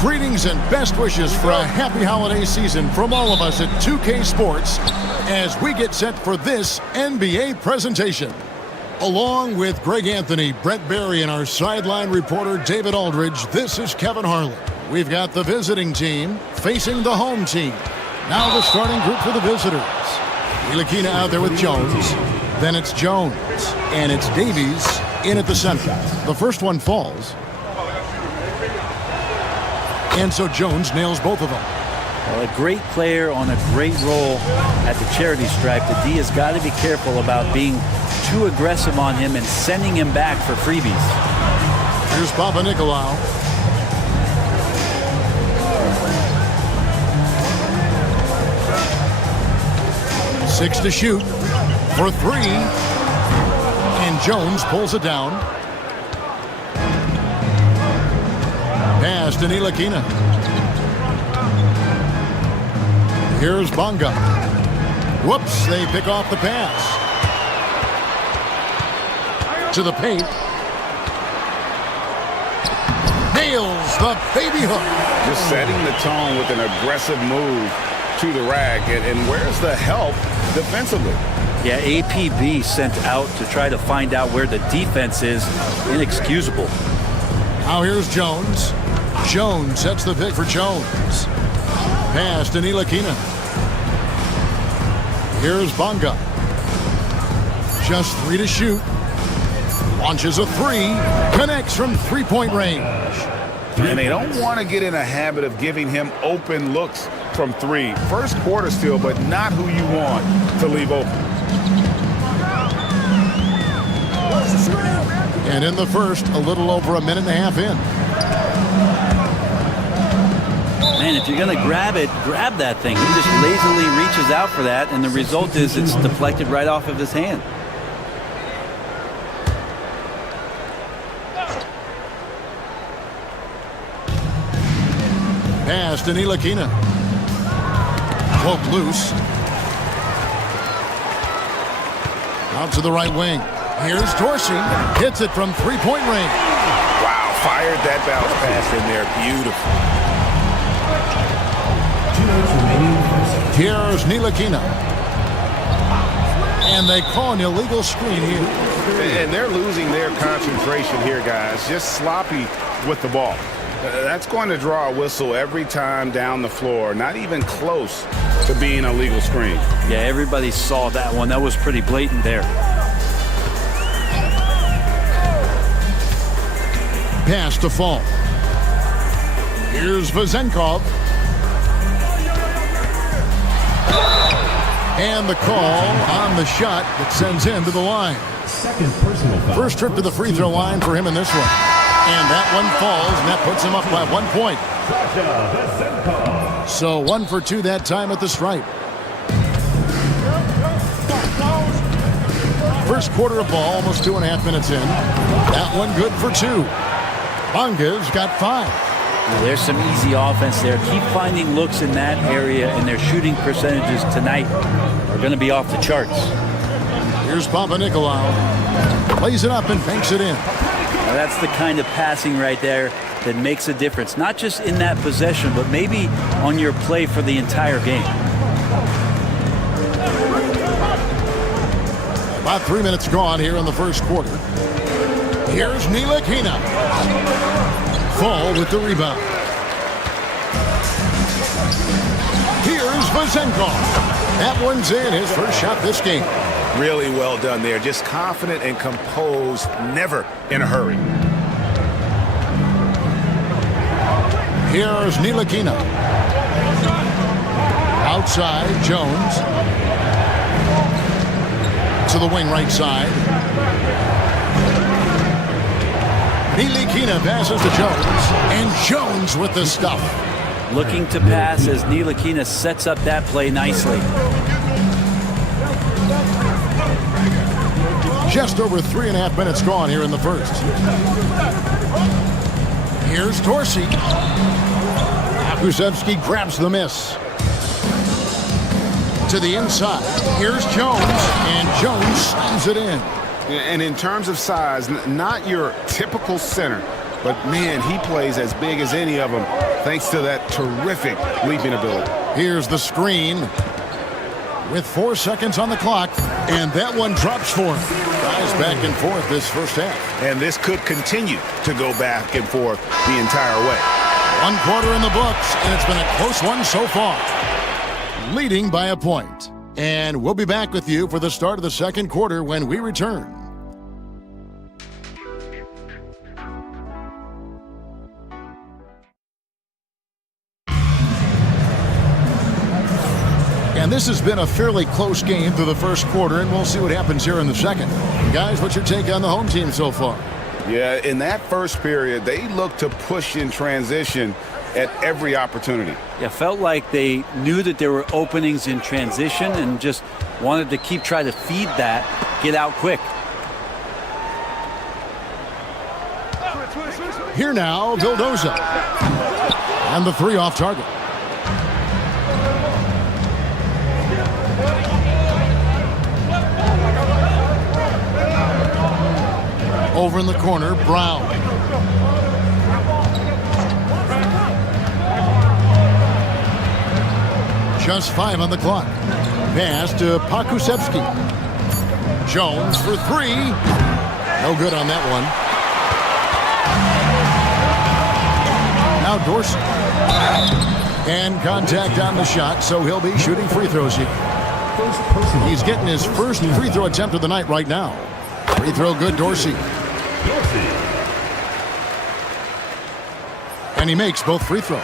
Greetings and best wishes for a happy holiday season from all of us at 2K Sports as we get set for this NBA presentation. Along with Greg Anthony, Brett Barry, and our sideline reporter David Aldridge, this is Kevin Harlan. We've got the visiting team facing the home team. Now the starting group for the visitors. Ntilikina out there with Jones. Then it's Jones. And it's Davies in at the center. The first one falls. And so Jones nails both of them. Well, a great player on a great role at the charity stripe. The D has got to be careful about being too aggressive on him and sending him back for freebies. Here's Panathinaikos. Six to shoot for three. And Jones pulls it down. Pass to Ntilikina. Here's Bonga. Whoops, they pick off the pass. To the paint. Nails the baby hook. Just setting the tone with an aggressive move to the rack. And where's the help defensively? Yeah, APB sent out to try to find out where the defense is. Inexcusable. Now here's Jones. Jones sets the pick for Jones. Pass to Ntilikina. Here's Bonga. Just three to shoot. Launches a three. Connects from three-point range. And they don't want to get in a habit of giving him open looks from three. First quarter still, but not who you want to leave open. And in the first, a little over a minute and a half in. Man, if you're going to grab it, grab that thing. He just lazily reaches out for that, and the result is it's deflected right off of his hand. Pass to Ntilikina. Cloak loose. Out to the right wing. Here's Dorsey. Hits it from three-point range. Wow, fired that bounce pass in there. Beautiful. Here's Ntilikina. And they call an illegal screen here. And they're losing their concentration here, guys. Just sloppy with the ball. That's going to draw a whistle every time down the floor. Not even close to being a legal screen. Yeah, everybody saw that one. That was pretty blatant there. Pass to Fall. Here's Vezenkov. And the call on the shot that sends him to the line. Second personal foul. First trip to the free throw line for him in this one. And that one falls, and that puts him up by 1 point. So 1 for 2 that time at the stripe. First quarter of ball, almost 2.5 minutes in. That one good for 2. Bonga's got 5. There's some easy offense there. Keep finding looks in that area, and their shooting percentages tonight are going to be off the charts. Here's Panathinaikos. Plays it up and banks it in. Now that's the kind of passing right there that makes a difference. Not just in that possession, but maybe on your play for the entire game. About 3 minutes gone here in the first quarter. Here's Ntilikina. Fall with the rebound. Here's Vazenkov. That one's in, his first shot this game. Really well done there. Just confident and composed, never in a hurry. Here's Ntilikina. Outside, Jones. To the wing right side. Ntilikina passes to Jones. And Jones with the stuff. Looking to pass as Ntilikina sets up that play nicely. Just over 3.5 minutes gone here in the first. Here's Dorsey. Pakusevski grabs the miss. To the inside. Here's Jones. And Jones slams it in. And in terms of size, not your typical center, but man, he plays as big as any of them thanks to that terrific leaping ability. Here's the screen. With 4 seconds on the clock. And that one drops for him. Guys back and forth this first half. And this could continue to go back and forth the entire way. 1 quarter in the books, and it's been a close one so far. Leading by a point. And we'll be back with you for the start of the second quarter when we return. And this has been a fairly close game through the first quarter, and we'll see what happens here in the second. Guys, what's your take on the home team so far? Yeah, in that first period, they looked to push in transition at every opportunity. Yeah, felt like they knew that there were openings in transition and just wanted to keep trying to feed that, get out quick. Here now, Vildoza. And the 3 off target. Over in the corner, Brown. Just 5 on the clock. Pass to Pakusevski. Jones for 3. No good on that one. Now Dorsey. And contact on the shot, so he'll be shooting free throws here. He's getting his first free throw attempt of the night right now. Free throw good, Dorsey. And he makes both free throws.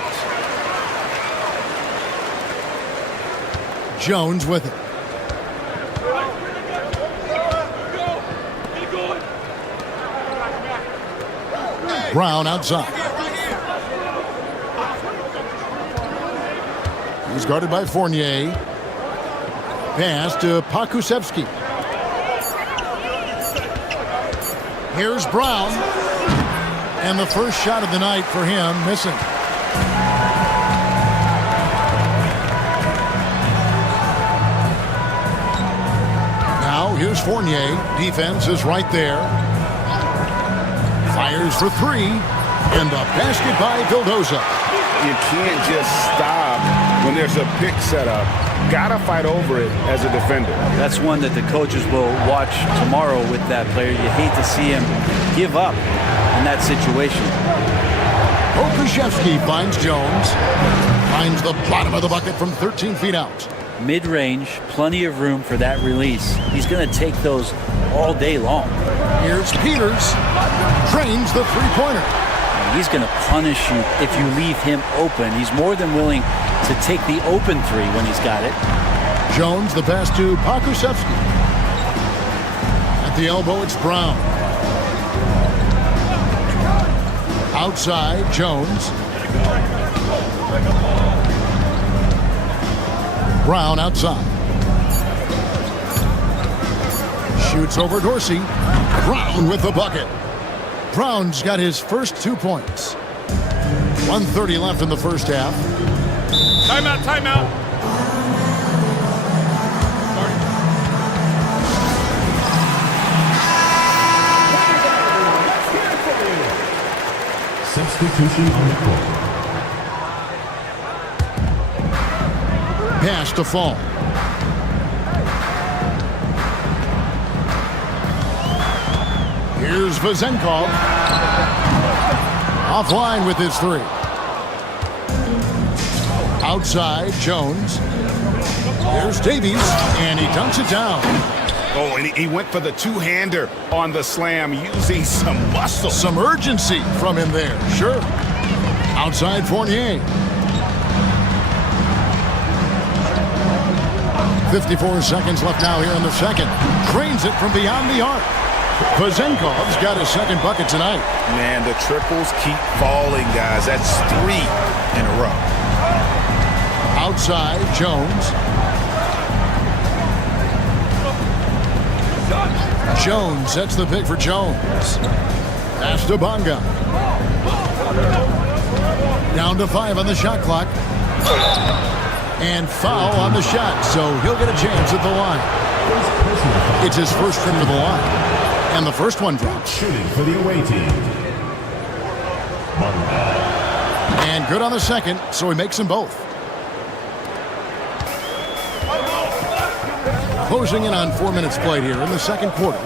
Jones with it. Brown outside. He's guarded by Fournier. Pass to Pakusevski. Here's Brown. And the first shot of the night for him, missing. Now here's Fournier. Defense is right there. Fires for 3. And the basket by Vildoza. You can't just stop when there's a pick set up. Gotta fight over it as a defender. That's one that the coaches will watch tomorrow with that player. You hate to see him give up in that situation. Pokusevski finds Jones. Finds the bottom of the bucket from 13 feet out. Mid-range, plenty of room for that release. He's going to take those all day long. Here's Peters. Drains the three-pointer. He's going to punish you if you leave him open. He's more than willing to take the open 3 when he's got it. Jones, the pass to Pakusevski. At the elbow, it's Brown. Outside, Jones. Brown outside. Shoots over Dorsey. Brown with the bucket. Brown's got his first 2 points. 1:30 left in the first half. Timeout, timeout. Substitution on the court. Pass to Fall. Here's Vezenkov. Offline with his three. Outside, Jones. Here's Davies, and he dunks it down. Oh, and he went for the two-hander on the slam, using some muscle. Some urgency from him there, sure. Outside, Fournier. 54 seconds left now here in the second. Drains it from beyond the arc. Vezenkov's got his second bucket tonight. Man, the triples keep falling, guys. That's 3 in a row. Outside, Jones. Jones sets the pick for Jones. Pass to Bonga. Down to 5 on the shot clock. And foul on the shot, so he'll get a chance at the line. It's his first trip to the line. And the first one drops. Shooting for the away team. And good on the second, so he makes them both. Closing in on 4 minutes played here in the second quarter.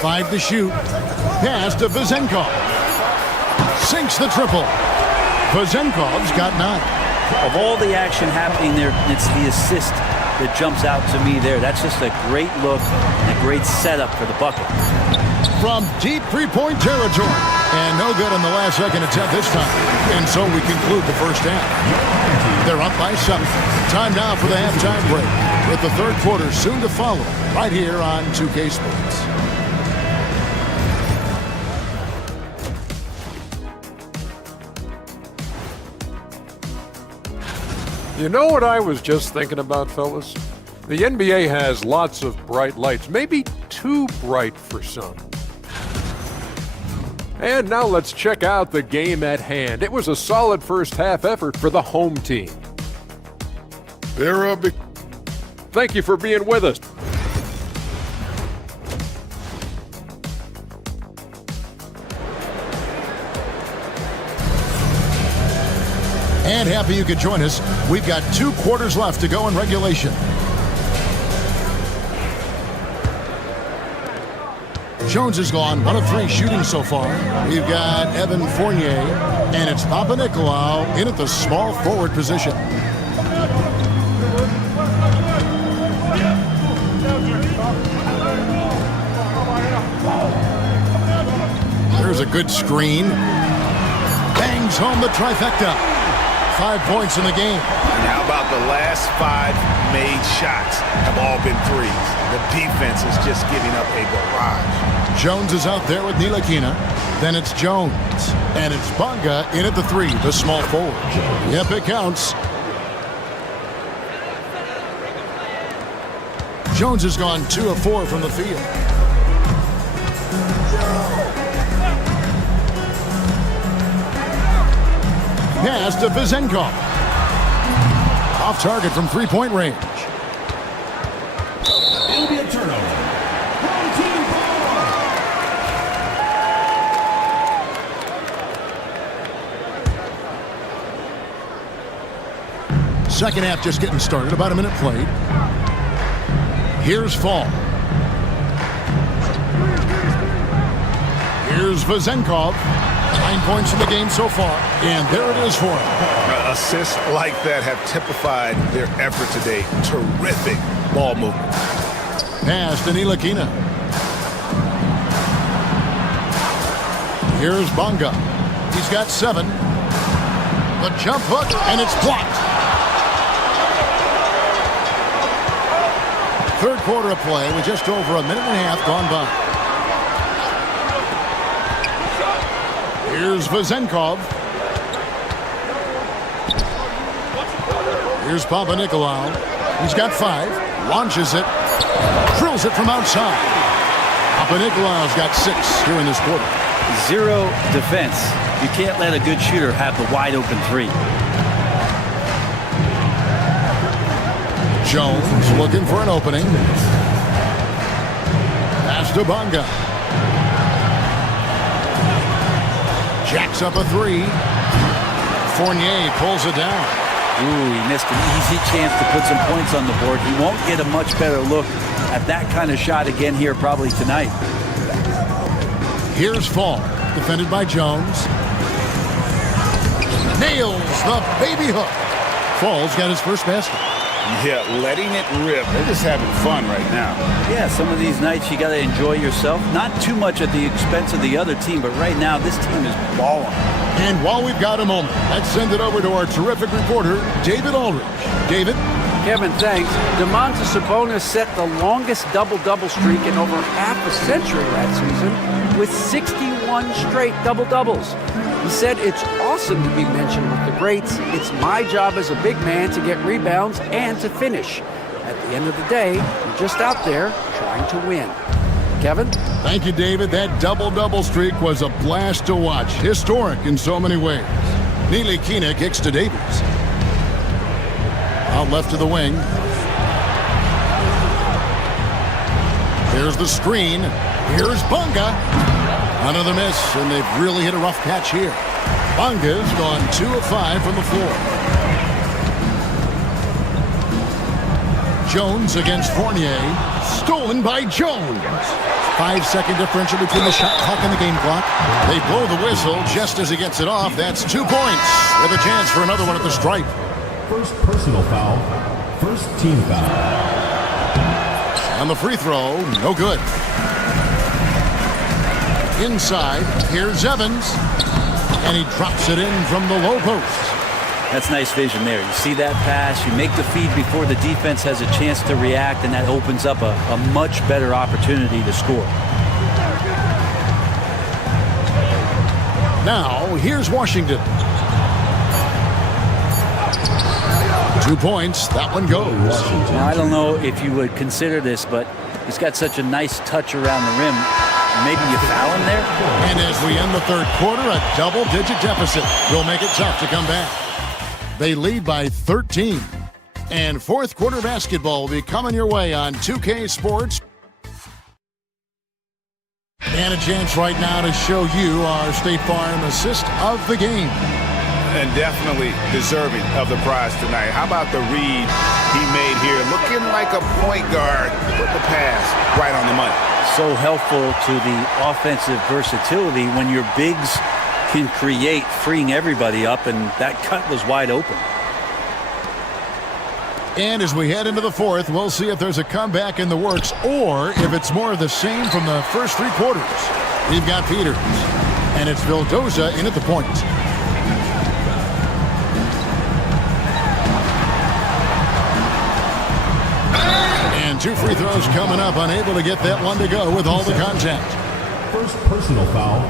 Five to shoot. Pass to Vezenkov. Sinks the triple. Vezenkov's got 9. Of all the action happening there, it's the assist that jumps out to me there. That's just a great look and a great setup for the bucket. From deep three-point territory. And no good on the last second attempt this time. And so we conclude the first half. They're up by 7. Time now for the halftime break, with the third quarter soon to follow right here on 2K Sports. You know what I was just thinking about, fellas? The NBA has lots of bright lights, maybe too bright for some. And now let's check out the game at hand. It was a solid first half effort for the home team. Thank you for being with us. And happy you could join us. We've got 2 quarters left to go in regulation. Jones is gone, 1 of 3 shooting so far. We've got Evan Fournier, and it's Papanikolaou in at the small forward position. There's a good screen. Bangs home the trifecta. 5 points in the game. And how about the last 5 made shots have all been threes? The defense is just giving up a barrage. Jones is out there with Ntilikina. Then it's Jones. And it's Bonga in at the 3, the small forward. Yep, it counts. Jones has gone 2 of 4 from the field. Pass to Vezenkov. Off target from 3-point range. It'll be a turnover. Home team ball. Second half just getting started. About a minute played. Here's Fall. Here's Vezenkov. 9 points in the game so far, and there it is for him. Assists like that have typified their effort today. Terrific ball movement. Pass to Ntilikina. Here's Bonga. He's got 7. The jump hook, and it's blocked. Third quarter of play with just over a minute and a half gone by. Here's Vezenkov. Here's Papanikolaou. He's got 5. Launches it. Drills it from outside. Papanikolaou's got 6 here in this quarter. 0 defense. You can't let a good shooter have the wide open 3. Jones looking for an opening. Pass to Bonga. Jacks up a three. Fournier pulls it down. Ooh, he missed an easy chance to put some points on the board. He won't get a much better look at that kind of shot again here probably tonight. Here's Fall, defended by Jones. Nails the baby hook. Fall's got his first basket. Yeah, letting it rip. They're just having fun right now. Yeah, some of these nights you got to enjoy yourself. Not too much at the expense of the other team, but right now this team is balling. And while we've got a moment, let's send it over to our terrific reporter, David Aldridge. David? Kevin, thanks. Domantas Sabonis set the longest double-double streak in over half a century last season with 61 straight double-doubles. He said, "It's awesome to be mentioned with the greats. It's my job as a big man to get rebounds and to finish. At the end of the day, you're just out there trying to win." Kevin? Thank you, David. That double-double streak was a blast to watch. Historic in so many ways. Neely Kina kicks to Davies. Out left to the wing. Here's the screen. Here's Bunga. Another miss, and they've really hit a rough patch here. Bunga's gone 2 of 5 from the floor. Jones against Fournier. Stolen by Jones. 5-second differential between the shot clock and the game clock. They blow the whistle just as he gets it off. That's 2 points with a chance for another one at the stripe. First personal foul. First team foul. On the free throw, no good. Inside, here's Evans. And he drops it in from the low post. That's nice vision there. You see that pass, you make the feed before the defense has a chance to react, and that opens up a much better opportunity to score. Now, here's Washington. 2 points, that one goes. Now, I don't know if you would consider this, but he's got such a nice touch around the rim. Maybe you foul him there? And as we end the third quarter, a double-digit deficit will make it tough to come back. They lead by 13. And fourth quarter basketball will be coming your way on 2K Sports. And a chance right now to show you our State Farm assist of the game. And definitely deserving of the prize tonight. How about the read he made here? Looking like a point guard. Put the pass right on the money. So helpful to the offensive versatility when your bigs can create, freeing everybody up, and that cut was wide open. And as we head into the fourth, we'll see if there's a comeback in the works or if it's more of the same from the first 3 quarters. We've got Peters, and it's Vildoza in at the point. And 2 free throws coming up, unable to get that one to go with all the contact. First personal foul.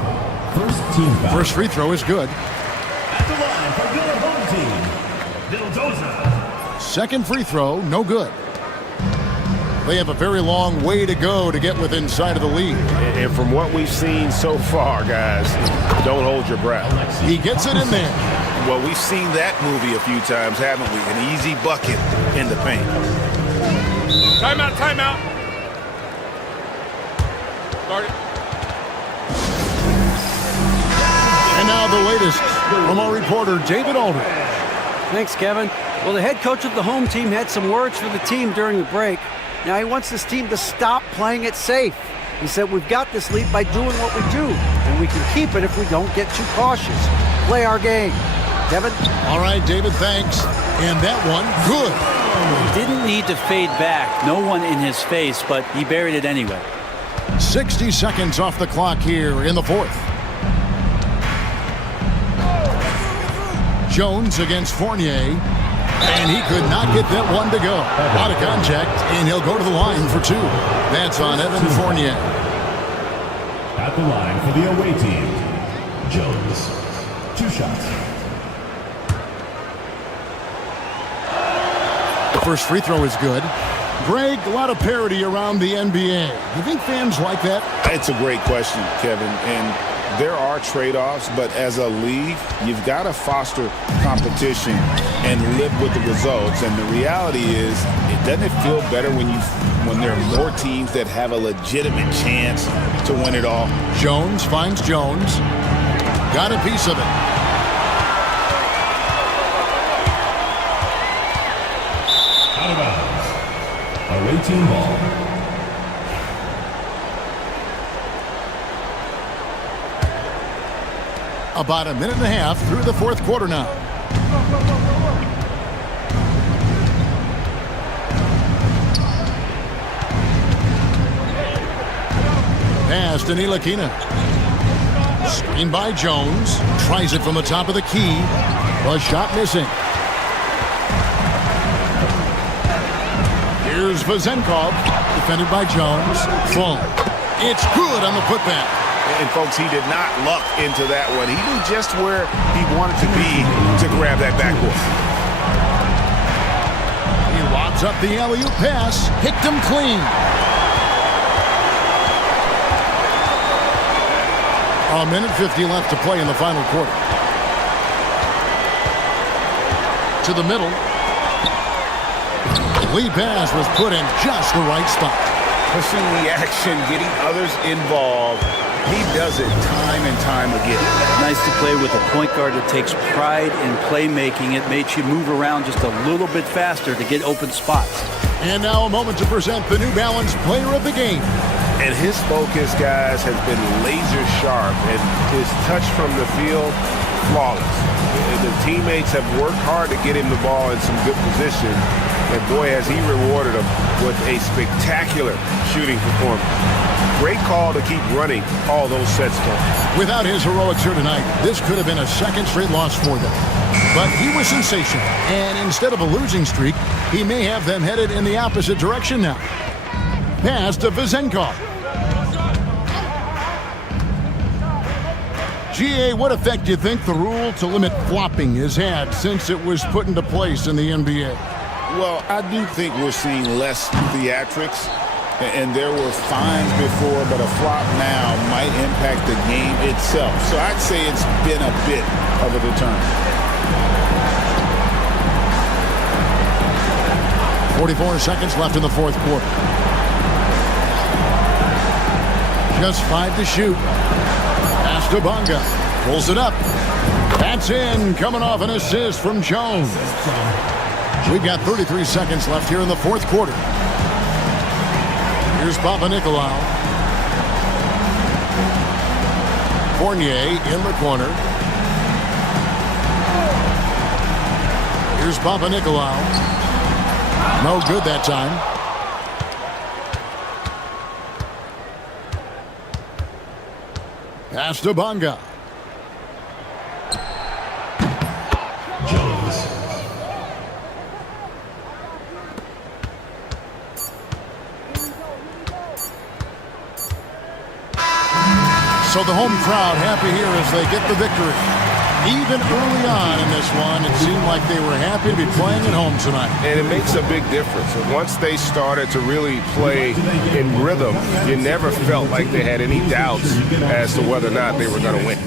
First team foul. First free throw is good. At the line for your home team, Vildoza. Second free throw, no good. They have a very long way to go to get within sight of the lead. And from what we've seen so far, guys, don't hold your breath. He gets it in there. Well, we've seen that movie a few times, haven't we? An easy bucket in the paint. Timeout, timeout. Start it. And now the latest from our reporter, David Aldridge. Thanks, Kevin. Well, the head coach of the home team had some words for the team during the break. Now, he wants this team to stop playing it safe. He said, "We've got this lead by doing what we do, and we can keep it if we don't get too cautious. Play our game." Kevin? All right, David, thanks. And that one, good. He didn't need to fade back. No one in his face, but he buried it anyway. 60 seconds off the clock here in the fourth. Jones against Fournier. And he could not get that one to go. Out of contact, and he'll go to the line for 2. That's on Evan Fournier. At the line for the away team, Jones. 2 shots. The first free throw is good. Greg, a lot of parity around the NBA. Do you think fans like that? It's a great question, Kevin. And there are trade-offs, but as a league, you've got to foster competition and live with the results. And the reality is, it doesn't feel better when there are more teams that have a legitimate chance to win it all. Jones finds Jones. got a piece of it. Out of bounds. Away team ball. About a minute and a half through the fourth quarter now. Pass to Ntilikina. Screen by Jones. Tries it from the top of the key. A shot missing. Here's Vezenkov. Defended by Jones. Full. It's good on the putback. And folks, he did not luck into that one. He knew just where he wanted to be to grab that backboard. He lobs up the alley-oop pass. Hit him clean. A minute 50 left to play in the final quarter. To the middle. Lead pass was put in just the right spot. Pushing the action, getting others involved. He does it time and time again. Nice to play with a point guard that takes pride in playmaking. It makes you move around just a little bit faster to get open spots. And now a moment to present the New Balance Player of the Game. And his focus, guys, has been laser sharp, and his touch from the field, flawless. And the teammates have worked hard to get him the ball in some good position. And boy, has he rewarded them with a spectacular shooting performance. Great call to keep running all those sets for him. Without his heroics here tonight, this could have been a second straight loss for them. But he was sensational, and instead of a losing streak, he may have them headed in the opposite direction now. Pass to Vezenkov. GA, what effect do you think the rule to limit flopping has had since it was put into place in the NBA? Well, I do think we're seeing less theatrics, and there were fines before, but a flop now might impact the game itself. So I'd say it's been a bit of a deterrent. 44 seconds left in the fourth quarter. Just 5 to shoot. Pass to Bonga. Pulls it up. That's in. Coming off an assist from Jones. We've got 33 seconds left here in the fourth quarter. Here's Panathinaikos. Fournier in the corner. Here's Panathinaikos. No good that time. Pass to Bonga. Jones. So the home crowd happy here as they get the victory. Even early on in this one, it seemed like they were happy to be playing at home tonight. And it makes a big difference. And once they started to really play in rhythm, you never felt like they had any doubts as to whether or not they were going to win.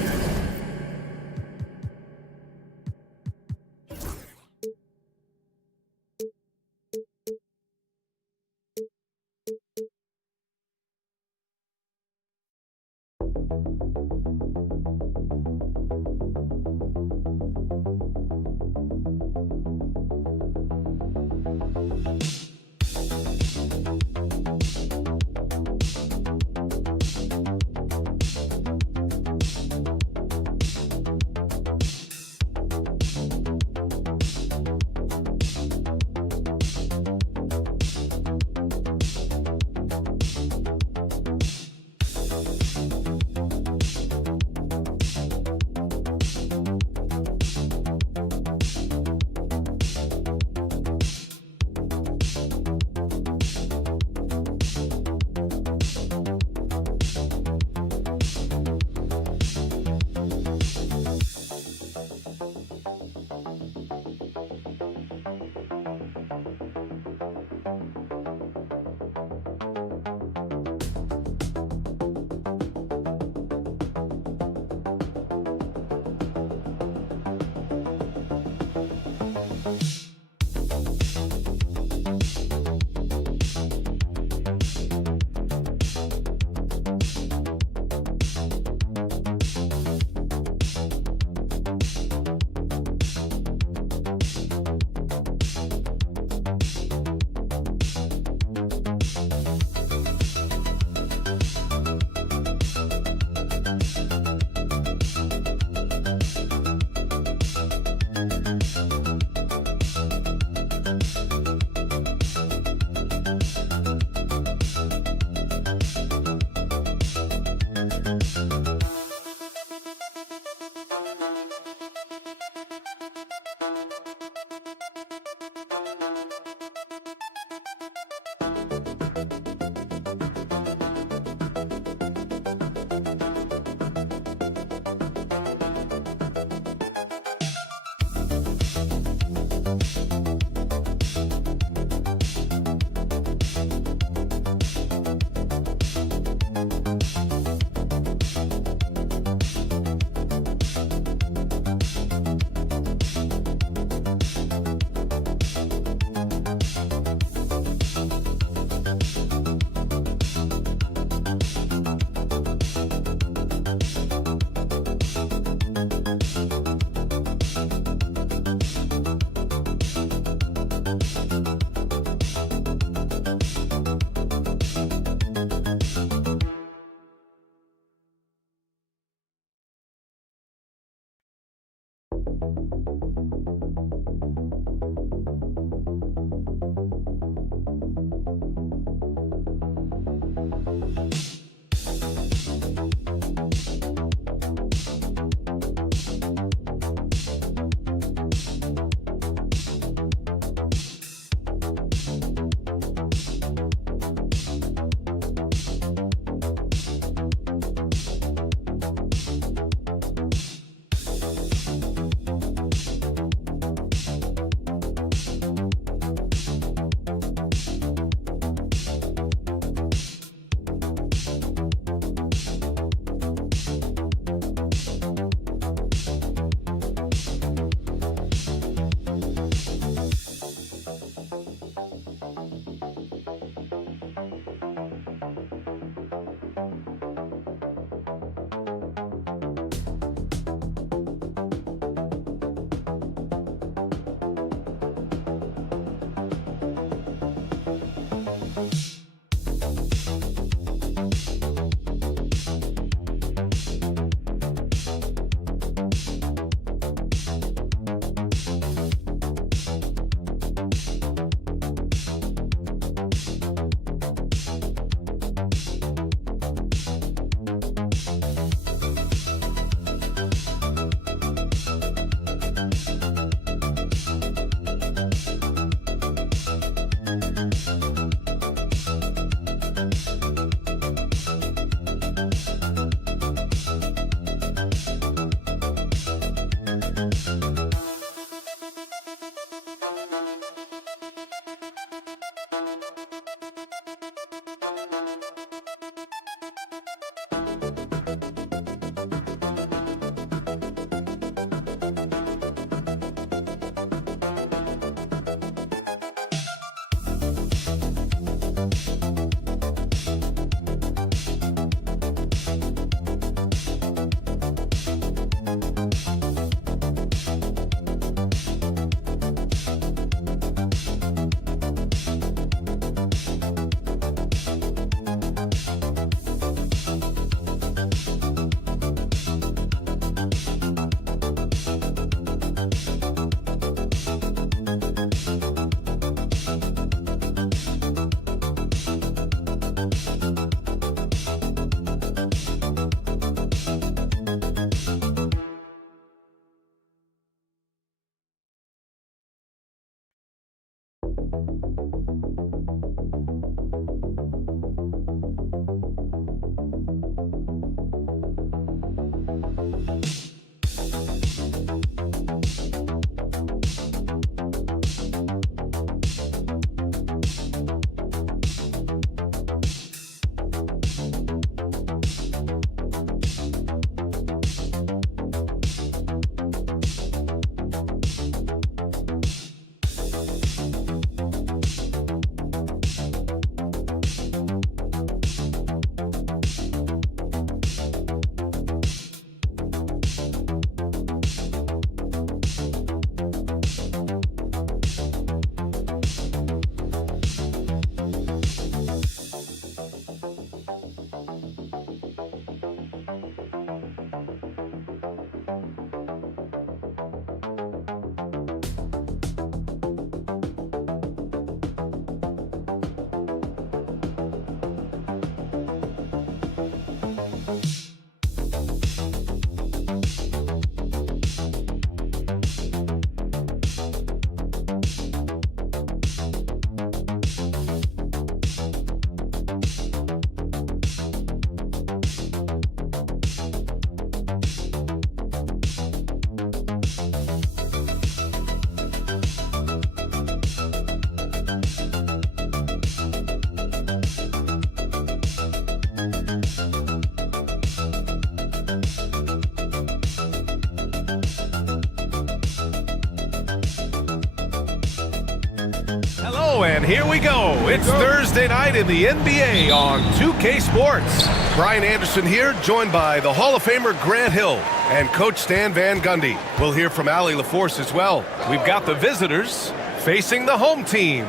Hello, and here we go. It's Thursday night in the NBA on 2K Sports. Brian Anderson here, joined by the Hall of Famer Grant Hill and Coach Stan Van Gundy. We'll hear from Allie LaForce as well. We've got the visitors facing the home team.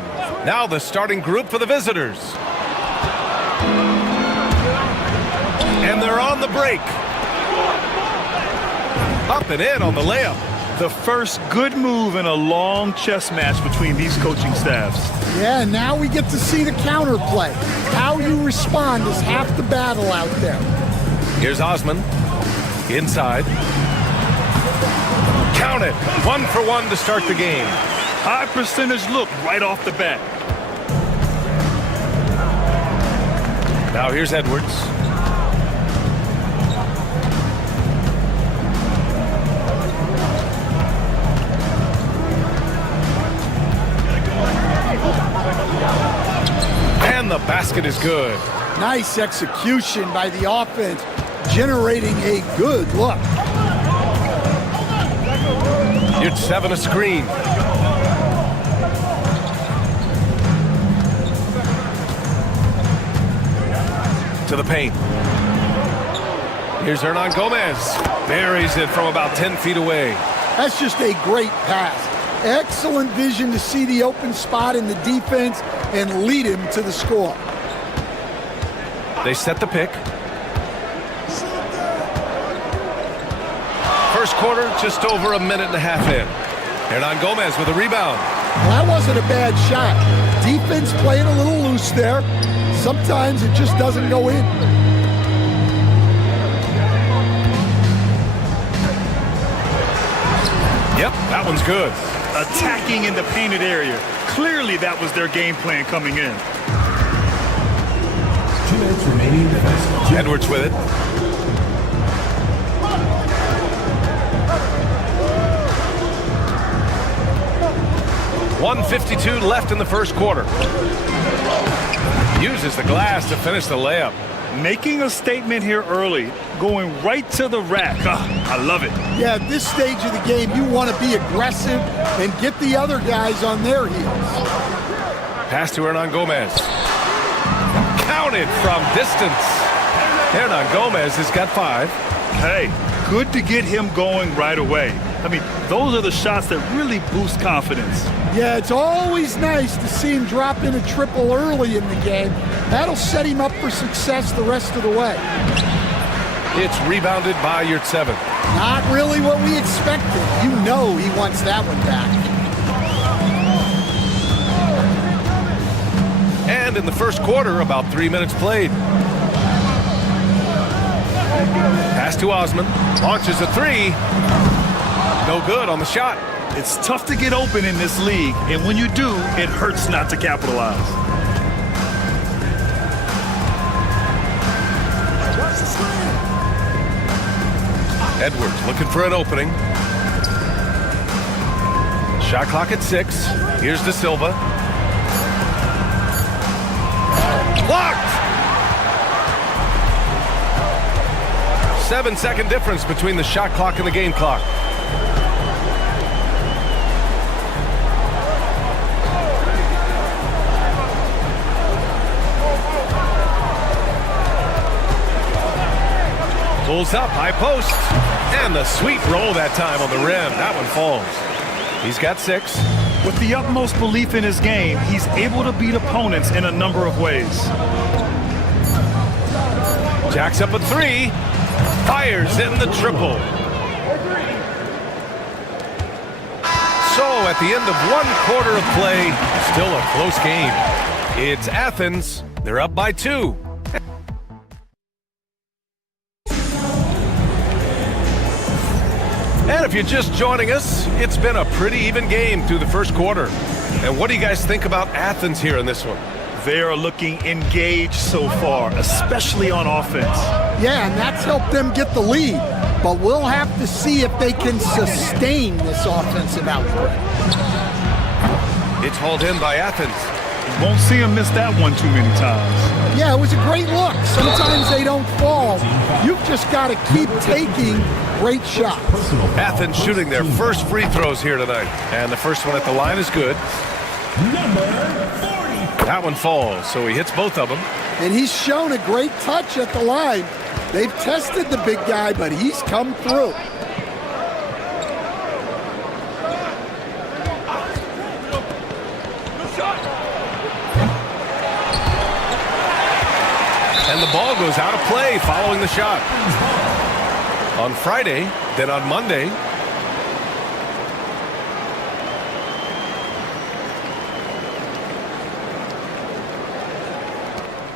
Now the starting group for the visitors. And they're on the break. Up and in on the layup. The first good move in a long chess match between these coaching staffs. Yeah, now we get to see the counterplay. How you respond is half the battle out there. Here's Osman. Inside. Count it. 1 for 1 to start the game. High percentage look right off the bat. Now here's Edwards. And the basket is good. Nice execution by the offense, generating a good look. You're 7 a screen. To the paint. Here's Hernan Gomez. Buries it from about 10 feet away. That's just a great pass. Excellent vision to see the open spot in the defense and lead him to the score. They set the pick. First quarter, just over a minute and a half in. Hernan Gomez with a rebound. Well, that wasn't a bad shot. Defense playing a little loose there. Sometimes it just doesn't go in. Yep, that one's good. Attacking in the painted area. Clearly that was their game plan coming in. 2 minutes remaining in the first. Edwards with it. .152 left in the first quarter. Uses the glass to finish the layup. Making a statement here early, going right to the rack. I love it. Yeah, at this stage of the game, you want to be aggressive and get the other guys on their heels. Pass to Hernan Gomez. Counted from distance. Hernan Gomez has got 5. Hey, good to get him going right away. I mean, those are the shots that really boost confidence. Yeah, it's always nice to see him drop in a triple early in the game. That'll set him up for success the rest of the way. It's rebounded by Yurtseven. Not really what we expected. You know he wants that one back. And in the first quarter, about 3 minutes played. Pass to Osman. Launches a 3. No good on the shot. It's tough to get open in this league, and when you do, it hurts not to capitalize. Edwards looking for an opening. Shot clock at 6. Here's De Silva. Blocked! 7-second difference between the shot clock and the game clock. Pulls up, high post, and the sweet roll that time on the rim. That one falls. He's got 6. With the utmost belief in his game, he's able to beat opponents in a number of ways. Jacks up a 3. Fires in the triple. So at the end of 1 quarter of play, still a close game. It's Athens. They're up by 2. And if you're just joining us, it's been a pretty even game through the first quarter. And what do you guys think about Athens here in this one? They are looking engaged so far, especially on offense. Yeah, and that's helped them get the lead. But we'll have to see if they can sustain this offensive output. It's hauled in by Athens. You won't see him miss that one too many times. Yeah, it was a great look. Sometimes they don't fall. You've just got to keep taking great shots. Athens shooting their first free throws here tonight. And the first one at the line is good. That one falls, so he hits both of them. And he's shown a great touch at the line. They've tested the big guy, but he's come through. And the ball goes out of play following the shot. On Friday, then on Monday.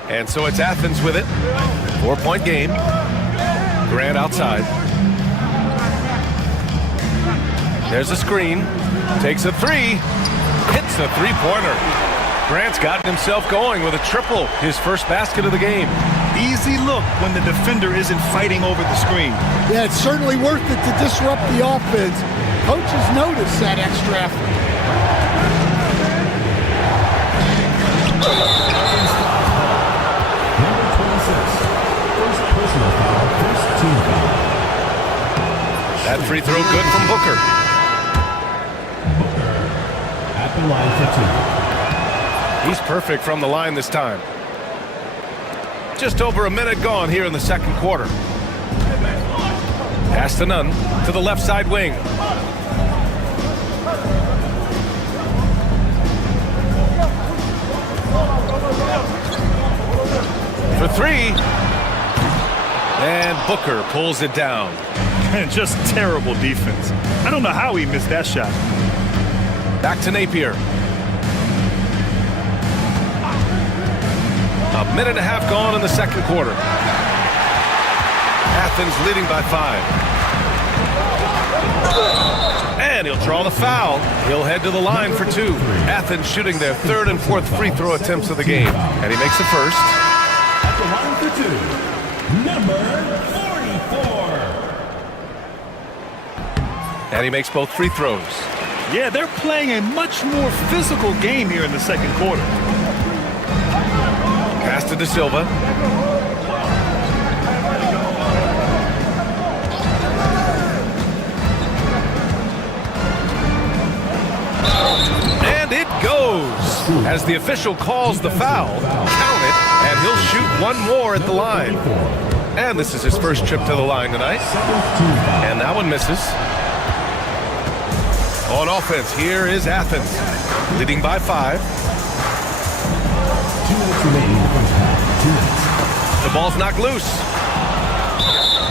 And so it's Athens with it. 4-point game. Grant outside. There's a screen. Takes a three. Hits a three-pointer. Grant's gotten himself going with a triple. His first basket of the game. Easy look when the defender isn't fighting over the screen. Yeah, it's certainly worth it to disrupt the offense. Coaches notice that extra effort. That free throw good from Booker. At the line for 2. He's perfect from the line this time. Just over a minute gone here in the second quarter. Pass to none to the left side wing. For three. And Booker pulls it down. And just terrible defense. I don't know how he missed that shot. Back to Napier. A minute and a half gone in the second quarter. Athens leading by 5. And he'll draw the foul. He'll head to the line for 2. Athens shooting their third and fourth free throw attempts of the game. And he makes the first. At the line for 2, number 44. And he makes both free throws. Yeah, they're playing a much more physical game here in the second quarter. Pass to De Silva. And it goes. As the official calls the foul, count it, and he'll shoot one more at the line. And this is his first trip to the line tonight. And that one misses. On offense, here is Athens, leading by 5. 2 minutes remaining in the first half. 2 minutes. The ball's knocked loose.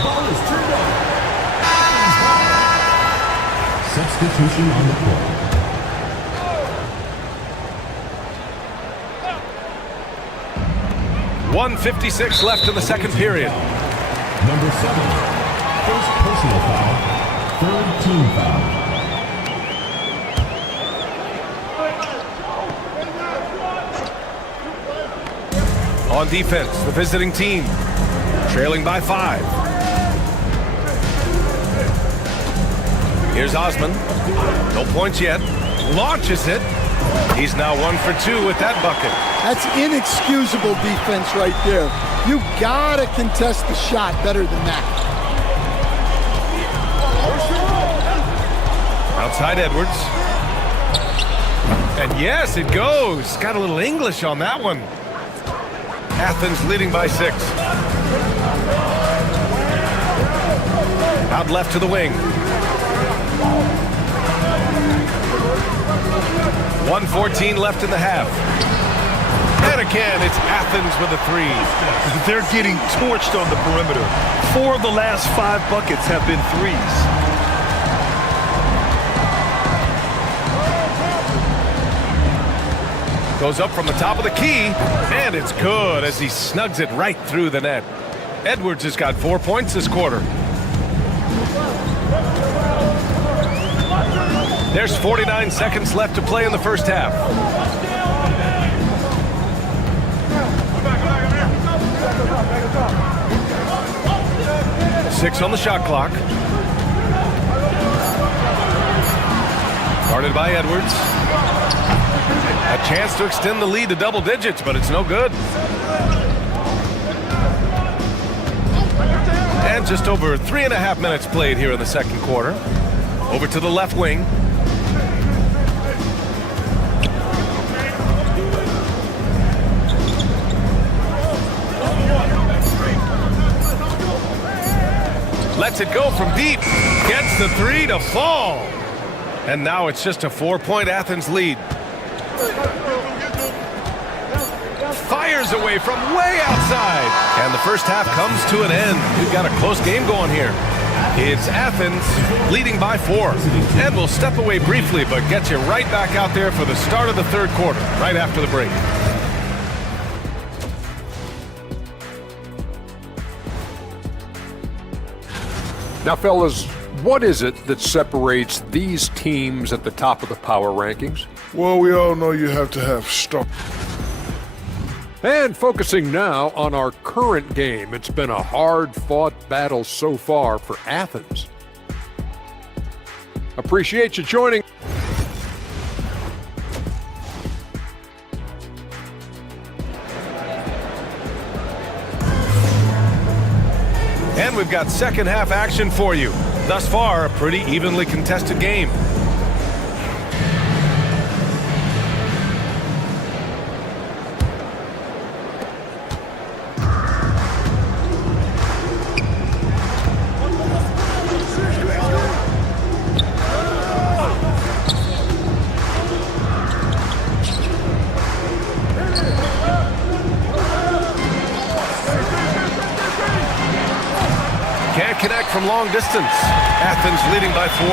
Ball is turned over. Substitution on the court. .156 left in the second period. Number 7, first personal foul, third team foul. On defense, the visiting team, trailing by 5. Here's Osman. No points yet. Launches it. He's now 1 for 2 with that bucket. That's inexcusable defense right there. You gotta contest the shot better than that. Outside Edwards. And yes, it goes. Got a little English on that one. Athens leading by 6. Out left to the wing. 1:14 left in the half. And again, it's Athens with a 3. They're getting torched on the perimeter. 4 of the last 5 buckets have been 3s. Goes up from the top of the key, and it's good as he snugs it right through the net. Edwards has got 4 points this quarter. There's 49 seconds left to play in the first half. 6 on the shot clock. Guarded by Edwards. A chance to extend the lead to double digits, but it's no good. And just over 3.5 minutes played here in the second quarter. Over to the left wing. Lets it go from deep. Gets the three to fall. And now it's just a 4-point Athens lead. Fires away from way outside. And the first half comes to an end. We've got a close game going here. It's Athens leading by 4. And we'll step away briefly, but get you right back out there for the start of the third quarter, right after the break. Now, fellas, what is it that separates these teams at the top of the power rankings? Well, we all know you have to have star. And focusing now on our current game, it's been a hard-fought battle so far for Athens. Appreciate you joining. And we've got second half action for you. Thus far, a pretty evenly contested game. Can't connect from long distance. Athens leading by 4.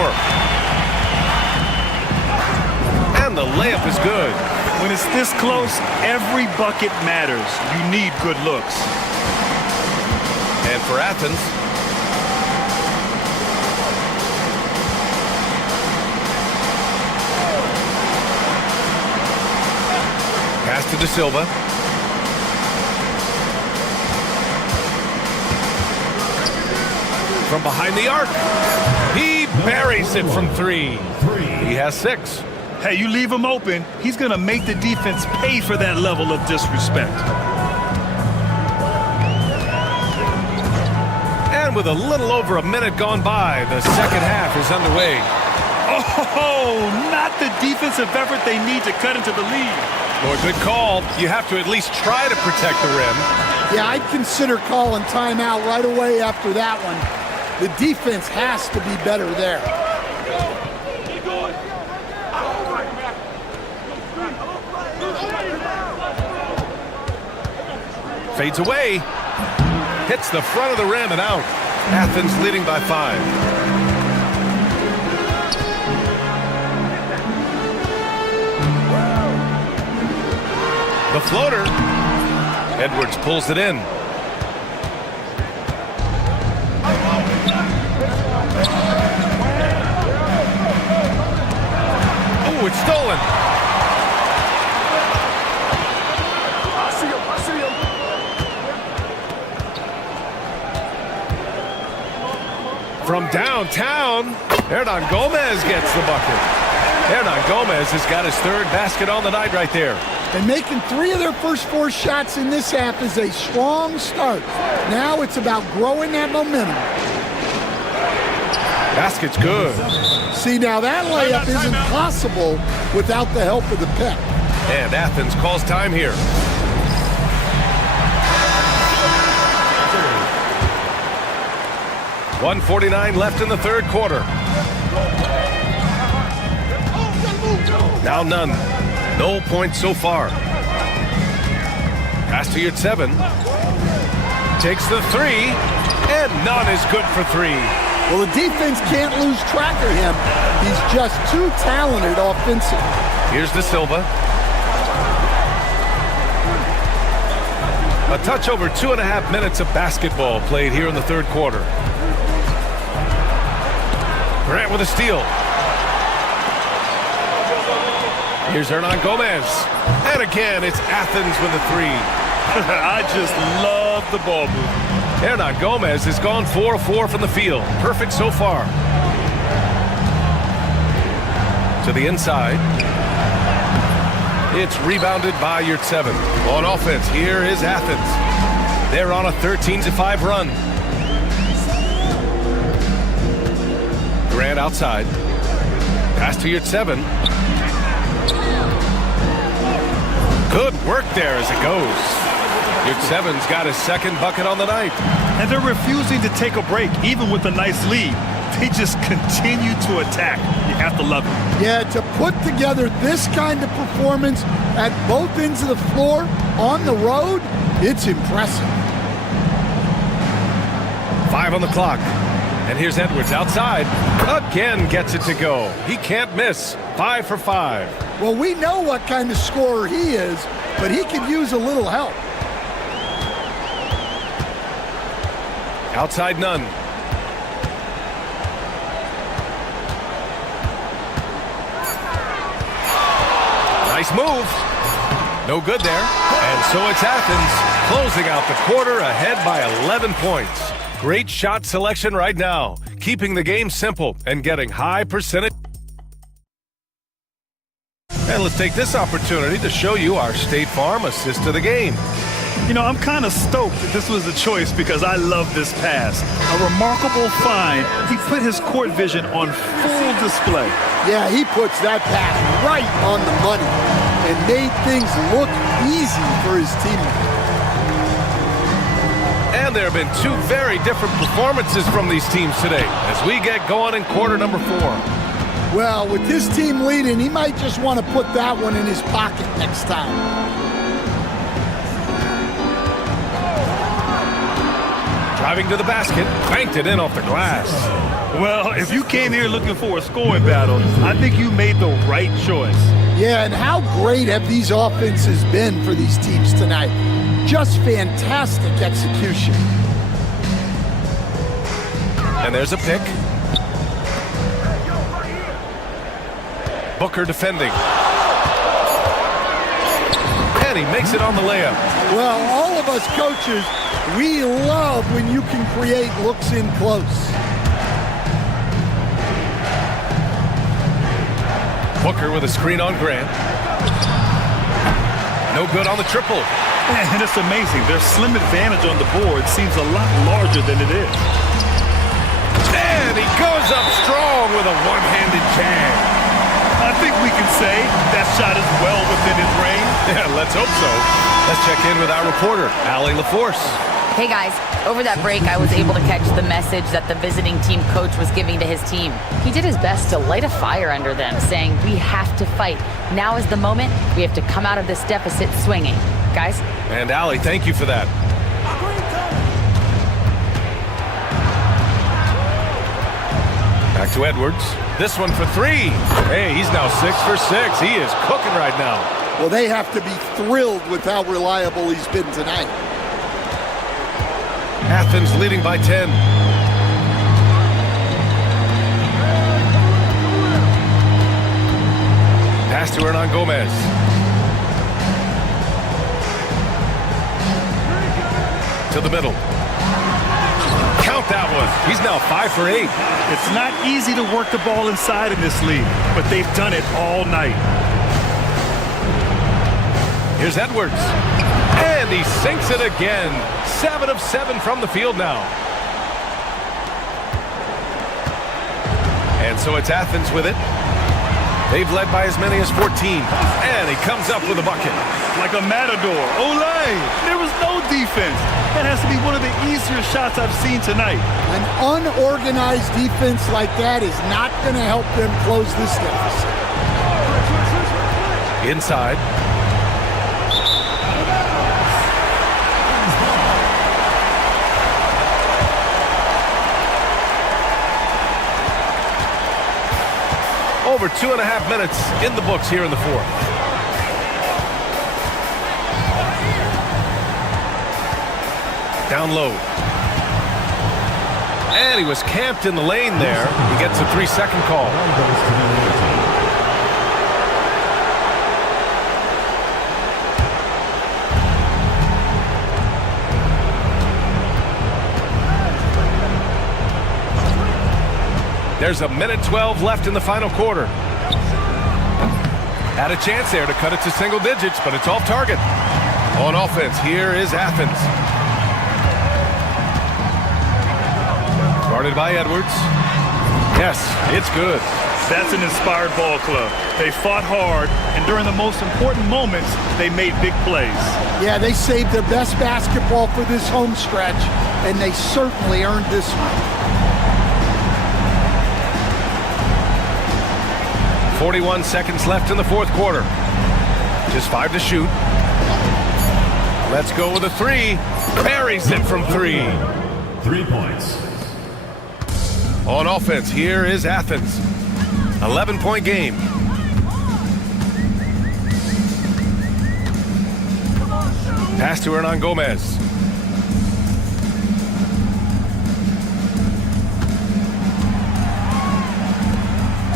And the layup is good. When it's this close, every bucket matters. You need good looks. And for Athens, pass to De Silva. From behind the arc, he buries it from 3. He has 6. Hey, you leave him open, he's going to make the defense pay for that level of disrespect. And with a little over a minute gone by, the second half is underway. Oh, not the defensive effort they need to cut into the lead. Well, good call. You have to at least try to protect the rim. Yeah, I'd consider calling timeout right away after that one. The defense has to be better there. Fades away. Hits the front of the rim and out. Athens leading by 5. The floater. Edwards pulls it in. Oh, it's stolen. From downtown, Hernan Gomez gets the bucket. Hernan Gomez has got his 3rd basket on the night right there. And making 3 of their first 4 shots in this half is a strong start. Now it's about growing that momentum. Basket's good. See, now that layup isn't possible without the help of the pick. And Athens calls time here. .149 left in the third quarter. Now none. No points so far. Pass to Yurtseven. Takes the 3, and none is good for 3. Well, the defense can't lose track of him. He's just too talented offensively. Here's De Silva. A touch over 2.5 minutes of basketball played here in the third quarter. Grant with a steal. Here's Hernan Gomez. And again, it's Athens with the 3. I just love the ball movement. Hernan Gomez has gone 4 of 4 from the field. Perfect so far. To the inside. It's rebounded by Yurtseven. On offense, here is Athens. They're on a 13-5 run. Grant outside. Pass to Yurtseven. Good work there as it goes. Yurtseven's got his second bucket on the night. And they're refusing to take a break, even with a nice lead. They just continue to attack. You have to love it. Yeah, to put together this kind of performance at both ends of the floor on the road, it's impressive. 5 on the clock. And here's Edwards outside. Again gets it to go. He can't miss. 5 for 5. Well, we know what kind of scorer he is, but he could use a little help. Outside none. Nice move. No good there. And so it's Athens closing out the quarter ahead by 11 points. Great shot selection right now, keeping the game simple and getting high percentage. And let's take this opportunity to show you our State Farm assist of the game. You know, I'm kind of stoked that this was a choice because I love this pass. A remarkable find. He put his court vision on full display. Yeah, he puts that pass right on the money and made things look easy for his teammates. And there have been two very different performances from these teams today as we get going in quarter number 4. Well, with his team leading, he might just want to put that one in his pocket next time. Driving to the basket, banked it in off the glass. Well, if you came here looking for a scoring battle, I think you made the right choice. Yeah, and how great have these offenses been for these teams tonight? Just fantastic execution. And there's a pick. Booker defending. And he makes it on the layup. Well, all of us coaches, we love when you can create looks in close. Booker with a screen on Grant. No good on the triple. And it's amazing. Their slim advantage on the board seems a lot larger than it is. And he goes up strong with a one-handed jam. I think we can say that shot is well within his range. Yeah, let's hope so. Let's check in with our reporter, Allie LaForce. Hey guys, over that break I was able to catch the message that the visiting team coach was giving to his team. He did his best to light a fire under them, saying we have to fight. Now is the moment. We have to come out of this deficit swinging. Guys? And Allie, thank you for that. Back to Edwards. This one for 3. Hey, he's now 6 for 6. He is cooking right now. Well, they have to be thrilled with how reliable he's been tonight. Athens leading by 10. Pass to Hernan Gomez. To the middle. Count that one. He's now 5 for 8. It's not easy to work the ball inside in this league, but they've done it all night. Here's Edwards. And he sinks it again. 7 of 7 from the field now. And so it's Athens with it. They've led by as many as 14. And he comes up with a bucket. Like a matador. Olay! There was no defense. That has to be one of the easier shots I've seen tonight. An unorganized defense like that is not going to help them close this deficit. Inside. Over 2.5 minutes in the books here in the 4th. Down low. And he was camped in the lane there. He gets a 3-second call. There's a minute 12 left in the final quarter. Had a chance there to cut it to single digits, but it's off target. On offense, here is Athens. Guarded by Edwards. Yes, it's good. That's an inspired ball club. They fought hard, and during the most important moments, they made big plays. Yeah, they saved their best basketball for this home stretch, and they certainly earned this one. 41 seconds left in the fourth quarter. Just 5 to shoot. Let's go with a 3. Buries it from 3. 3 points. On offense, here is Athens. 11-point game. Pass to Hernan Gomez.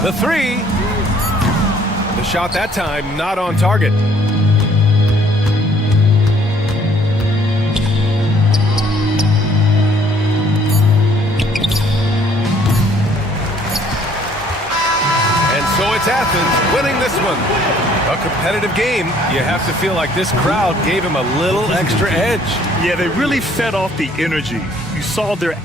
The 3. The shot that time not on target. So it's Athens winning this one. A competitive game. You have to feel like this crowd gave him a little extra edge. Yeah, they really fed off the energy. You saw their...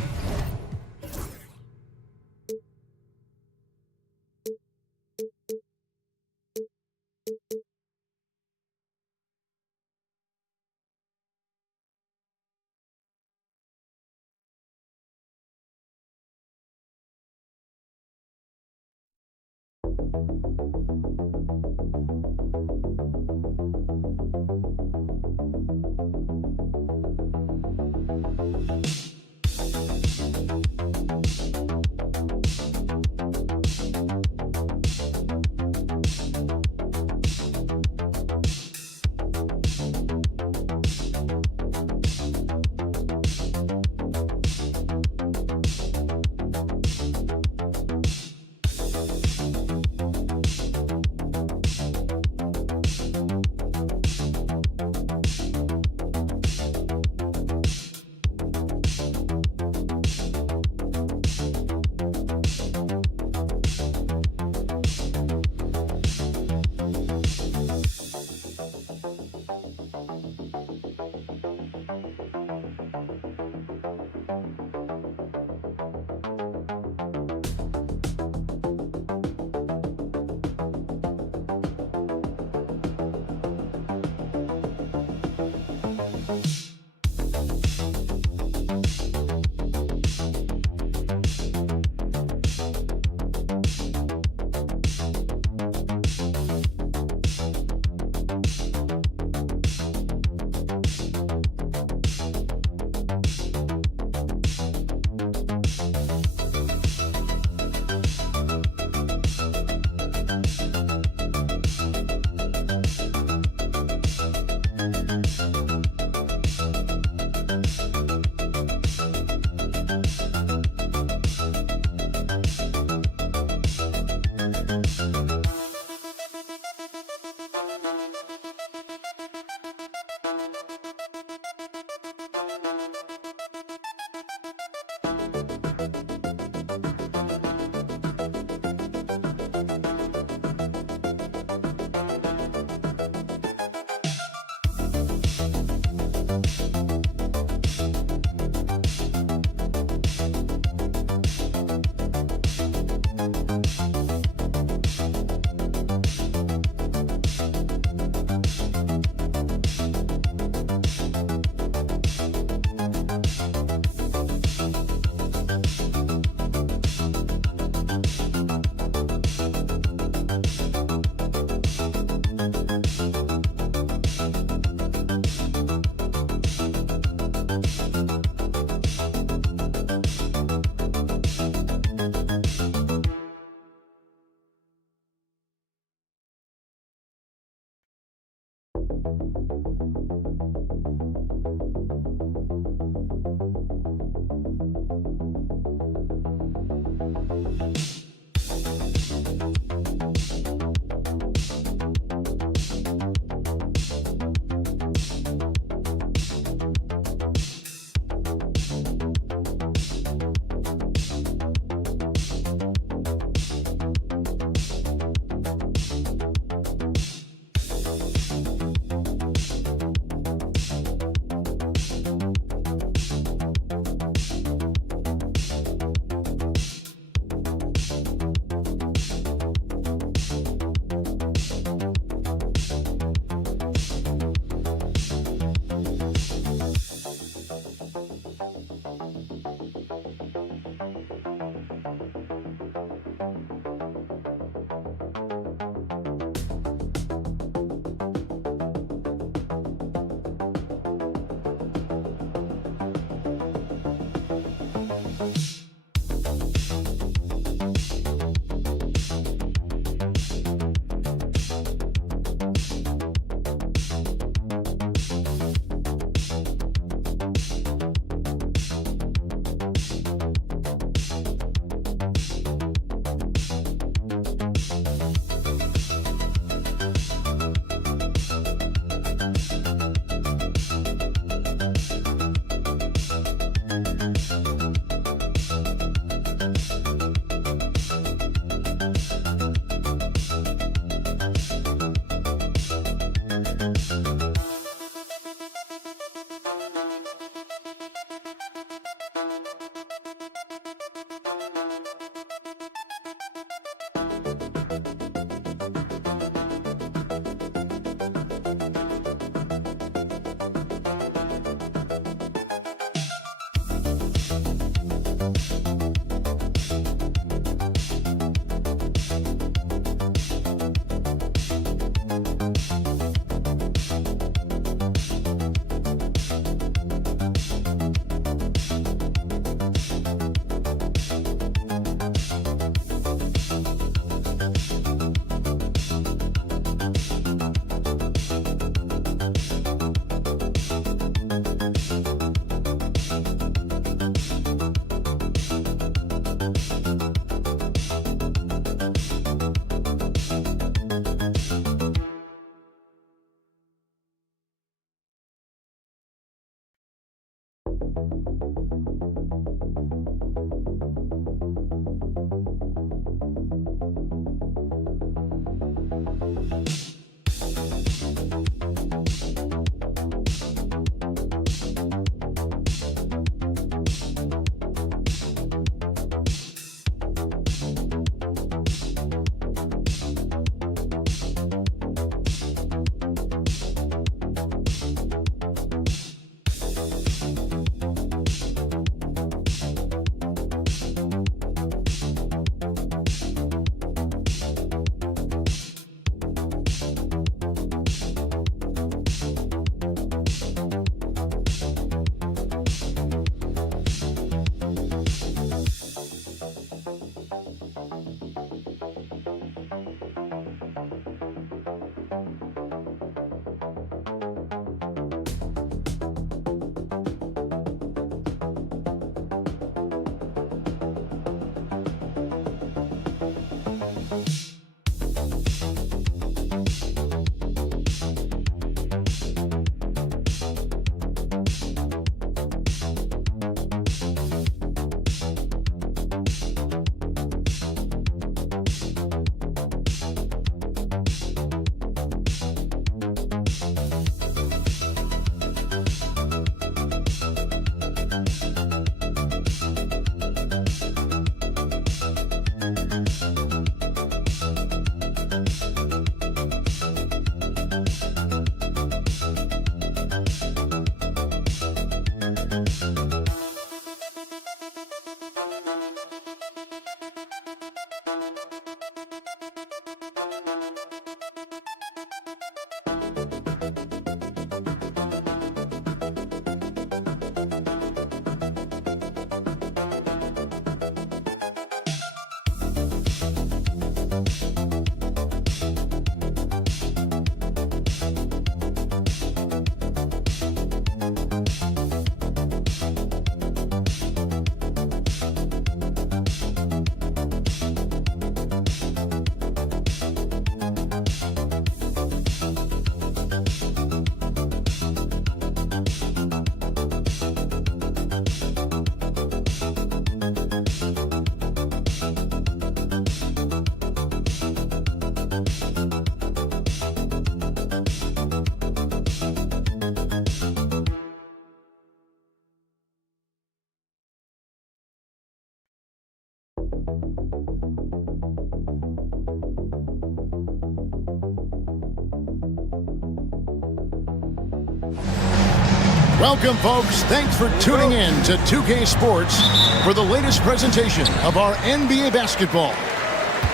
Welcome, folks. Thanks for tuning in to 2K Sports for the latest presentation of our NBA basketball.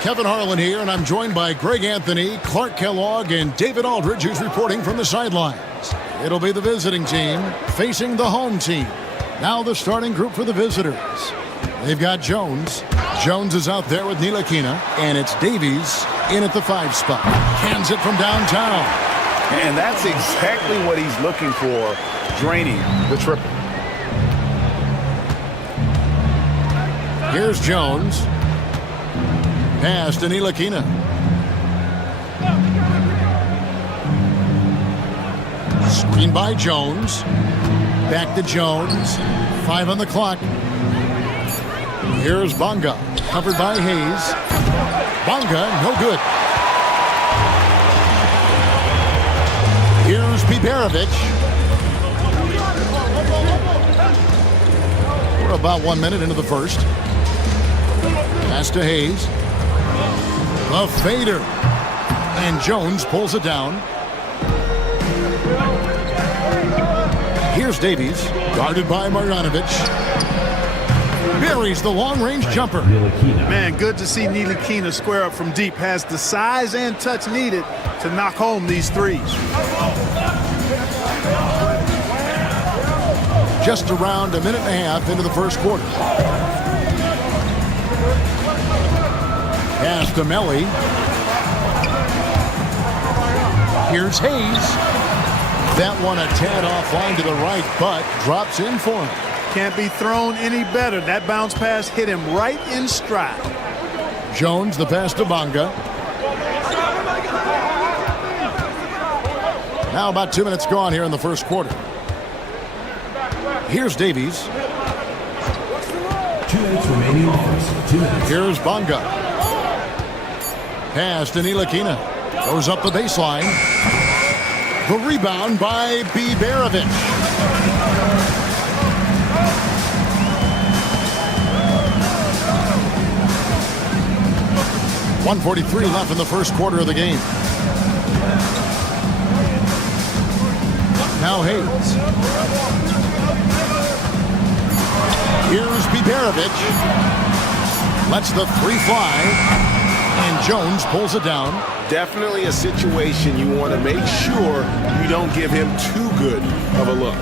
Kevin Harlan here, and I'm joined by Greg Anthony, Clark Kellogg, and David Aldridge, who's reporting from the sidelines. It'll be the visiting team facing the home team. Now the starting group for the visitors. They've got Jones. Jones is out there with Ntilikina, and it's Davies in at the 5 spot. Cans it from downtown. And that's exactly what he's looking for, draining the triple. Here's Jones. Pass to Ntilikina. Screen by Jones. Back to Jones. 5 on the clock. Here's Bonga. Covered by Hayes. Bonga, no good. Here's Piperovic. We're about 1 minute into the first. Pass to Hayes. A fader. And Jones pulls it down. Here's Davies. Guarded by Marjanovic. Buries the long-range jumper. Man, good to see Ntilikina square up from deep. Has the size and touch needed to knock home these threes. Just around a minute and a half into the first quarter. Pass to Melly. Here's Hayes. That one a tad offline to the right, but drops in for him. Can't be thrown any better. That bounce pass hit him right in stride. Jones, the pass to Bonga. Now about 2 minutes gone here in the first quarter. Here's Davies. 2 minutes remaining in the first. 2 minutes. Here's Bonga. Pass to Ntilikina. Goes up the baseline. The rebound by Biberovic. .143 left in the first quarter of the game. Now Hayes. Here's Biberovic. Lets the three fly. And Jones pulls it down. Definitely a situation you want to make sure you don't give him too good of a look.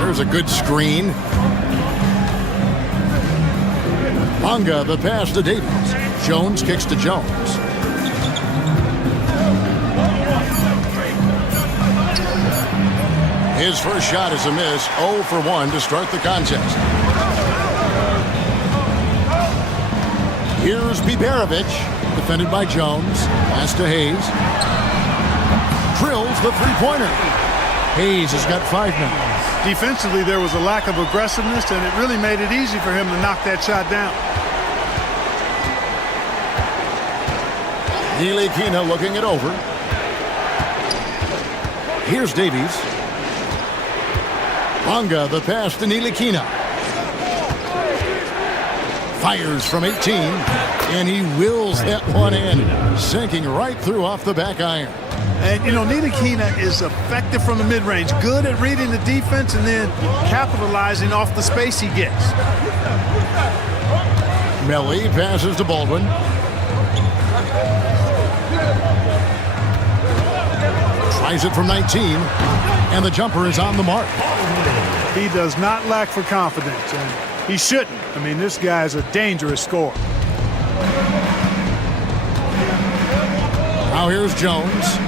There's a good screen. Bonga, the pass to Davies. Jones kicks to Jones. His first shot is a miss. 0 for 1 to start the contest. Here's Biberovic, defended by Jones. Pass to Hayes. Drills the three-pointer. Hayes has got 5 now. Defensively, there was a lack of aggressiveness, and it really made it easy for him to knock that shot down. Ntilikina looking it over. Here's Davies. Bonga, the pass to Ntilikina. Fires from 18, and he wills that one in, sinking right through off the back iron. And, you know, Ntilikina is effective from the mid-range, good at reading the defense and then capitalizing off the space he gets. Melli passes to Baldwin. Tries it from 19, and the jumper is on the mark. He does not lack for confidence, and he shouldn't. I mean, this guy is a dangerous scorer. Now here's Jones.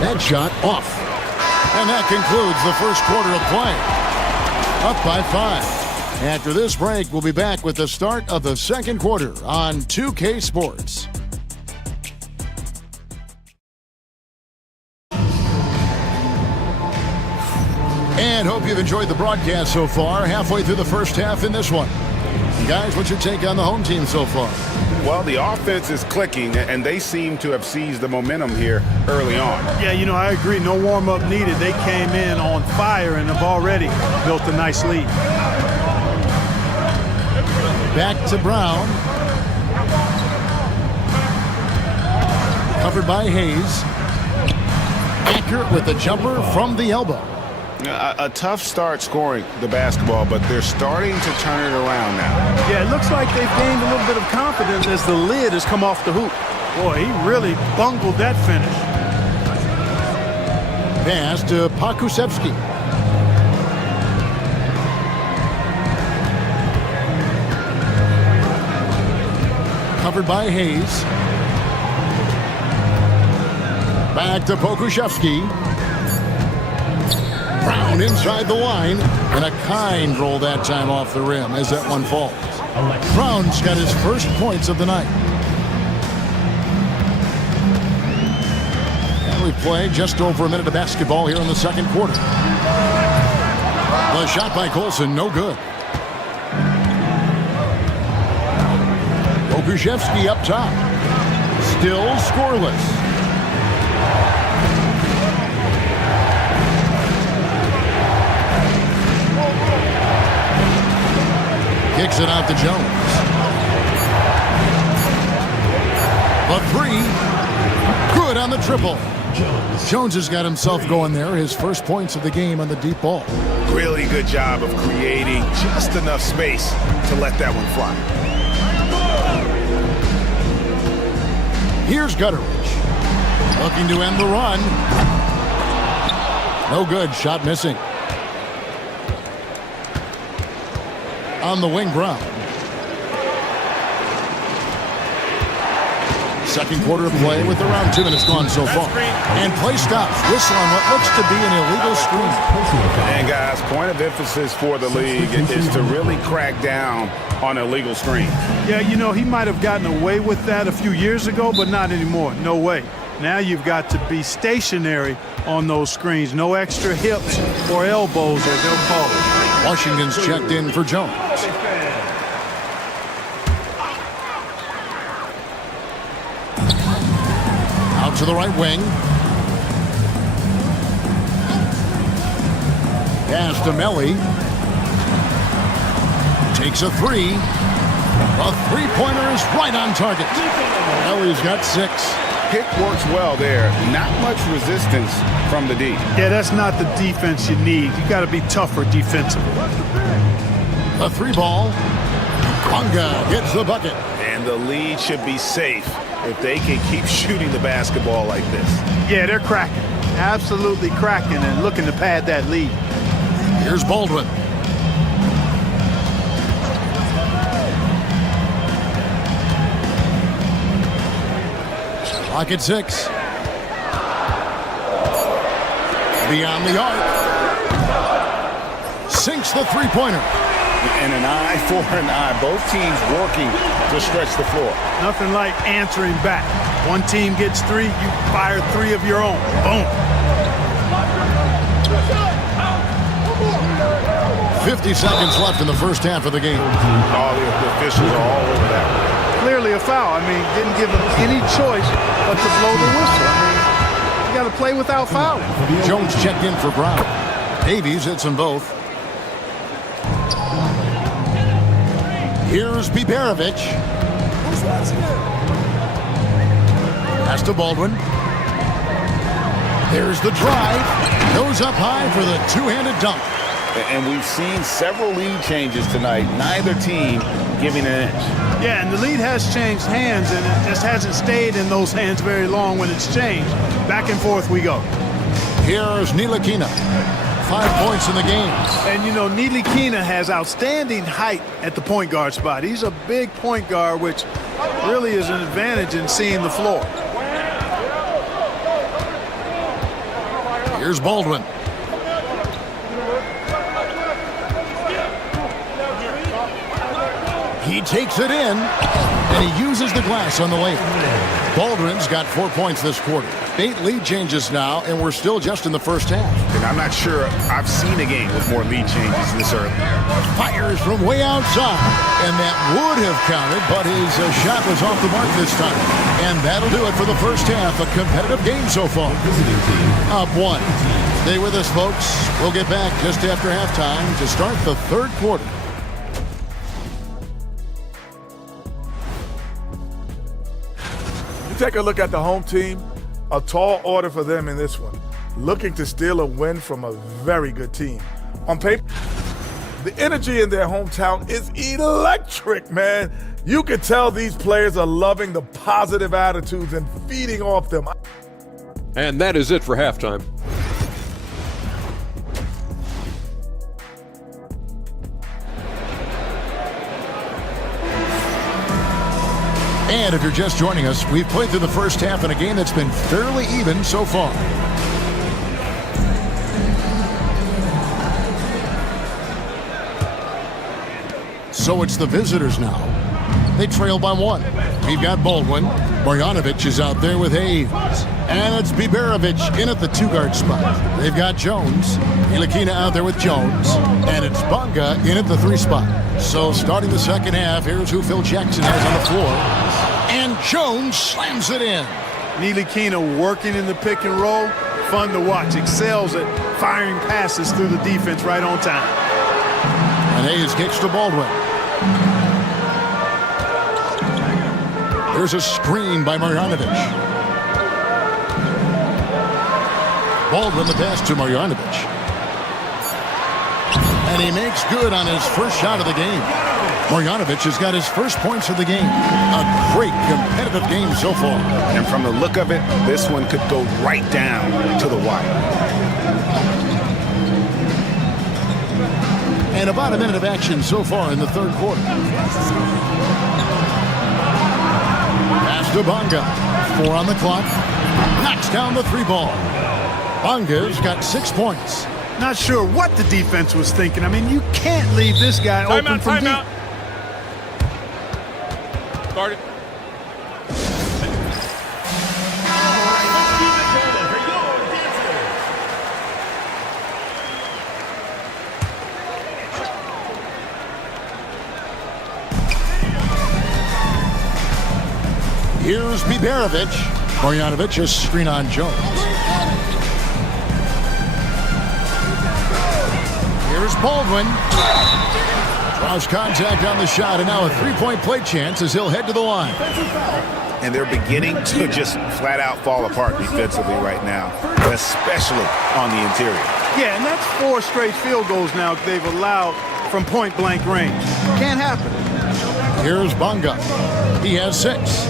That shot off. And that concludes the first quarter of play. Up by 5. After this break, we'll be back with the start of the second quarter on 2K Sports. And hope you've enjoyed the broadcast so far. Halfway through the first half in this one. Guys, what's your take on the home team so far? Well, the offense is clicking, and they seem to have seized the momentum here early on. Yeah, you know, I agree. No warm-up needed. They came in on fire and have already built a nice lead. Back to Brown. Covered by Hayes. Accurate with the jumper from the elbow. A tough start scoring the basketball, but they're starting to turn it around now. Yeah, it looks like they've gained a little bit of confidence as the lid has come off the hoop. Boy, he really bungled that finish. Pass to Pakusevski. Covered by Hayes. Back to Pokusevski. Brown inside the line, and a kind roll that time off the rim as that one falls. Brown's got his first points of the night. And we play just over a minute of basketball here in the second quarter. The shot by Colson, no good. Pokusevski up top. Still scoreless. Kicks it out to Jones. A three. Good on the triple. Jones has got himself going there. His first points of the game on the deep ball. Really good job of creating just enough space to let that one fly. Here's Gutteridge. Looking to end the run. No good. Shot missing. On the wing, Brown. Second quarter of play with around 2 minutes gone so far. And play stops. Whistle on what looks to be an illegal screen. And guys, point of emphasis for the league is to really crack down on illegal screens. Yeah, you know, he might have gotten away with that a few years ago, but not anymore. No way. Now you've got to be stationary on those screens. No extra hips or elbows or they'll call it. Washington's checked in for Jones. Out to the right wing. Pass to Melly. Takes a three. A three-pointer is right on target. Melly's got 6. Pick works well there. Not much resistance from the D. Yeah, that's not the defense you need. You got to be tougher defensively. A 3-ball. Bunga gets the bucket. And the lead should be safe if they can keep shooting the basketball like this. Yeah, they're cracking. Absolutely cracking and looking to pad that lead. Here's Baldwin. Clock at 6. Beyond the arc. Sinks the three-pointer. And an eye for an eye. Both teams working to stretch the floor. Nothing like answering back. One team gets 3, you fire 3 of your own. Boom. 50 seconds left in the first half of the game. All the officials are all over that. Clearly a foul. I mean, didn't give them any choice but to blow the whistle. I mean, you got to play without fouling. Jones checked in for Brown. Davies hits them both. Here's Biberovic. Pass to Baldwin. There's the drive. Goes up high for the two-handed dunk. And we've seen several lead changes tonight. Neither team giving an inch. Yeah, and the lead has changed hands, and it just hasn't stayed in those hands very long when it's changed. Back and forth we go. Here's Ntilikina. 5 points in the game. And, you know, Ntilikina has outstanding height at the point guard spot. He's a big point guard, which really is an advantage in seeing the floor. Here's Baldwin. He takes it in, and he uses the glass on the layup. Baldwin's got 4 points this quarter. 8 lead changes now, and we're still just in the first half. And I'm not sure I've seen a game with more lead changes this early. Fires from way outside, and that would have counted, but his shot was off the mark this time. And that'll do it for the first half. A competitive game so far. Up 1. Stay with us, folks. We'll get back just after halftime to start the third quarter. Take a look at the home team. A tall order for them in this one. Looking to steal a win from a very good team. On paper, the energy in their hometown is electric, man. You can tell these players are loving the positive attitudes and feeding off them. And that is it for halftime. And if you're just joining us, we've played through the first half in a game that's been fairly even so far. So it's the visitors now. They trail by 1. We've got Baldwin. Marjanovic is out there with Hayes. And it's Biberovic in at the 2-guard spot. They've got Jones. Ntilikina out there with Jones. And it's Bunga in at the 3 spot. So starting the second half, here's who Phil Jackson has on the floor. And Jones slams it in. Ntilikina working in the pick and roll. Fun to watch. Excels at firing passes through the defense right on time. And Hayes kicks to Baldwin. There's a screen by Marjanovic. Baldwin the pass to Marjanovic. And he makes good on his first shot of the game. Marjanovic has got his first points of the game. A great competitive game so far. And from the look of it, this one could go right down to the wire. And about a minute of action so far in the third quarter. Pass to Bunga. 4 on the clock. Knocks down the 3-ball. Bunga's got 6 points. Not sure what the defense was thinking. I mean, you can't leave this guy open from deep. Started. Here's Biberovic. Marjanovic, a screen on Jones. Here's Baldwin. Draws contact on the shot, and now a three-point play chance as he'll head to the line. And they're beginning to just flat out fall apart defensively right now, especially on the interior. Yeah, and that's 4 straight field goals now they've allowed from point-blank range. Can't happen. Here's Bonga. He has 6.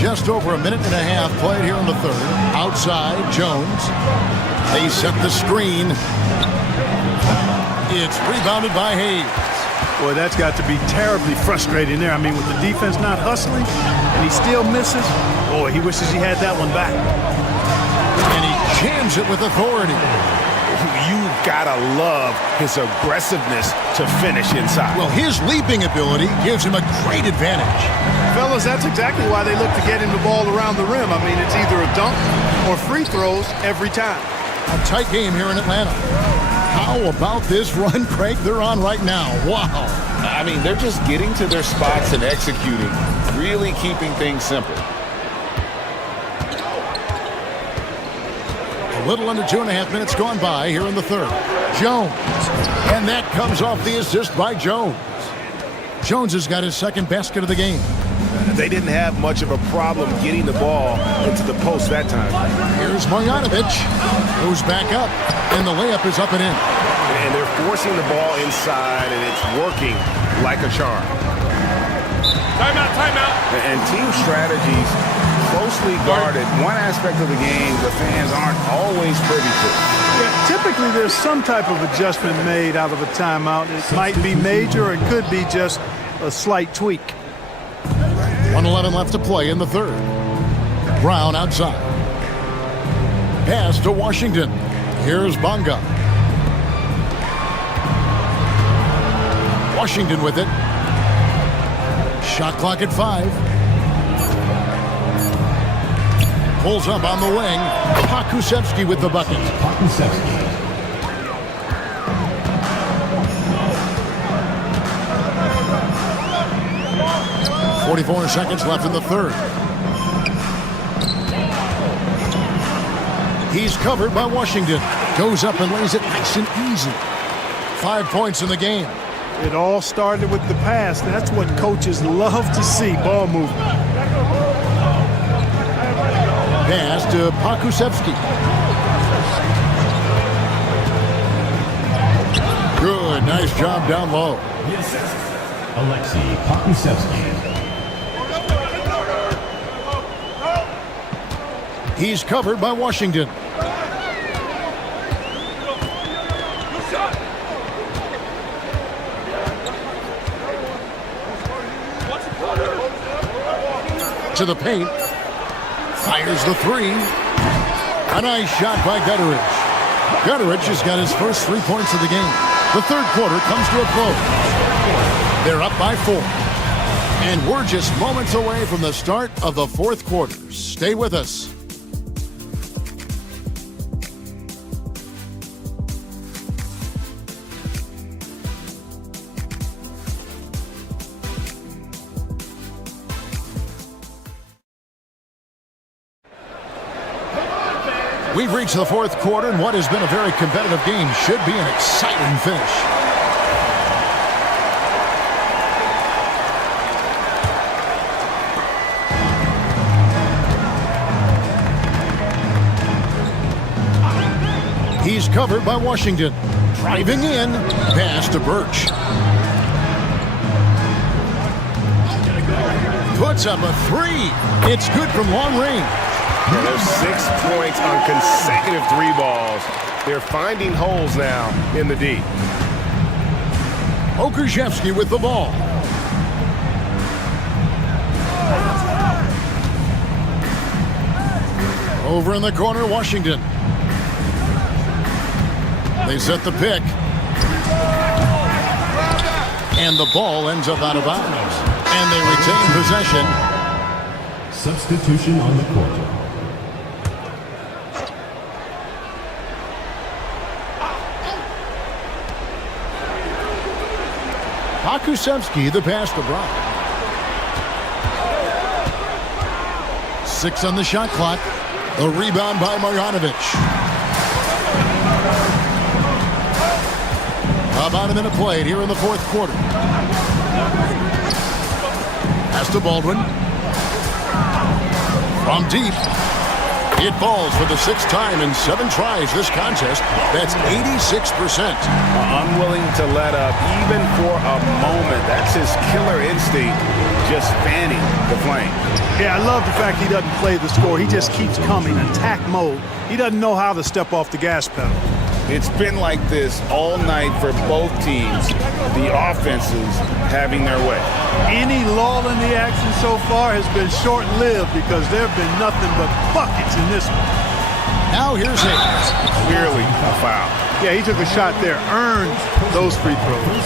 Just over a minute and a half played here in the third. Outside, Jones. They set the screen. It's rebounded by Hayes. Boy, that's got to be terribly frustrating there. I mean, with the defense not hustling, and he still misses. Boy, he wishes he had that one back. And he jams it with authority. You've got to love his aggressiveness to finish inside. Well, his leaping ability gives him a great advantage. Fellas, that's exactly why they look to get him the ball around the rim. I mean, it's either a dunk or free throws every time. A tight game here in Atlanta. How about this run, Craig, they're on right now? Wow. I mean, they're just getting to their spots and executing, really keeping things simple. A little under 2.5 minutes gone by here in the third. Jones. And that comes off the assist by Jones. Jones has got his second basket of the game. They didn't have much of a problem getting the ball into the post that time. Here's Marjanovic. Goes back up, and the layup is up and in. And they're forcing the ball inside, and it's working like a charm. Timeout, timeout. And team strategies closely guarded. One aspect of the game the fans aren't always privy to. Yeah, typically there's some type of adjustment made out of a timeout. It might be major, or it could be just a slight tweak. 1:11 left to play in the third. Brown outside. Pass to Washington. Here's Bonga. Washington with it. Shot clock at 5. Pulls up on the wing. Pakusevski with the bucket. 44 seconds left in the third. He's covered by Washington. Goes up and lays it nice and easy. 5 points in the game. It all started with the pass. That's what coaches love to see, ball movement. Pass to Pakusevski. Good, nice job down low. Alexei Pakusevski. He's covered by Washington. To the paint. Fires the 3. A nice shot by Gutteridge. Gutteridge has got his first 3 points of the game. The third quarter comes to a close. They're up by 4. And we're just moments away from the start of the fourth quarter. Stay with us. We've reached the fourth quarter, and what has been a very competitive game should be an exciting finish. He's covered by Washington. Driving in, pass to Birch. Puts up a 3. It's good from long range. There's 6 points on consecutive 3 balls. They're finding holes now in the D. Okrzewski with the ball. Over in the corner, Washington. They set the pick. And the ball ends up out of bounds. And they retain possession. Substitution on the court. Pakusevsky, the pass to Brown. 6 on the shot clock. The rebound by Marjanovic. About a minute played here in the fourth quarter. Pass to Baldwin. From deep. It falls for the 6th time in 7 tries this contest. That's 86%. Unwilling to let up even for a moment. That's his killer instinct, just fanning the flame. Yeah, I love the fact he doesn't play the score. He just keeps coming, attack mode. He doesn't know how to step off the gas pedal. It's been like this all night for both teams. The offenses having their way. Any lull in the action so far has been short-lived because there have been nothing but buckets in this one. Now here's Hayes. Clearly a foul. Yeah, he took a shot there, earned those free throws.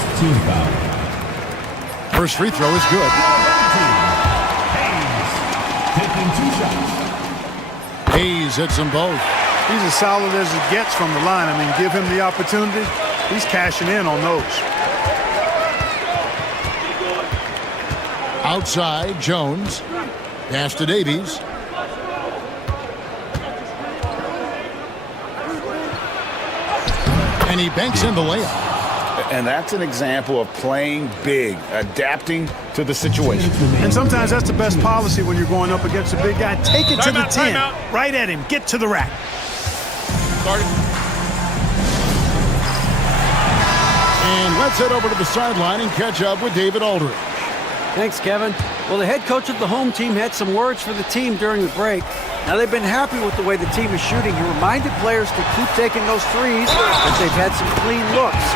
First free throw is good. Taking 2 shots. Hayes hits them both. He's as solid as it gets from the line. I mean, give him the opportunity. He's cashing in on those. Outside, Jones. Pass to Davies. And he banks in the layup. And that's an example of playing big, adapting to the situation. And sometimes that's the best policy when you're going up against a big guy. Take it to the 10. Right at him. Get to the rack. And let's head over to the sideline and catch up with David Aldridge. Thanks, Kevin. Well, the head coach of the home team had some words for the team during the break. Now, they've been happy with the way the team is shooting. He reminded players to keep taking those threes, but they've had some clean looks.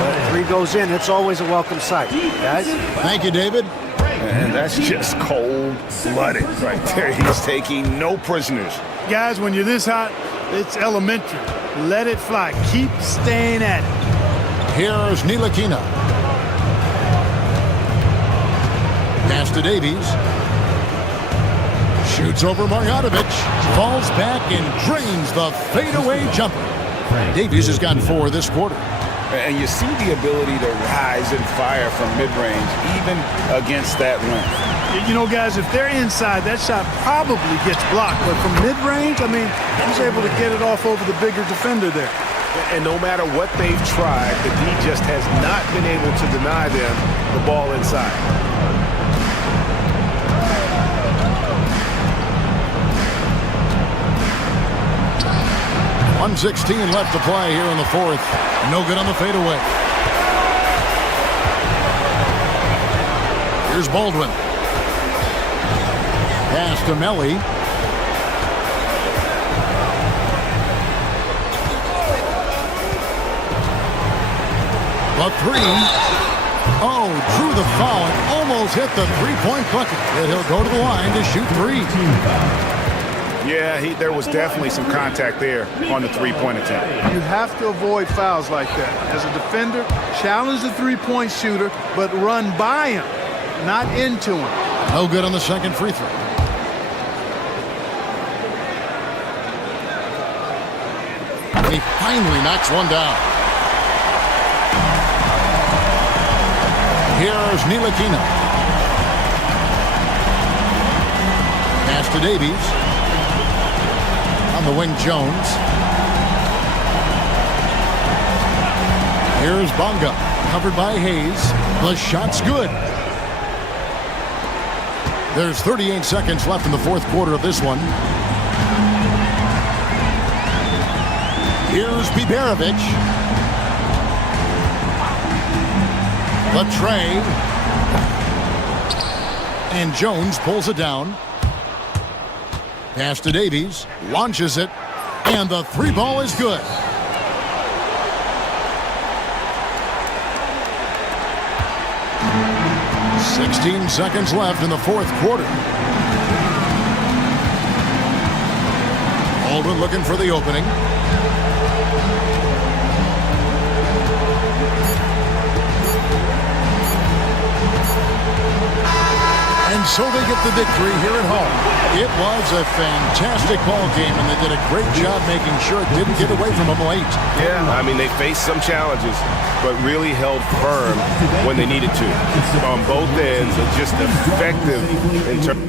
When the three goes in, it's always a welcome sight. Guys? Thank you, David. And that's just cold-blooded right there. He's taking no prisoners. Guys, when you're this hot, it's elementary. Let it fly. Keep staying at it. Here's Ntilikina. Pass to Davies. Shoots over Marjanovic. Falls back and drains the fadeaway jumper. Davies has gotten 4 this quarter. And you see the ability to rise and fire from mid-range, even against that length. You know, guys, if they're inside, that shot probably gets blocked. But from mid-range, I mean, he's able to get it off over the bigger defender there. And no matter what they've tried, the D just has not been able to deny them the ball inside. .116 left to play here in the fourth. No good on the fadeaway. Here's Baldwin. Pass to Melly. The 3. Oh, drew the foul and almost hit the three-point bucket. And he'll go to the line to shoot 3. Yeah, there was definitely some contact there on the three-point attempt. You have to avoid fouls like that. As a defender, challenge the three-point shooter, but run by him, not into him. No good on the second free throw. And he finally knocks one down. Here's Ntilikina. Pass to Davies. On the wing, Jones. Here's Bonga, covered by Hayes. The shot's good. There's 38 seconds left in the fourth quarter of this one. Here's Biberovic. The tray. And Jones pulls it down. Pass to Davies, launches it, and the 3 ball is good. .16 seconds left in the fourth quarter. Baldwin looking for the opening. And so they get the victory here at home. It was a fantastic ball game, and they did a great job making sure it didn't get away from them late. Yeah, I mean, they faced some challenges, but really held firm when they needed to. On both ends, just effective in terms.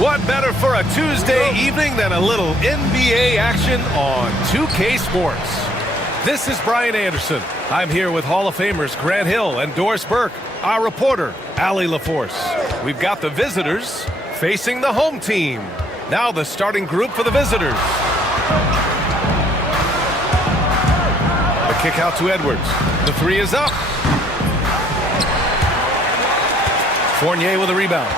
What better for a Tuesday evening than a little NBA action on 2K Sports? This is Brian Anderson. I'm here with Hall of Famers Grant Hill and Doris Burke, our reporter, Allie LaForce. We've got the visitors facing the home team. Now the starting group for the visitors. The kick out to Edwards. The three is up. Fournier with a rebound.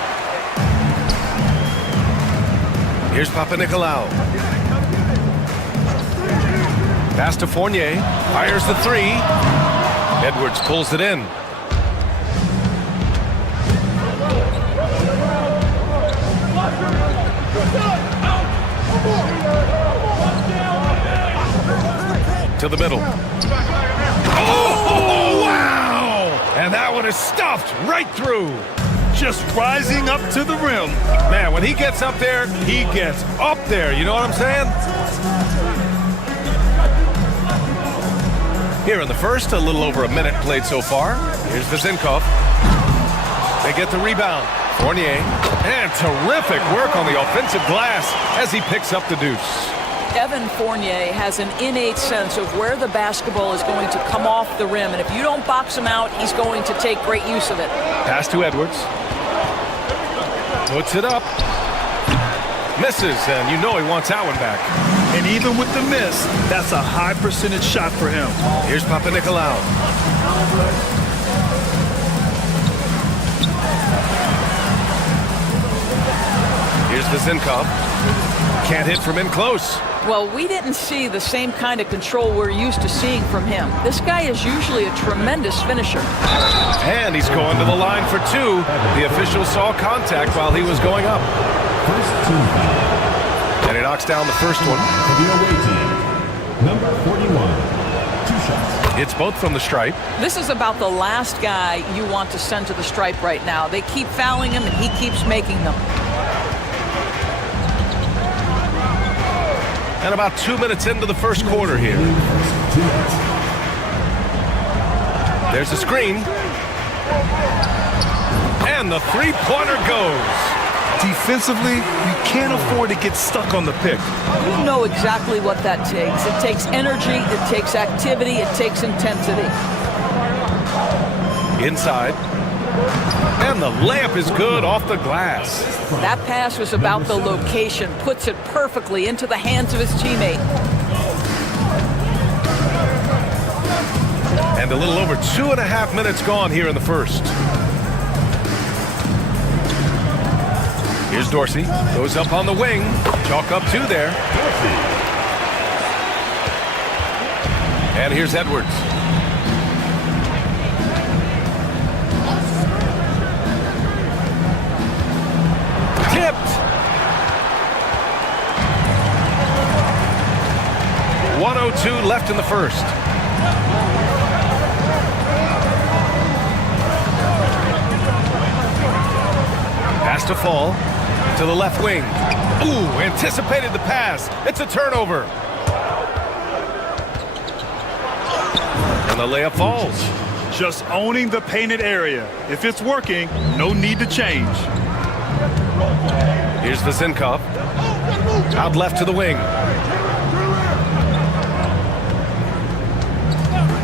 Here's Panathinaikos. Pass to Fournier. Fires the three. Edwards pulls it in. To the middle. Oh, wow! And that one is stuffed right through. Just rising up to the rim. Man, when he gets up there, he gets up there. You know what I'm saying? Here in the first, a little over a minute played so far. Here's Vezinkov. They get the rebound. Fournier. And terrific work on the offensive glass as he picks up the deuce. Evan Fournier has an innate sense of where the basketball is going to come off the rim. And if you don't box him out, he's going to take great use of it. Pass to Edwards. Puts it up. Misses, and you know he wants that one back. And even with the miss, that's a high percentage shot for him. Here's Panathinaikos. Here's Vezinkov. Can't hit from in close. Well, we didn't see the same kind of control we're used to seeing from him. This guy is usually a tremendous finisher. And he's going to the line for two. The official saw contact while he was going up. And he knocks down the first one. For the away team, number 41, 2 shots. It's both from the stripe. This is about the last guy you want to send to the stripe right now. They keep fouling him, and he keeps making them. And about 2 minutes into the first quarter here. There's a screen. And the three-pointer goes. Defensively, you can't afford to get stuck on the pick. You know exactly what that takes. It takes energy, it takes activity, it takes intensity. Inside. And the layup is good off the glass. That pass was about the location, puts it perfectly into the hands of his teammate. And a little over 2.5 minutes gone here in the first. Here's Dorsey. Goes up on the wing. Chalk up two there. And here's Edwards. 1:02 left in the first. Pass to fall to the left wing. Ooh, anticipated the pass. It's a turnover. And the layup falls. Just owning the painted area. If it's working, no need to change. Here's Vazinkov. Out left to the wing.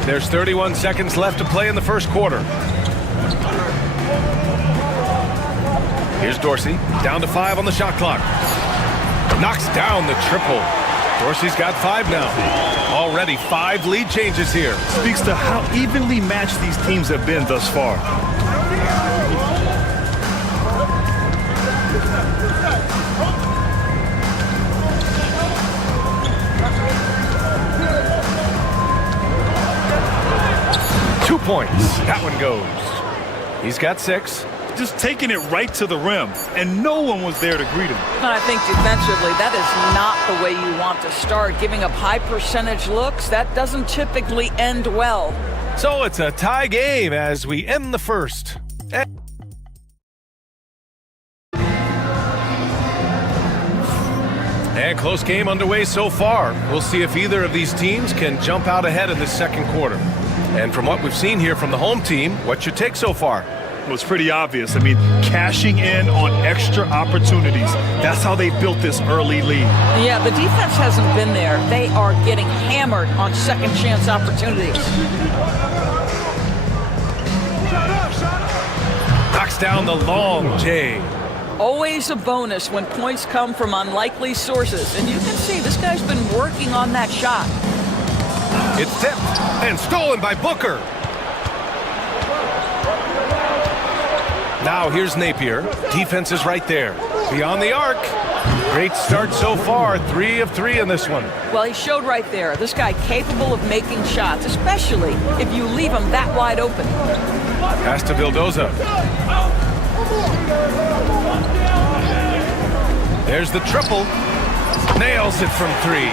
There's 31 seconds left to play in the first quarter. Here's Dorsey. Down to 5 on the shot clock. Knocks down the triple. Dorsey's got 5 now. Already 5 lead changes here. Speaks to how evenly matched these teams have been thus far. Points. That one goes. He's got 6. Just taking it right to the rim, and no one was there to greet him. And I think defensively, that is not the way you want to start. Giving up high percentage looks, that doesn't typically end well. So it's a tie game as we end the first. And close game underway so far. We'll see if either of these teams can jump out ahead in this second quarter. And from what we've seen here from the home team, what's your take so far? Well, it's pretty obvious. I mean, cashing in on extra opportunities. That's how they built this early lead. Yeah, the defense hasn't been there. They are getting hammered on second chance opportunities. Knocks down the long J. Always a bonus when points come from unlikely sources. And you can see this guy's been working on that shot. It's tipped and stolen by Booker. Now here's Napier. Defense is right there. Beyond the arc. Great start so far. 3 of 3 in this one. Well, he showed right there. This guy capable of making shots, especially if you leave him that wide open. Pass to Vildoza. There's the triple. Nails it from 3.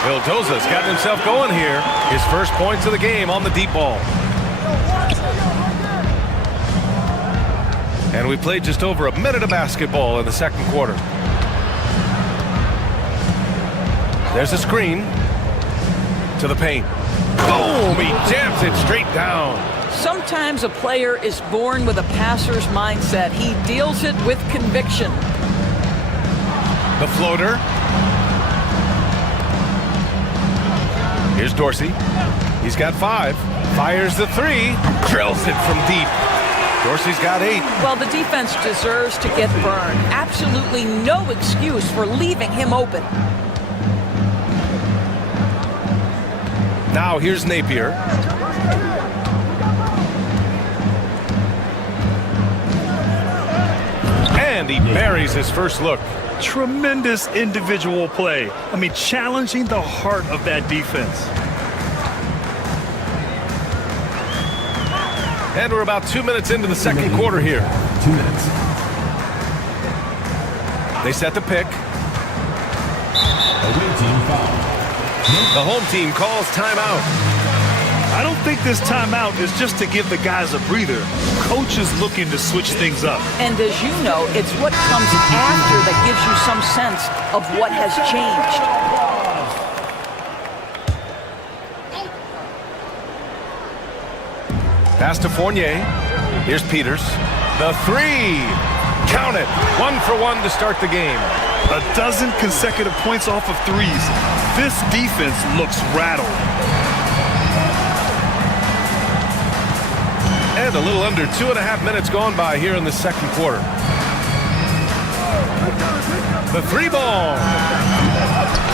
Vildoza's got himself going here. His first points of the game on the deep ball. And we played just over a minute of basketball in the second quarter. There's a screen to the paint. Boom! He jams it straight down. Sometimes a player is born with a passer's mindset. He deals it with conviction. The floater. Here's Dorsey. He's got 5. Fires the 3. Drills it from deep. Dorsey's got 8. Well, the defense deserves to get burned. Absolutely no excuse for leaving him open. Now here's Napier. And he buries his first look. Tremendous individual play. I mean, challenging the heart of that defense. And we're about 2 minutes into the second quarter here. 2 minutes. They set the pick. Away team foul. The home team calls timeout. I don't think this timeout is just to give the guys a breather. Coach is looking to switch things up. And as you know, it's what comes after that gives you some sense of what has changed. Pass to Fournier. Here's Peters. The 3. Count it. 1 for 1 to start the game. A dozen consecutive points off of 3s. This defense looks rattled. And a little under 2.5 minutes gone by here in the second quarter. The 3 ball.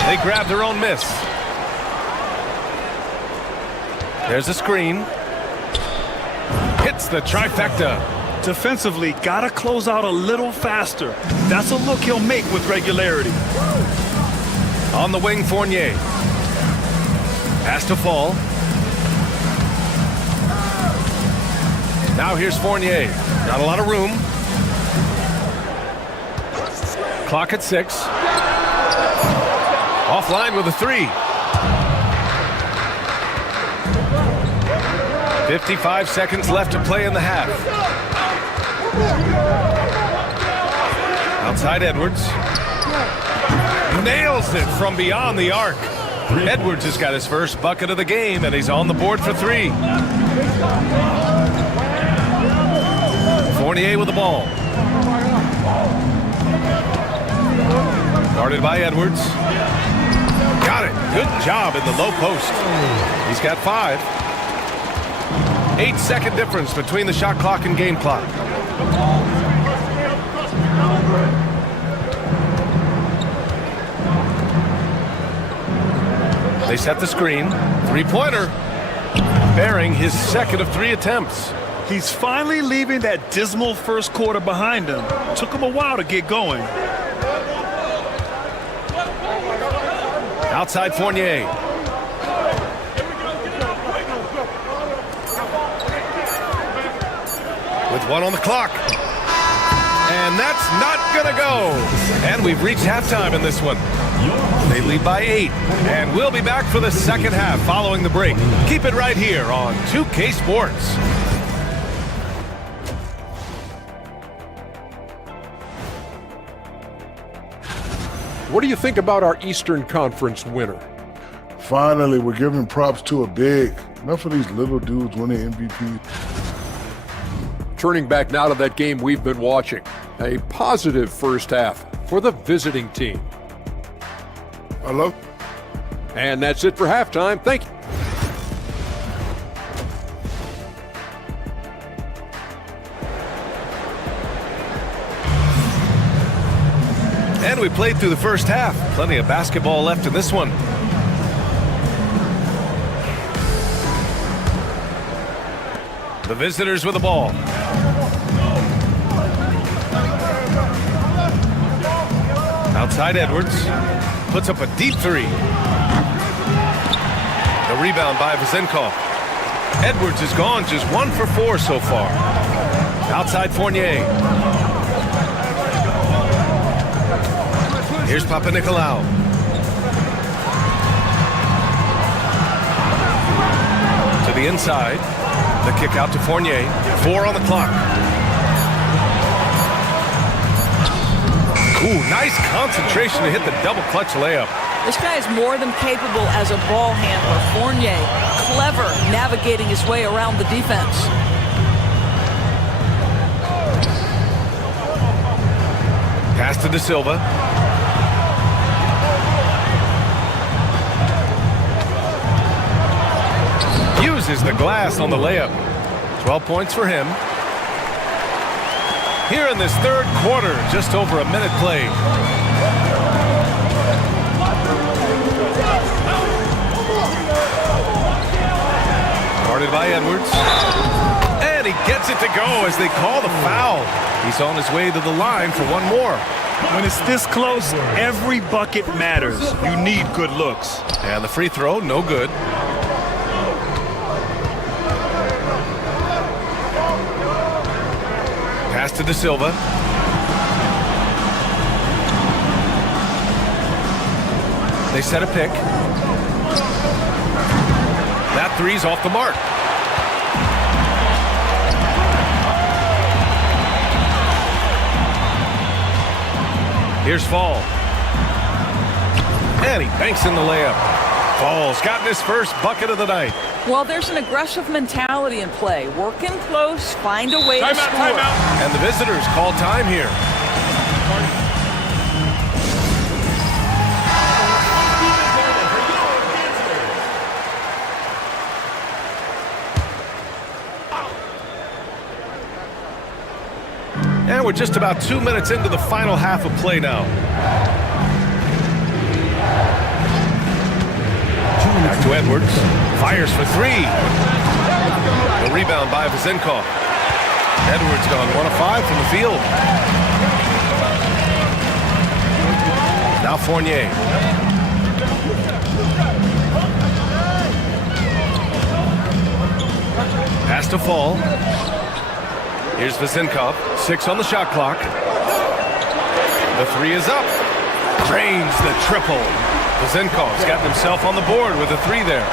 They grab their own miss. There's a screen. Hits the trifecta. Defensively, gotta close out a little faster. That's a look he'll make with regularity. On the wing, Fournier. Pass to fall. Now here's Fournier. Not a lot of room. Clock at 6. Offline with a 3. 55 seconds left to play in the half. Outside Edwards. Nails it from beyond the arc. Edwards has got his first bucket of the game, and he's on the board for 3. Fournier with the ball. Guarded by Edwards. Got it. Good job in the low post. He's got 5. 8-second difference between the shot clock and game clock. They set the screen. 3-pointer. Bearing his second of 3 attempts. He's finally leaving that dismal first quarter behind him. Took him a while to get going. Outside Fournier. With 1 on the clock. And that's not gonna go. And we've reached halftime in this one. They lead by 8. And we'll be back for the second half following the break. Keep it right here on 2K Sports. What do you think about our Eastern Conference winner? Finally, we're giving props to a big. Enough of these little dudes winning MVP. Turning back now to that game we've been watching. A positive first half for the visiting team. Hello? And that's it for halftime. Thank you. And we played through the first half. Plenty of basketball left in this one. The visitors with the ball. Outside Edwards. Puts up a deep 3. The rebound by Vezenkov. Edwards has gone just 1 for 4 so far. Outside Fournier. Here's Papanikolaou. To the inside. The kick out to Fournier. 4 on the clock. Ooh, nice concentration to hit the double clutch layup. This guy is more than capable as a ball handler. Fournier, clever navigating his way around the defense. Pass to De Silva. Uses the glass on the layup. 12 points for him. Here in this third quarter, just over a minute played. Guarded by Edwards. And he gets it to go as they call the foul. He's on his way to the line for one more. When it's this close, every bucket matters. You need good looks. And the free throw, no good. Pass to De Silva. They set a pick. That three's off the mark. Here's Fall. And he banks in the layup. Fall's gotten his first bucket of the night. Well, there's an aggressive mentality in play. Working close, find a way to score. Timeout. And the visitors call time here. And we're just about 2 minutes into the final half of play now. Back to Edwards. Fires for three. The rebound by Vezenkov. Edwards gone 1 of 5 from the field. Now Fournier. Pass to Fall. Here's Vezenkov. 6 on the shot clock. The three is up. Drains the triple. Pazinkov's got himself on the board with a 3 there.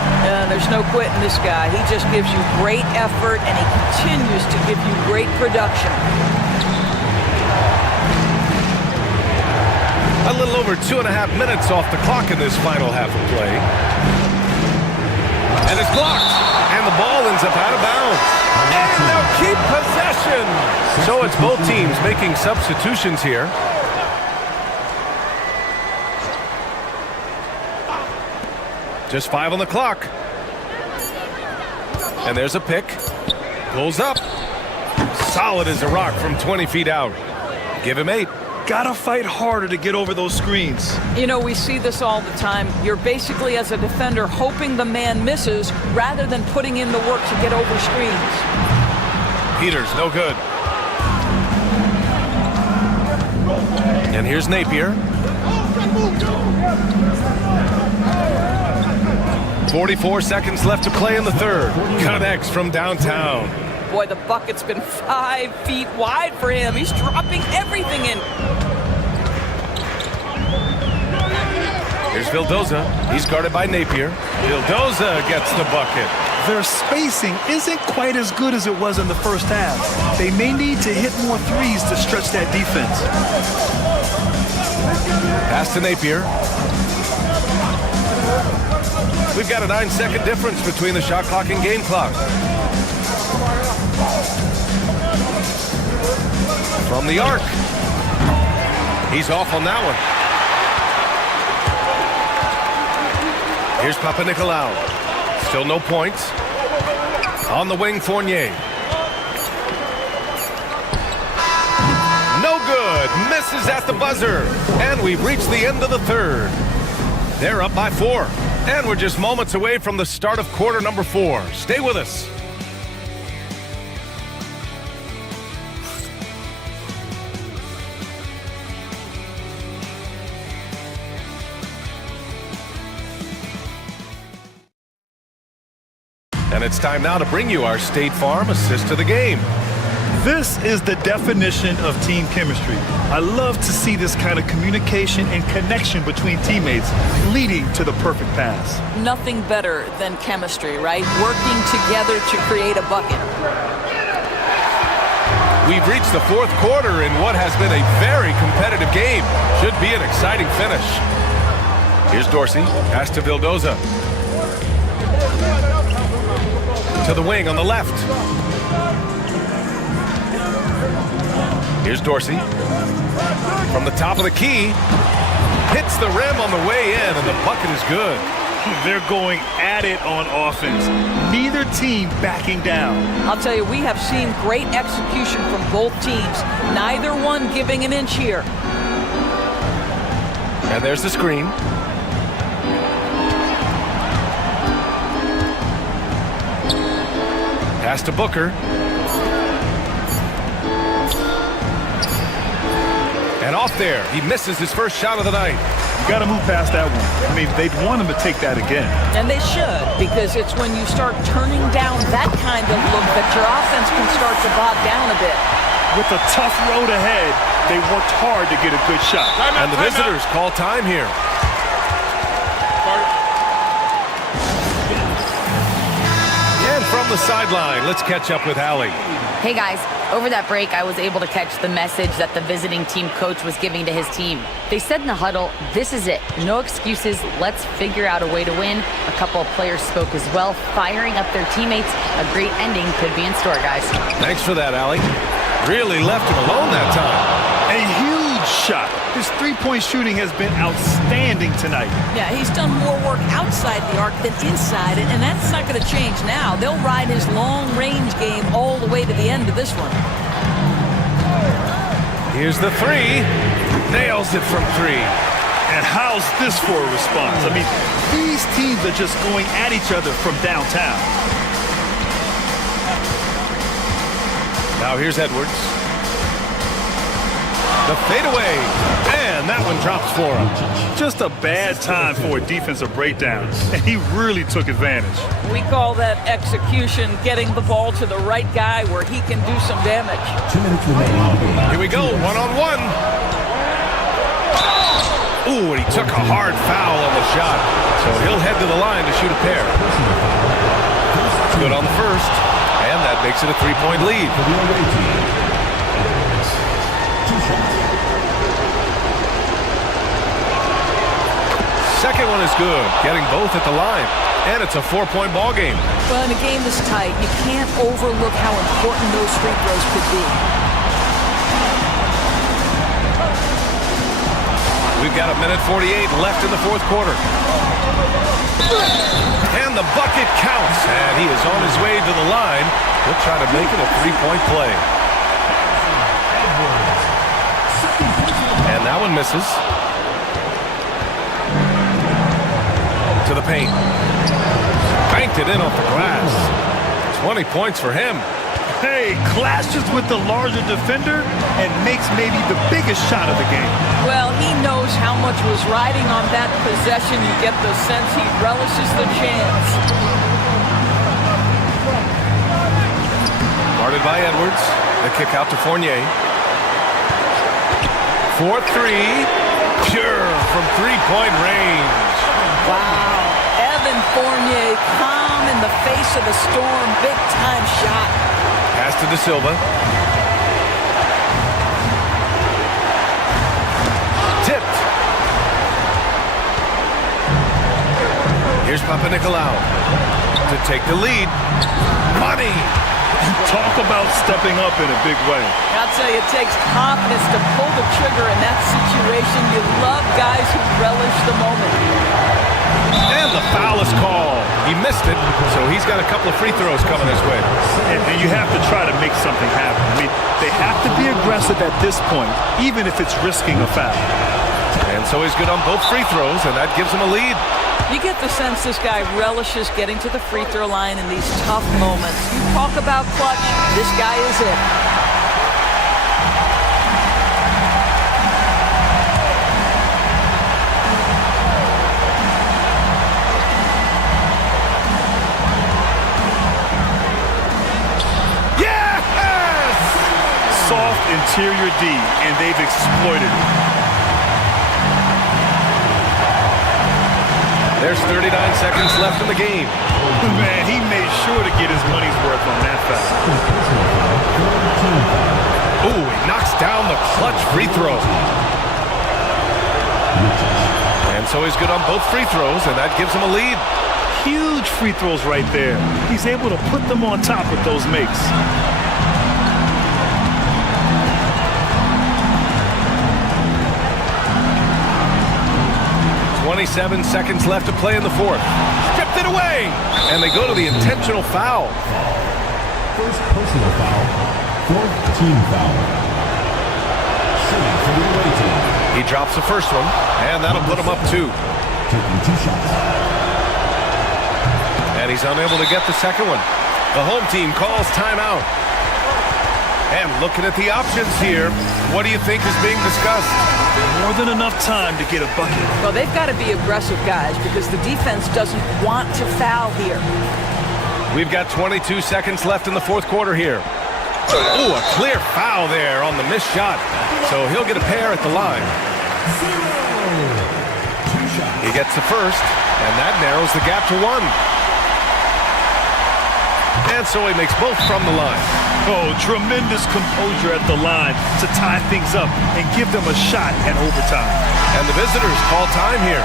There's no quitting this guy. He just gives you great effort, and he continues to give you great production. A little over 2.5 minutes off the clock in this final half of play. And it's blocked. And the ball ends up out of bounds. And they'll keep possession. So it's both teams making substitutions here. Just 5 on the clock. And there's a pick. Pulls up. Solid as a rock from 20 feet out. Give him 8. Gotta fight harder to get over those screens. You know, we see this all the time. You're basically, as a defender, hoping the man misses rather than putting in the work to get over screens. Peters, no good. And here's Napier. 44 seconds left to play in the third. Connects from downtown. Boy, the bucket's been 5 feet wide for him. He's dropping everything in. Here's Vildoza. He's guarded by Napier. Vildoza gets the bucket. Their spacing isn't quite as good as it was in the first half. They may need to hit more threes to stretch that defense. Pass to Napier. We've got a 9-second difference between the shot clock and game clock. From the arc. He's off on that one. Here's Papanikolaou. Still no points. On the wing, Fournier. No good. Misses at the buzzer. And we've reached the end of the third. They're up by 4. And we're just moments away from the start of quarter number 4. Stay with us. And it's time now to bring you our State Farm assist to the game. This is the definition of team chemistry. I love to see this kind of communication and connection between teammates leading to the perfect pass. Nothing better than chemistry, right? Working together to create a bucket. We've reached the fourth quarter in what has been a very competitive game. Should be an exciting finish. Here's Dorsey. Pass to Vildoza. To the wing on the left. Here's Dorsey. From the top of the key. Hits the rim on the way in, and the bucket is good. They're going at it on offense. Neither team backing down. I'll tell you, we have seen great execution from both teams. Neither one giving an inch here. And there's the screen. Pass to Booker. And off there. He misses his first shot of the night. You got to move past that one. I mean, they'd want him to take that again. And they should, because it's when you start turning down that kind of look that your offense can start to bog down a bit. With a tough road ahead, they worked hard to get a good shot. And the visitors call time here. And from the sideline, let's catch up with Allie. Hey guys, over that break, I was able to catch the message that the visiting team coach was giving to his team. They said in the huddle, this is it. No excuses. Let's figure out a way to win. A couple of players spoke as well, firing up their teammates. A great ending could be in store, guys. Thanks for that, Allie. Really left him alone that time. A huge shot. His three-point shooting has been outstanding tonight. Yeah, he's done more work outside the arc than inside it, and that's not going to change now. They'll ride his long-range game all the way to the end of this one. Here's the three. Nails it from 3. And how's this for a response? I mean, these teams are just going at each other from downtown. Now here's Edwards. The fadeaway, and that one drops for him. Just a bad time for a defensive breakdown, and he really took advantage. We call that execution, getting the ball to the right guy where he can do some damage. 2 minutes remaining. Here we go, one-on-one. Ooh, and he took a hard foul on the shot. So he'll head to the line to shoot a pair. Good on the first, and that makes it a 3-point lead. For the away team. Two shots. Second one is good, getting both at the line. And it's a 4-point ball game. Well, in a game this tight, you can't overlook how important those free throws could be. We've got 1:48 left in the fourth quarter. And the bucket counts. And he is on his way to the line. He'll try to make it a 3-point play. And that one misses. To the paint. Banked it in off the glass. 20 points for him. Hey, clashes with the larger defender and makes maybe the biggest shot of the game. Well, he knows how much was riding on that possession. You get the sense he relishes the chance. Guarded by Edwards. The kick out to Fournier. 4-3. Pure from three-point range. Wow. Evan Fournier, calm in the face of the storm. Big-time shot. Pass to De Silva. Tipped. Here's Papanikolaou to take the lead. Money. Talk about stepping up in a big way. I'll tell you, it takes confidence to pull the trigger in that situation. You love guys who relish the moment. And the foul is called. He missed it, so he's got a couple of free throws coming his way. And you have to try to make something happen. I mean, they have to be aggressive at this point, even if it's risking a foul. And so he's good on both free throws, and that gives him a lead. You get the sense this guy relishes getting to the free throw line in these tough moments. You talk about clutch, this guy is it. Yes! Soft interior D, and they've exploited it. There's 39 seconds left in the game. Man, he made sure to get his money's worth on that foul. Ooh, he knocks down the clutch free throw. And so he's good on both free throws, and that gives him a lead. Huge free throws right there. He's able to put them on top with those makes. 27 seconds left to play in the fourth. Stripped it away! And they go to the intentional foul. First personal foul. Fourth team foul. Shooting for the away team. He drops the first one, and that'll put him up 2. Taking 2 shots. And he's unable to get the second one. The home team calls timeout. And looking at the options here, what do you think is being discussed? More than enough time to get a bucket. Well, they've got to be aggressive, guys, because the defense doesn't want to foul here. We've got 22 seconds left in the fourth quarter here. Ooh, a clear foul there on the missed shot. So he'll get a pair at the line. He gets the first, and that narrows the gap to 1. And so he makes both from the line. Oh, tremendous composure at the line to tie things up and give them a shot at overtime. And the visitors call time here.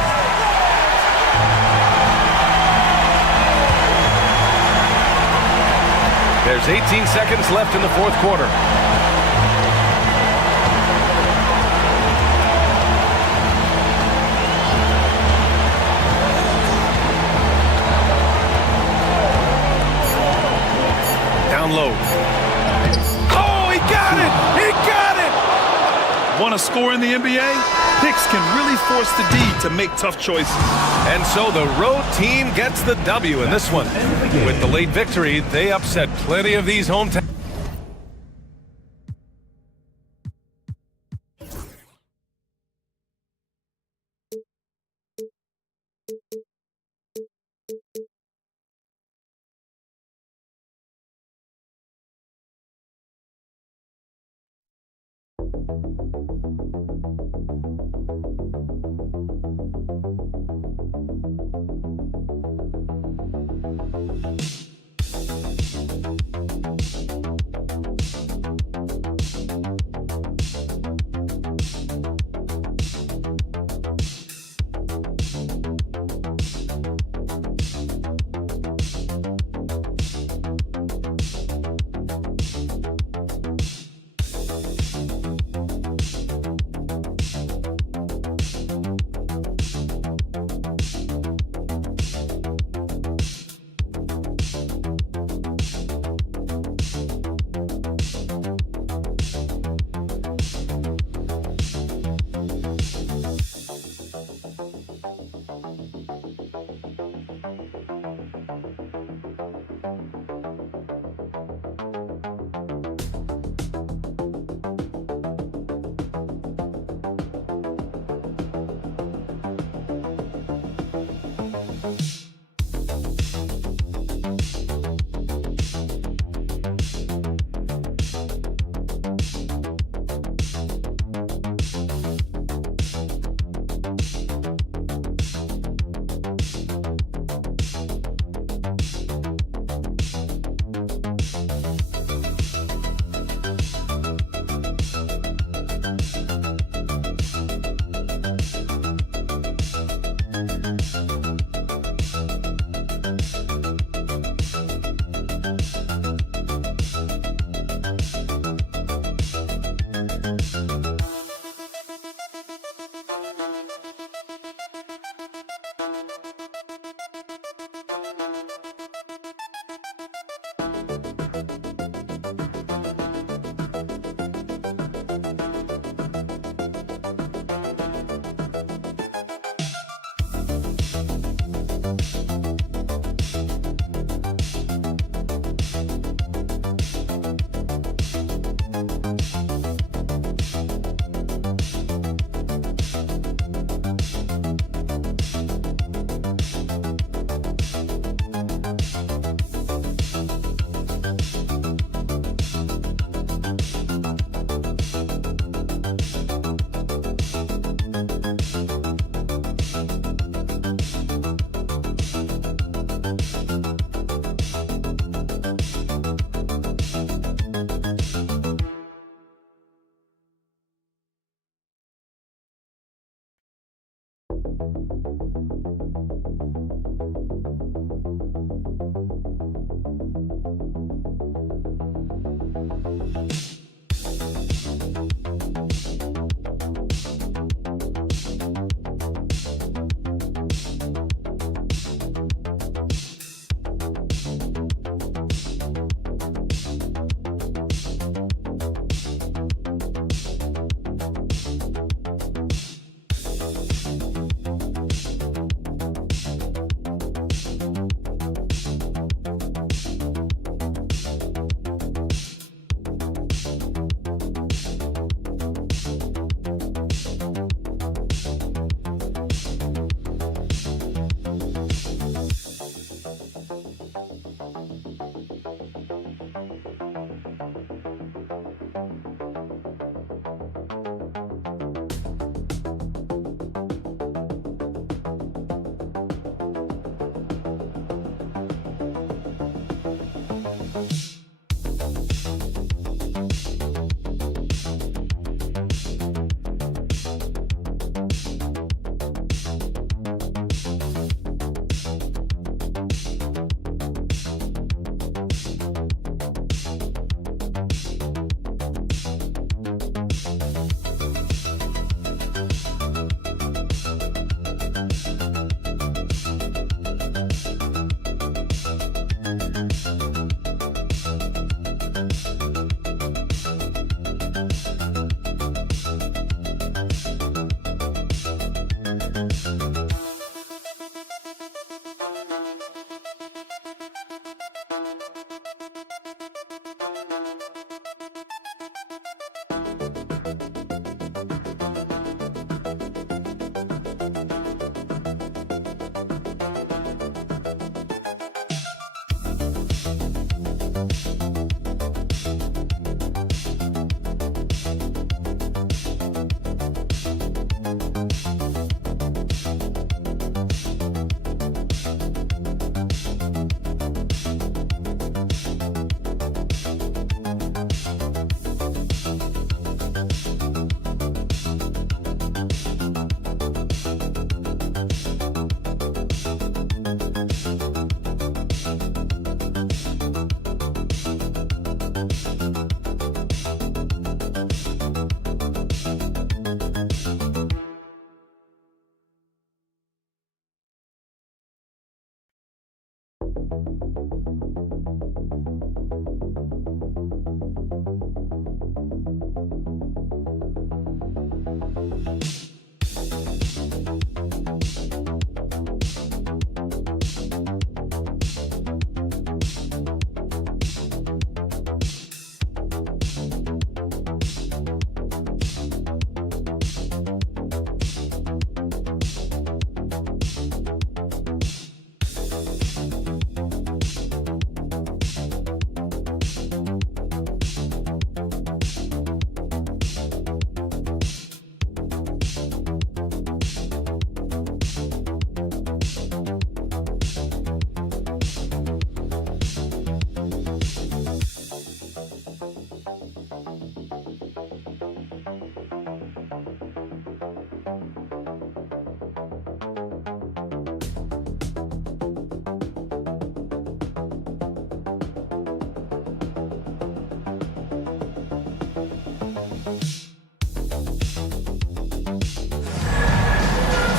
There's 18 seconds left in the fourth quarter. Down low. Oh, he got it! He got it! Want to score in the NBA? Hicks can really force the D to make tough choices. And so the road team gets the W in this one. With the late victory, they upset plenty of these hometown.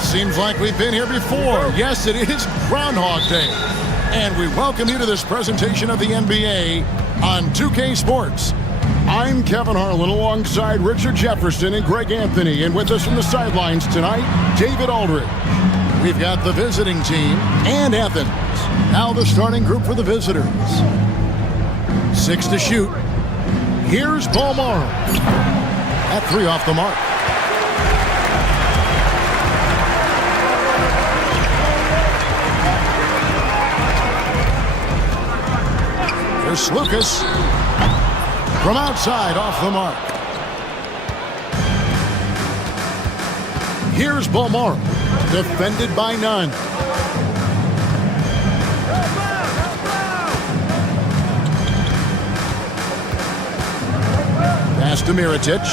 Seems like we've been here before. Yes, it is Groundhog Day. And we welcome you to this presentation of the NBA on 2K Sports. I'm Kevin Harlan alongside Richard Jefferson and Greg Anthony. And with us from the sidelines tonight, David Aldridge. We've got the visiting team and Athens. Now the starting group for the visitors. 6 to shoot. Here's Paul Morrow. At 3 off the mark. Here's Lucas. From outside, off the mark. Here's Bolmaro, defended by none. Pass to Mirotic.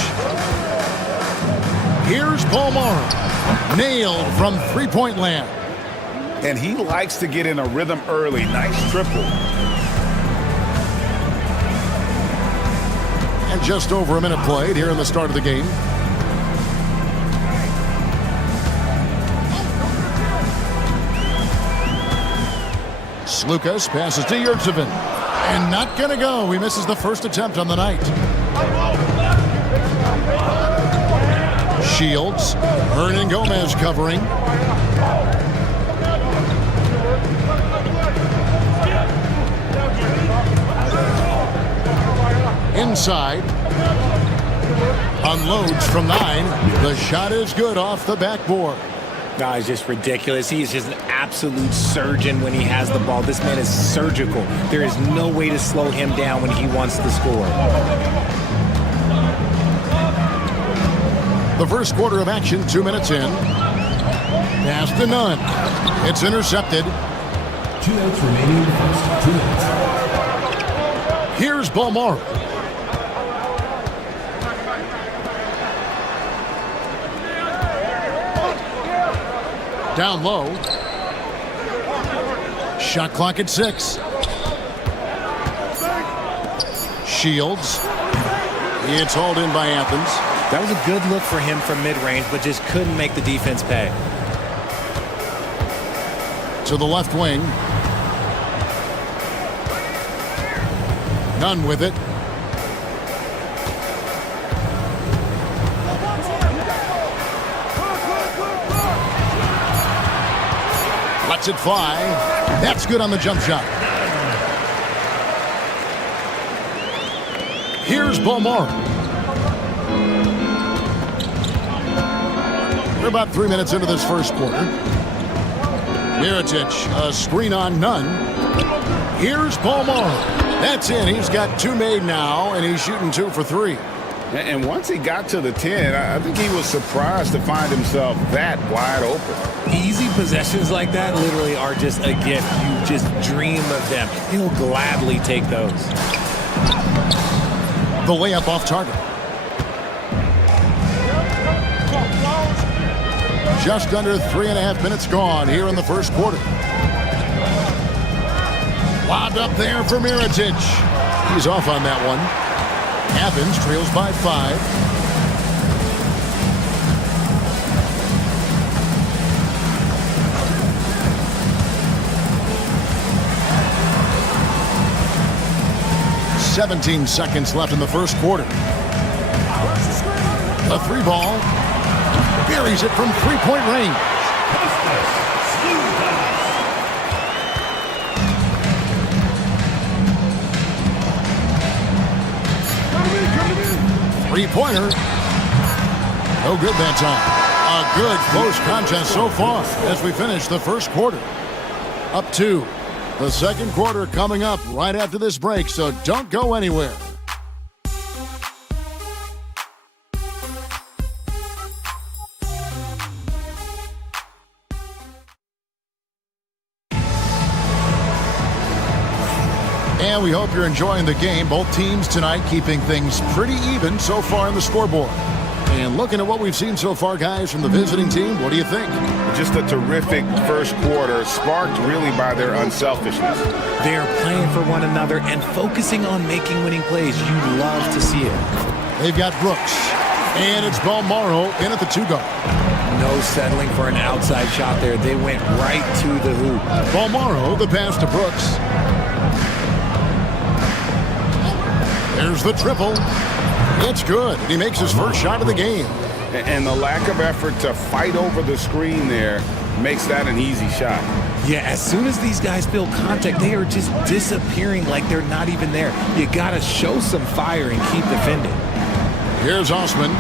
Here's Bolmaro. Nailed from three-point land. And he likes to get in a rhythm early. Nice triple. And just over a minute played here in the start of the game. Slukas passes to Yurtsevin. And not going to go. He misses the first attempt on the night. Shields. Hernan Gomez covering. Inside. Unloads from 9. The shot is good off the backboard. No, it's just ridiculous. He is just an absolute surgeon when he has the ball. This man is surgical. There is no way to slow him down when he wants to score. The first quarter of action, 2 minutes in. Pass to Nunn. It's intercepted. 2 minutes remaining in the first. 2 minutes. Here's Balmaro. Down low. Shot clock at 6. Shields. It's hauled in by Athens. That was a good look for him from mid-range, but just couldn't make the defense pay. To the left wing. Nunn with it. Lets it fly. That's good on the jump shot. Here's Balmaro. We're about 3 minutes into this first quarter. Mirotic, a screen on Nunn. Here's Balmaro. That's in. He's got 2 made now, and he's shooting 2 for 3. And once he got to the 10, I think he was surprised to find himself that wide open. Easy possessions like that literally are just a gift. You just dream of them. He'll gladly take those. The layup off target. Just under 3.5 minutes gone here in the first quarter. Lobbed up there for Mirotic. He's off on that one. Athens trails by 5. "17 seconds left in the first quarter. The 3 ball. Buries it from 3-point range. Three-pointer. No good that time. A good close contest so far as we finish the first quarter. Up 2. The second quarter coming up right after this break, so don't go anywhere. And we hope you're enjoying the game. Both teams tonight keeping things pretty even so far in the scoreboard. And looking at what we've seen so far, guys, from the visiting team, what do you think? Just a terrific first quarter, sparked really by their unselfishness. They are playing for one another and focusing on making winning plays. You love to see it. They've got Brooks. And it's Balmaro in at the 2-guard. No settling for an outside shot there. They went right to the hoop. Balmaro, the pass to Brooks. There's the triple. It's good. He makes his first shot of the game. And the lack of effort to fight over the screen there makes that an easy shot. Yeah, as soon as these guys feel contact, they are just disappearing like they're not even there. You got to show some fire and keep defending. Here's Osman.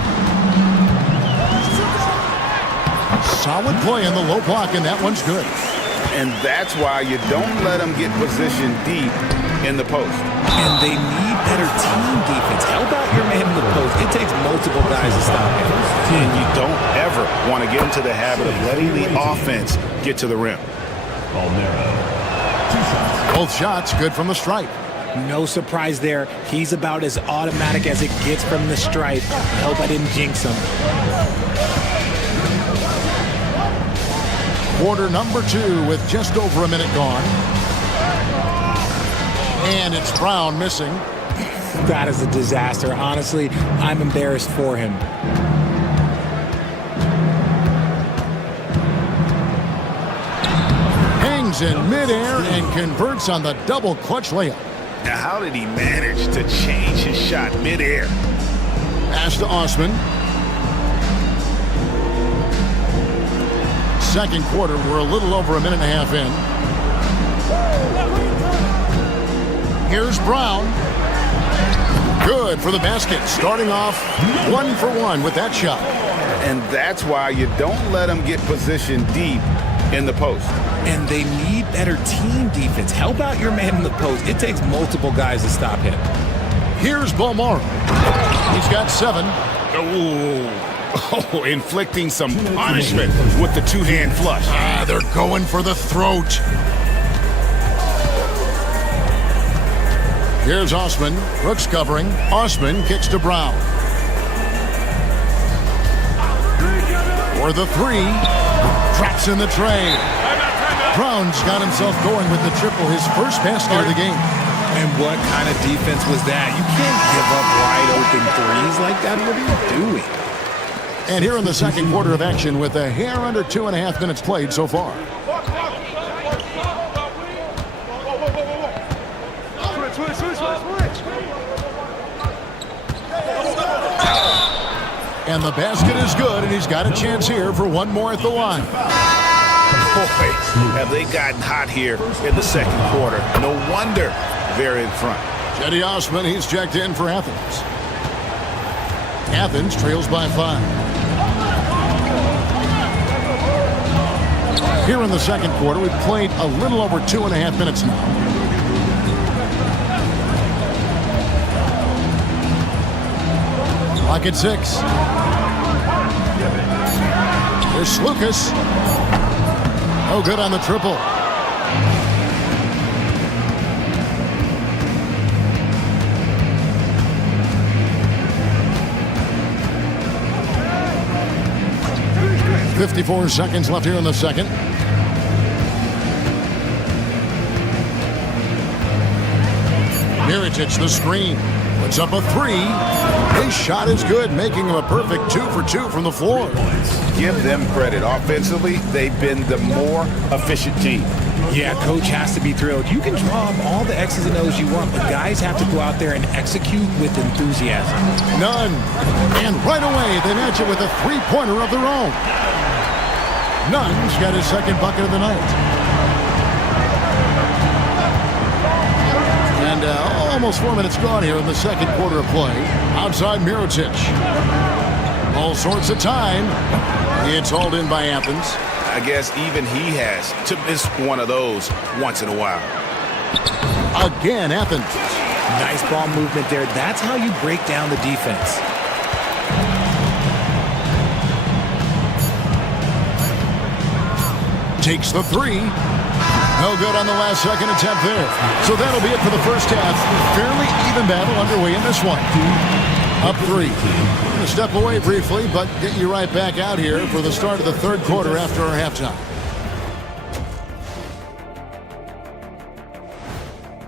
Solid play in the low block, and that one's good. And that's why you don't let them get positioned deep in the post. And they need better team defense. Help out your man in the post. It takes multiple guys to stop him. And you don't ever want to get into the habit of letting the offense get to the rim. Both shots good from the stripe. No surprise there. He's about as automatic as it gets from the stripe. Hope I didn't jinx him. Quarter number 2 with just over a minute gone. And it's Brown missing. That is a disaster. Honestly, I'm embarrassed for him. Hangs in midair and converts on the double clutch layup. Now, how did he manage to change his shot midair? Pass to Osman. Second quarter, we're a little over a minute and a half in. Here's Brown. Good for the basket. Starting off 1 for 1 with that shot. And that's why you don't let them get positioned deep in the post. And they need better team defense. Help out your man in the post. It takes multiple guys to stop him. Here's Balmora. He's got 7. Oh, inflicting some punishment with the two-hand flush. They're going for the throat. Here's Osman. Brooks covering. Osman kicks to Brown. For the 3. Drops in the tray. Brown's got himself going with the triple, his first basket of the game. And what kind of defense was that? You can't give up wide open threes like that. What are you doing? And here in the second quarter of action with a hair under 2.5 minutes played so far. And the basket is good, and he's got a chance here for one more at the line. Boy, have they gotten hot here in the second quarter. No wonder they're in front. Cedi Osman, he's checked in for Athens. Athens trails by 5. Here in the second quarter, we've played a little over 2.5 minutes now. Clock at 6. Here's Lucas. No good on the triple. .54 seconds left here in the second. Mirotic, the screen. Puts up a 3. His shot is good, making him a perfect 2 for 2 from the floor. Give them credit. Offensively, they've been the more efficient team. Yeah, coach has to be thrilled. You can draw up all the X's and O's you want, but guys have to go out there and execute with enthusiasm. None. And right away, they match it with a three-pointer of their own. Nunn's got his second bucket of the night. And almost 4 minutes gone here in the second quarter of play. Outside Mirotic. All sorts of time. It's hauled in by Athens. I guess even he has to miss one of those once in a while. Again, Athens. Nice ball movement there. That's how you break down the defense. Takes the 3. No good on the last second attempt there. So that'll be it for the first half. Fairly even battle underway in this one. Up 3. We're going to step away briefly, but get you right back out here for the start of the third quarter after our halftime.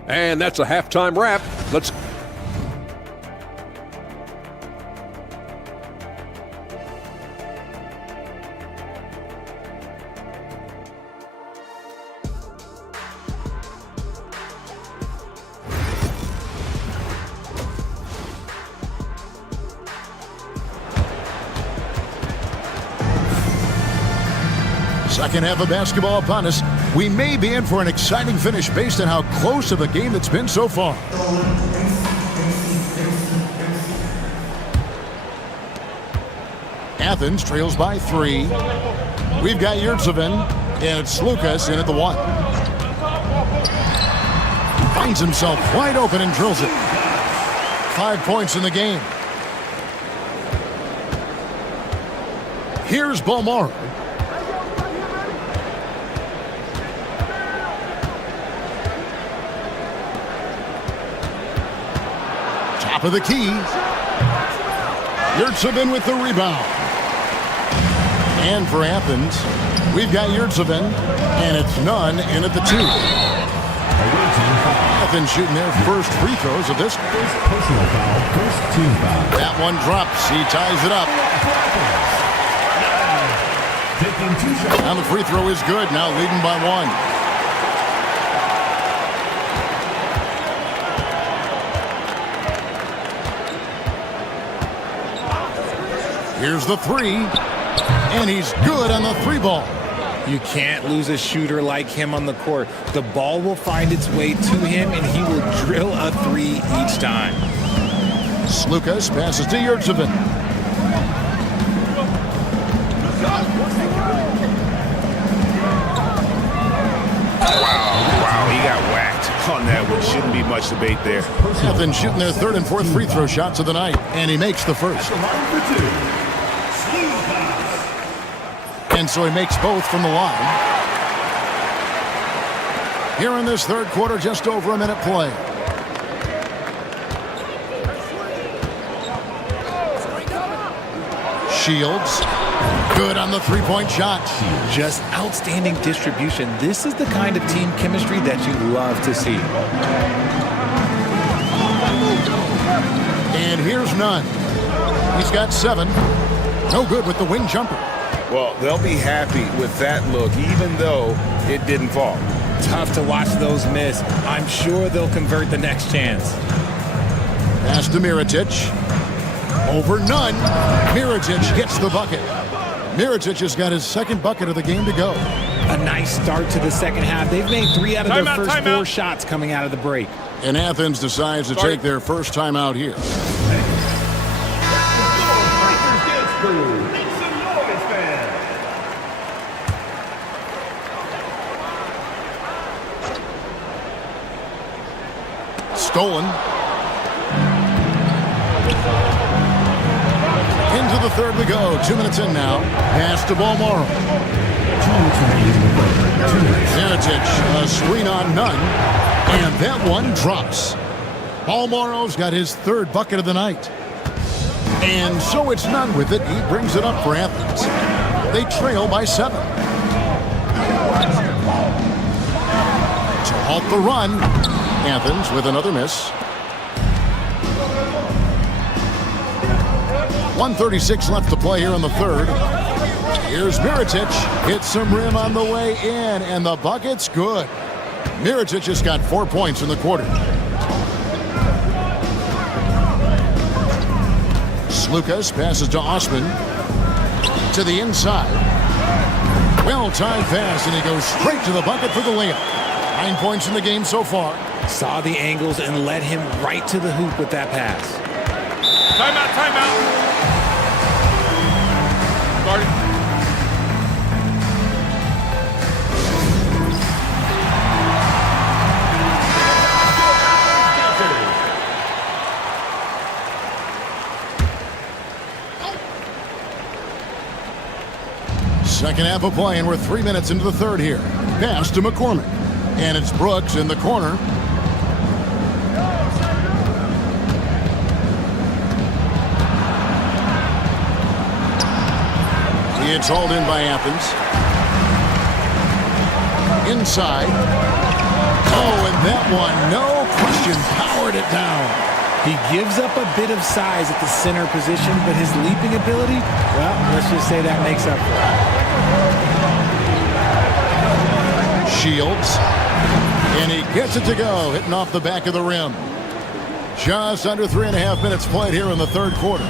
And that's a halftime wrap. Let's Second half of basketball upon us. We may be in for an exciting finish based on how close of a game it's been so far. Athens trails by 3. We've got Yurtsevin, and it's Lucas in at the 1. Finds himself wide open and drills it. 5 points in the game. Here's Balmora. Top of the key. Yurtsevin with the rebound. And for Athens, we've got Yurtsevin, and it's none in at the 2. Athens shooting their first free throws of this. Personal foul, first team foul. That one drops. He ties it up. Taking 2 shots. And the free throw is good. Now leading by 1. Here's the 3, and he's good on the 3 ball. You can't lose a shooter like him on the court. The ball will find its way to him, and he will drill a 3 each time. Slukas passes to Yurtsevin. Wow, he got whacked on that one. Shouldn't be much debate there. Athens shooting their 3rd and 4th free throw shots of the night, and he makes the first. And so he makes both from the line. Here in this 3rd quarter, just over a minute play. Shields, good on the 3-point shot. Just outstanding distribution. This is the kind of team chemistry that you love to see. And here's none. He's got 7. No good with the wing jumper. Well, they'll be happy with that look, even though it didn't fall. Tough to watch those miss. I'm sure they'll convert the next chance. Pass to Mirotic. Over none. Mirotic gets the bucket. Mirotic has got his 2nd bucket of the game to go. A nice start to the second half. They've made 3 out of their first 4 shots coming out of the break. And Athens decides to take their first timeout here. Stolen. Into the 3rd we go. 2 minutes in now. Pass to Balmoro. Mirotic, a screen on none. And that one drops. Balmoro's got his 3rd bucket of the night. And so it's none with it. He brings it up for Athens. They trail by 7. To halt the run. Athens with another miss. 1:36 left to play here in the 3rd. Here's Mirotic. Hits some rim on the way in, and the bucket's good. Mirotic has got 4 points in the quarter. Slukas passes to Osman. To the inside. Well-timed pass, and he goes straight to the bucket for the layup. 9 points in the game so far. Saw the angles and led him right to the hoop with that pass. Timeout, timeout. Starting. Second half of play, and we're 3 minutes into the 3rd here. Pass to McCormick. And it's Brooks in the corner. It's hauled in by Athens. Inside. Oh, and that one, no question, powered it down. He gives up a bit of size at the center position, but his leaping ability, well, let's just say that makes up for it. Shields. And he gets it to go, hitting off the back of the rim. Just under 3.5 minutes played here in the 3rd quarter.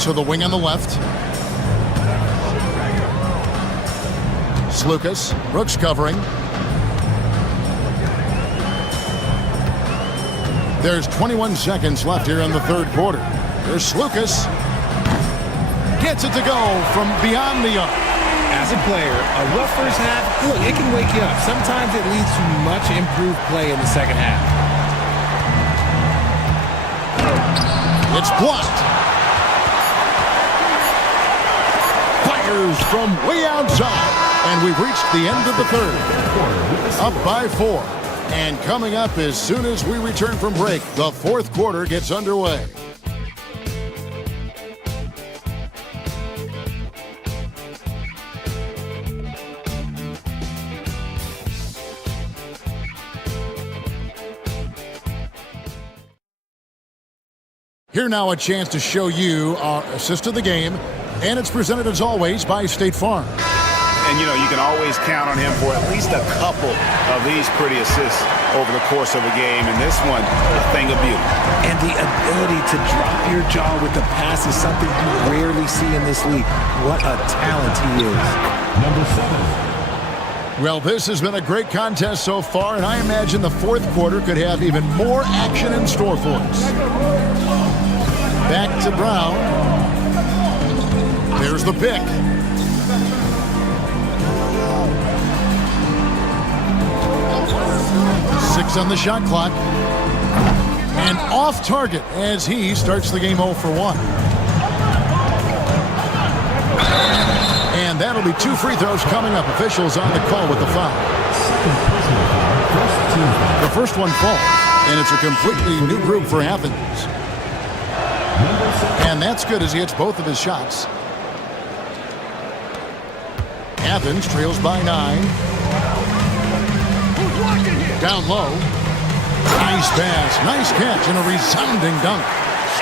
To the wing on the left. Slukas. Brooks covering. There's 21 seconds left here in the 3rd quarter. Here's Slukas. Gets it to go from beyond the arc. As a player, a rough first half, look, it can wake you up. Sometimes it leads to much improved play in the second half. It's blocked. Fires from way outside. And we've reached the end of the 3rd. Up by 4. And coming up as soon as we return from break, the 4th quarter gets underway. Here now a chance to show you our assist of the game, and it's presented as always by State Farm. And, you know, you can always count on him for at least a couple of these pretty assists over the course of a game. And this one, a thing of beauty. And the ability to drop your jaw with the pass is something you rarely see in this league. What a talent he is. Number 7. Well, this has been a great contest so far, and I imagine the fourth quarter could have even more action in store for us. Back to Brown. There's the pick. Six on the shot clock. And off target as he starts the game 0 for 1. And that'll be 2 free throws coming up. Officials on the call with the foul. The first one falls, and it's a completely new group for Athens. And that's good as he hits both of his shots. Athens trails by 9. Down low. Nice pass, nice catch, and a resounding dunk.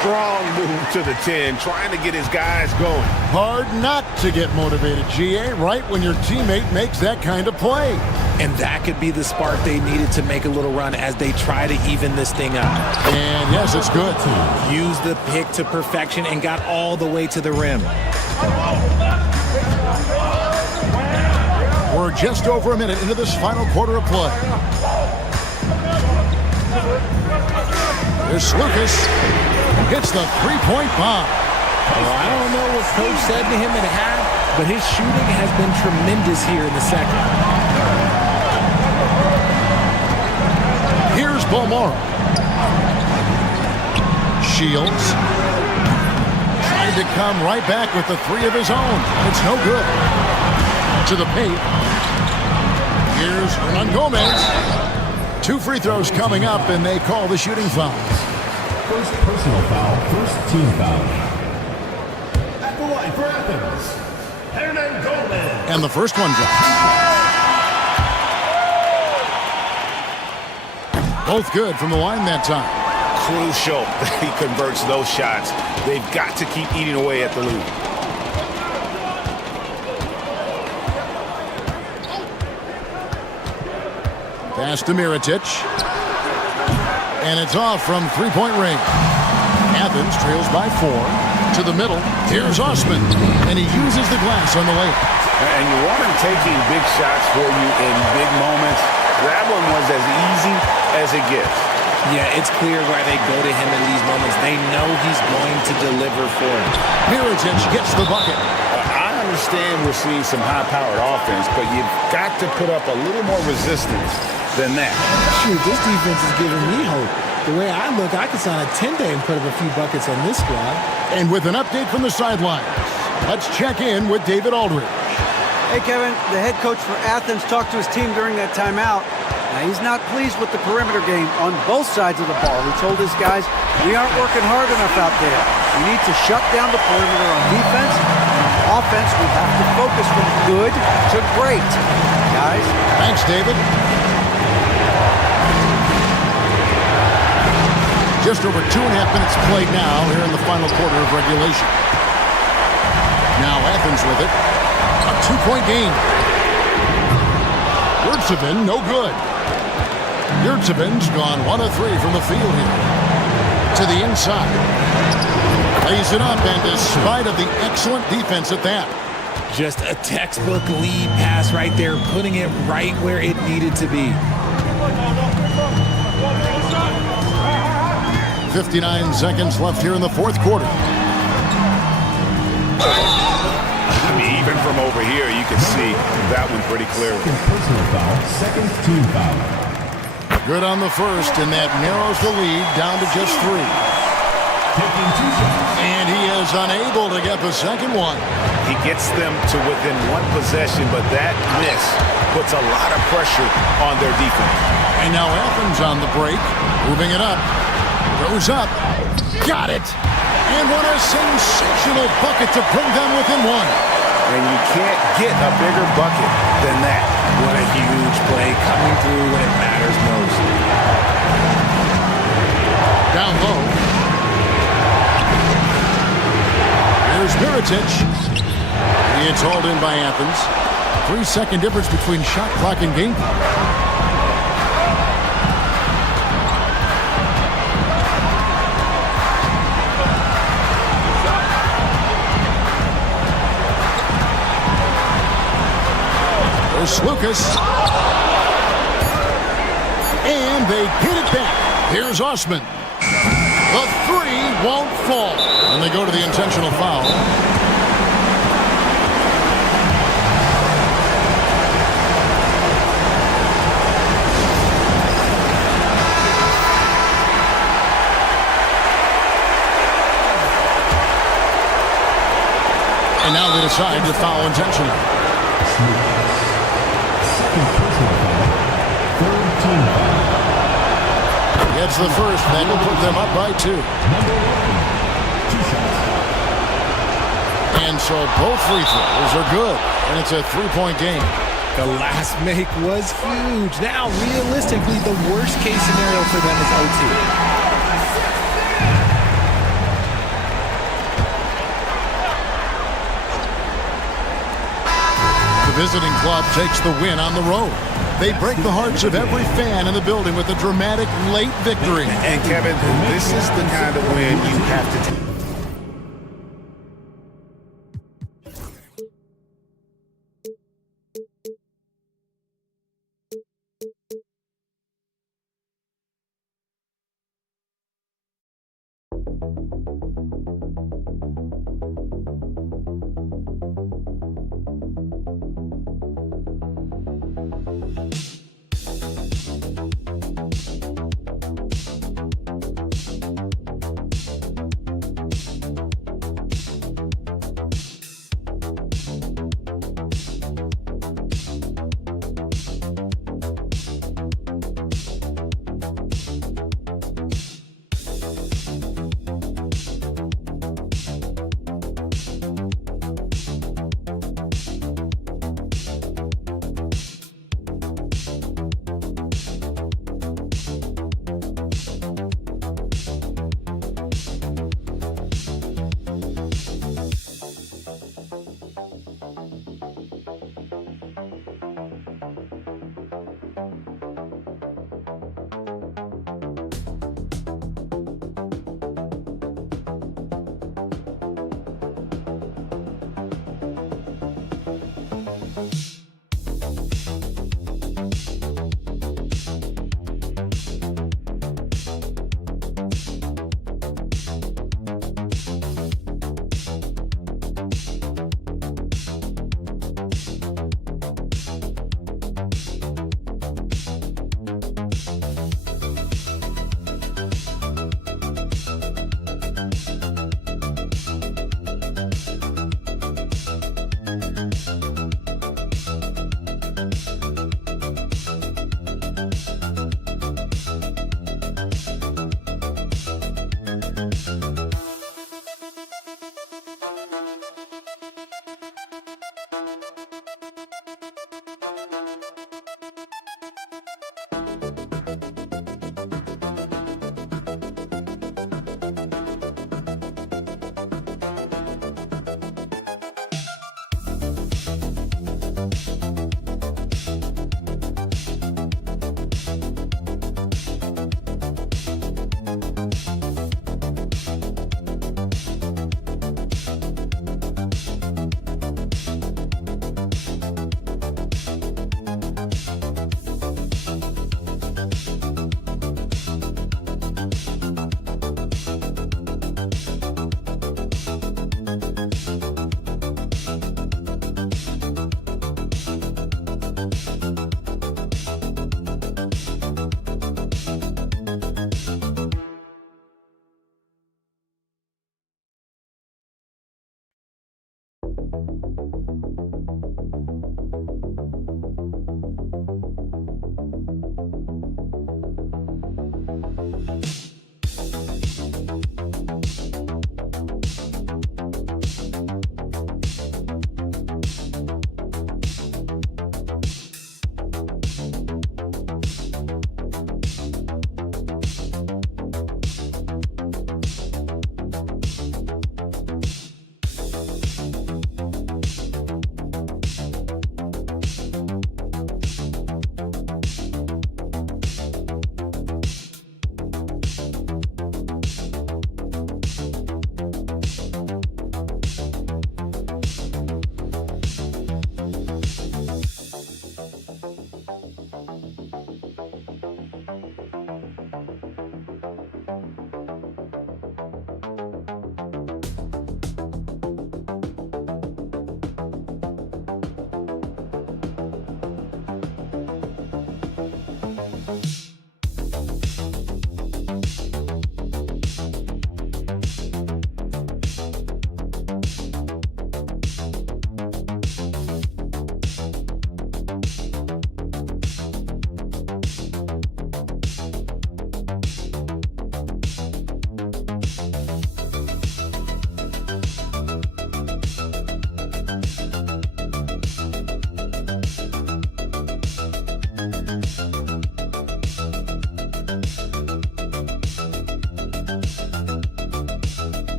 Strong move to the 10, trying to get his guys going. Hard not to get motivated, GA, right when your teammate makes that kind of play. And that could be the spark they needed to make a little run as they try to even this thing up. And yes, it's good. Used the pick to perfection and got all the way to the rim. We're just over a minute into this final quarter of play. There's Lucas. Hits the three-point bomb. Well, I don't know what Coach said to him at half, but his shooting has been tremendous here in the second. Here's Balmora. Shields. Trying to come right back with the 3 of his own. It's no good. To the paint. Here's Hernan Gomez. 2 free throws coming up, and they call the shooting foul. First personal foul, first team foul. At the line for Athens, Hernan Gomez. And the first one drops. Both good from the line that time. Crucial that he converts those shots. They've got to keep eating away at the lead. Pass to Mirotic. And it's off from three-point range. Athens trails by 4. To the middle. Here's Osman. And he uses the glass on the layup. And you want him taking big shots for you in big moments. That one was as easy as it gets. Yeah, it's clear why they go to him in these moments. They know he's going to deliver for them. Mirotic gets the bucket. I understand we're seeing some high-powered offense, but you've got to put up a little more resistance than that. Shoot, this defense is giving me hope. The way I look, I could sign a 10-day and put up a few buckets on this squad. And with an update from the sidelines, let's check in with David Aldridge. Hey, Kevin, the head coach for Athens talked to his team during that timeout. Now, he's not pleased with the perimeter game on both sides of the ball. He told his guys, we aren't working hard enough out there. We need to shut down the perimeter on defense. And on offense, we have to focus from good to great. Guys. Thanks, David. Just over 2.5 minutes played now here in the final quarter of regulation. Now Athens with it. A 2-point game. Yurtsevin, no good. Yurtsevin's gone 1 of 3 from the field here. To the inside. Lays it up, and despite of the excellent defense at that. Just a textbook lead pass right there, putting it right where it needed to be. 59 seconds left here in the fourth quarter. I mean, even from over here, you can see that one pretty clearly. Personal foul, second team foul. Good on the first, and that narrows the lead down to just 3. Taking 2 shots. And he is unable to get the second one. He gets them to within 1 possession, but that miss puts a lot of pressure on their defense. And now Athens on the break, moving it up. Goes up. Got it. And what a sensational bucket to bring them within 1. And you can't get a bigger bucket than that. What a huge play coming through when it matters most. Down low. Mitic. It's hauled in by Athens. 3-second difference between shot clock and game clock. There's Lucas. And they get it back. Here's Osman. The three won't fall. And they go to the intentional foul. And now they decide to foul intentionally. Second personal foul. Third team foul. Gets the first. That will put them up by 2. Number 1. 2 shots. And so both free throws are good. And it's a 3-point game. The last make was huge. Now, realistically, the worst case scenario for them is OT. Visiting club takes the win on the road. They break the hearts of every fan in the building with a dramatic late victory. And Kevin, this is the kind of win you have to take.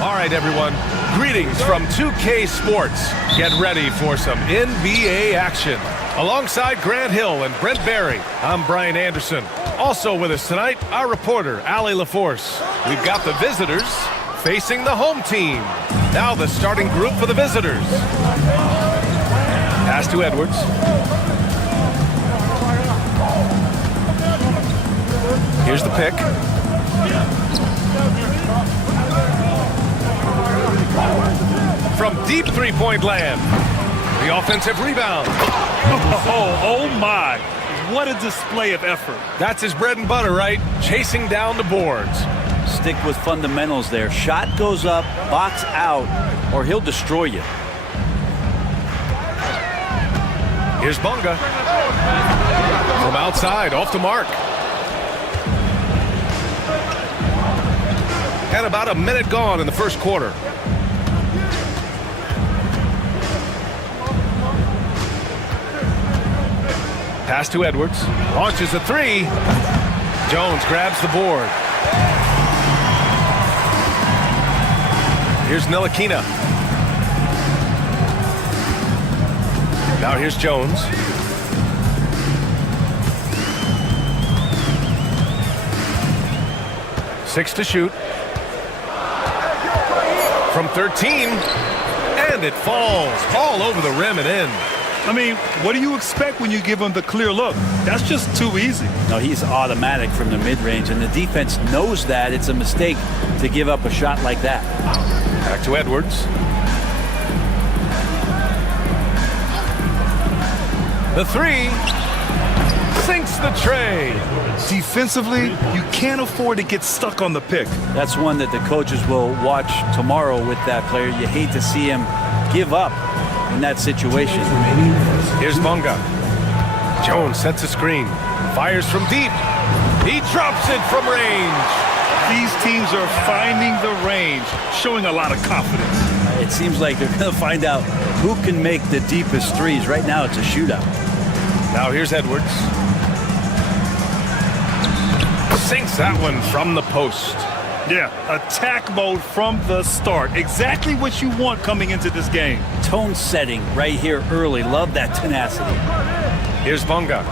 All right, everyone. Greetings from 2K Sports. Get ready for some NBA action. Alongside Grant Hill and Brent Barry, I'm Brian Anderson. Also with us tonight, our reporter, Allie LaForce. We've got the visitors facing the home team. Now the starting group for the visitors. Pass to Edwards. Here's the pick. From deep three-point land. The offensive rebound. Oh my. What a display of effort. That's his bread and butter, right? Chasing down the boards. Stick with fundamentals there. Shot goes up, box out, or he'll destroy you. Here's Bunga. From outside, off the mark. And about a minute gone in the first quarter. Pass to Edwards. Launches a three. Jones grabs the board. Here's Ntilikina. Now here's Jones. Six to shoot. From 13. And it falls all over the rim and in. I mean, what do you expect when you give him the clear look? That's just too easy. No, he's automatic from the mid-range, and the defense knows that. It's a mistake to give up a shot like that. Back to Edwards. The three sinks the tray. Defensively, you can't afford to get stuck on the pick. That's one that the coaches will watch tomorrow with that player. You hate to see him give up in that situation. Here's Bunga. Jones sets a screen. Fires from deep. He drops it from range. These teams are finding the range, showing a lot of confidence. It seems like they're going to find out who can make the deepest threes. Right now, it's a shootout. Now here's Edwards. Sinks that one from the post. Yeah, attack mode from the start. Exactly what you want coming into this game. Tone setting right here early. Love that tenacity. Here's Bunga.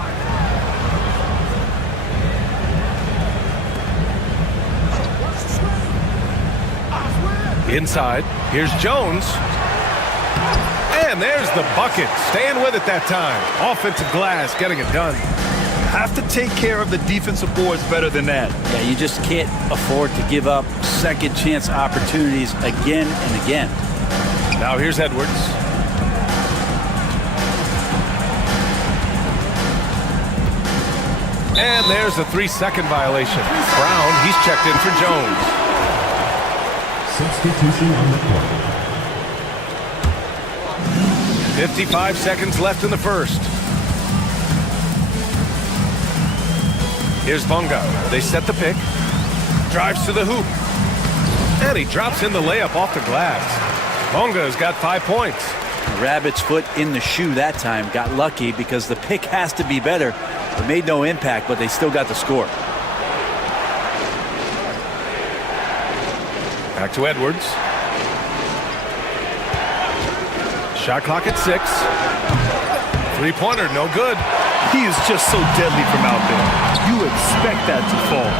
Inside. Here's Jones. And there's the bucket. Staying with it that time. Offensive glass getting it done. Have to take care of the defensive boards better than that. Yeah, you just can't afford to give up second chance opportunities again and again. Now here's Edwards. And there's a 3-second violation. Brown, he's checked in for Jones. Substitution on the court. 55 seconds left in the first. Here's Bunga. They set the pick. Drives to the hoop. And he drops in the layup off the glass. Bunga's got 5 points. Rabbit's foot in the shoe that time. Got lucky because the pick has to be better. It made no impact, but they still got the score. Back to Edwards. Shot clock at 6. Three-pointer, no good. He is just so deadly from out there. You expect that to fall.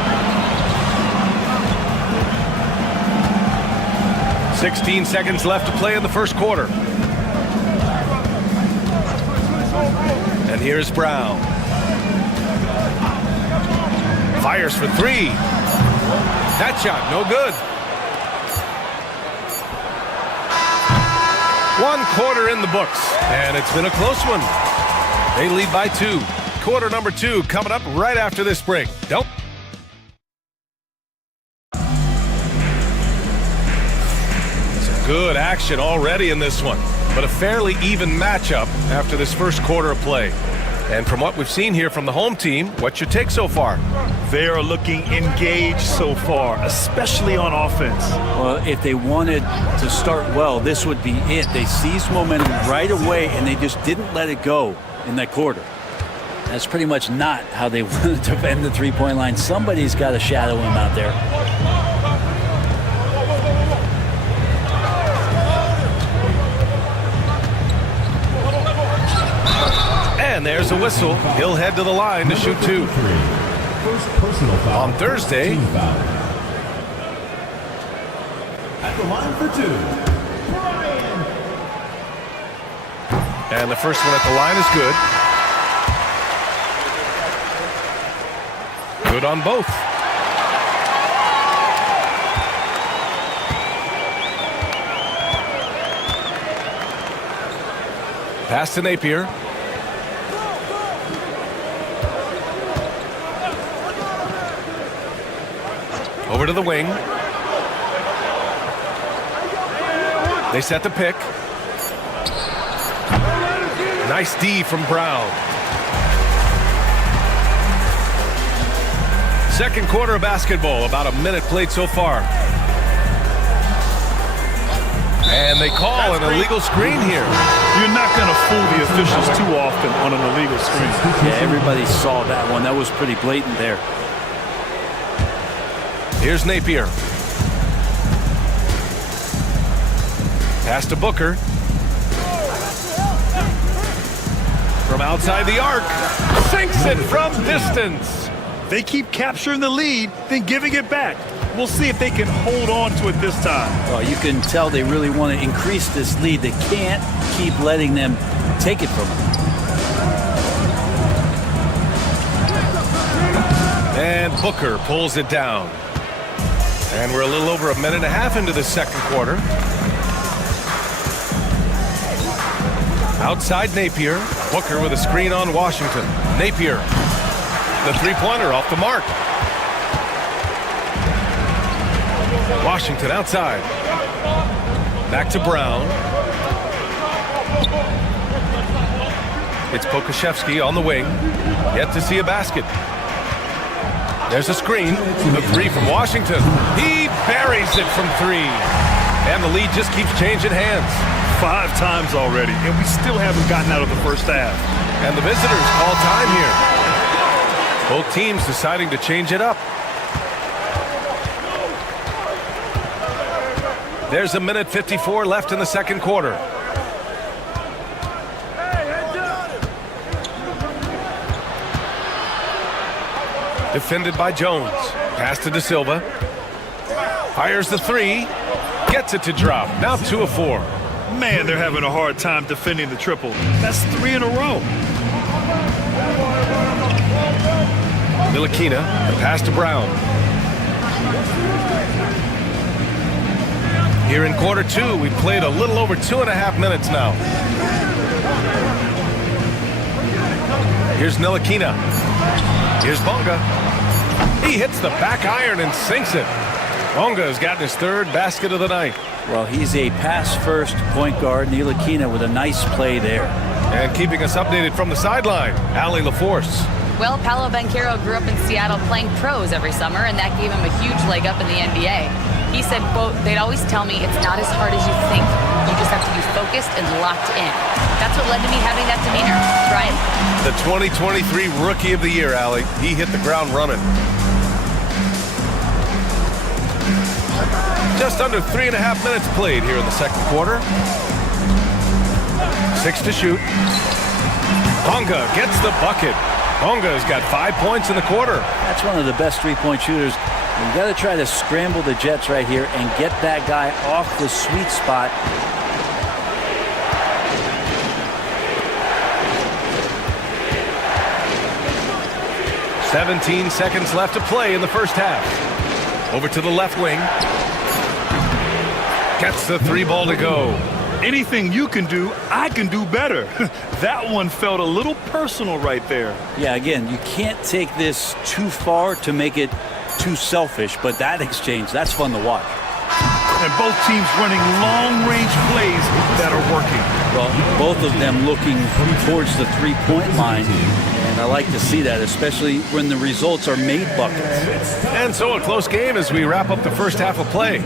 16 seconds left to play in the first quarter. And here's Brown. Fires for 3. That shot, no good. 1 quarter in the books, and it's been a close one. They lead by 2. Quarter number 2 coming up right after this break. Don't. Some good action already in this one, but a fairly even matchup after this first quarter of play. And from what we've seen here from the home team, what's your take so far? They are looking engaged so far, especially on offense. Well, if they wanted to start well, this would be it. They seized momentum right away, and they just didn't let it go in that quarter. That's pretty much not how they want to defend the three-point line. Somebody's got to shadow him out there. And there's a whistle. He'll head to the line to shoot 2. First personal foul. On Thursday. Team foul. At the line for 2, Brian. And the first one at the line is good. Good on both. Pass to Napier. Over to the wing. They set the pick. Nice D from Brown. Second quarter of basketball, about a minute played so far. And they call an illegal screen here. You're not going to fool the officials too often on an illegal screen. Yeah, everybody saw that one. That was pretty blatant there. Here's Napier. Pass to Booker. From outside the arc. Sinks it from distance. They keep capturing the lead, then giving it back. We'll see if they can hold on to it this time. Well, you can tell they really want to increase this lead. They can't keep letting them take it from them. And Booker pulls it down. And we're a little over a minute and a half into the second quarter. Outside Napier. Booker with a screen on Washington. Napier. The three-pointer off the mark. Washington outside. Back to Brown. It's Pokashevsky on the wing. Yet to see a basket. There's a screen. The three from Washington. He buries it from 3. And the lead just keeps changing hands. 5 times already, and we still haven't gotten out of the first half. And the visitors call time here. Both teams deciding to change it up. There's a minute 54 left in the second quarter. Defended by Jones. Pass to De Silva. Fires the 3. Gets it to drop. Now 2 of 4. Man, they're having a hard time defending the triple. That's 3 in a row. Ntilikina. The pass to Brown. Here in quarter 2, we played a little over 2.5 minutes now. Here's Ntilikina. Here's Bonga. He hits the back iron and sinks it. Bonga has gotten his 3rd basket of the night. Well, he's a pass-first point guard. Ntilikina with a nice play there. And keeping us updated from the sideline, Allie LaForce. Well, Paolo Banchero grew up in Seattle playing pros every summer, and that gave him a huge leg up in the NBA. He said, quote, "They'd always tell me it's not as hard as you think. You just have to be focused and locked in." That's what led to me having that demeanor. Brian? The 2023 Rookie of the Year, Allie. He hit the ground running. Just under 3.5 minutes played here in the second quarter. 6 to shoot. Bonga gets the bucket. Bonga's got 5 points in the quarter. That's one of the best three-point shooters. You got to try to scramble the Jets right here and get that guy off the sweet spot. "17 seconds left to play in the first half. Over to the left wing. Gets the 3 ball to go. Anything you can do, I can do better. That one felt a little personal right there. Yeah, again, you can't take this too far to make it too selfish, but that exchange, that's fun to watch. And both teams running long-range plays that are working. Well, both of them looking towards the three-point line, and I like to see that, especially when the results are made buckets. And so a close game as we wrap up the first half of play.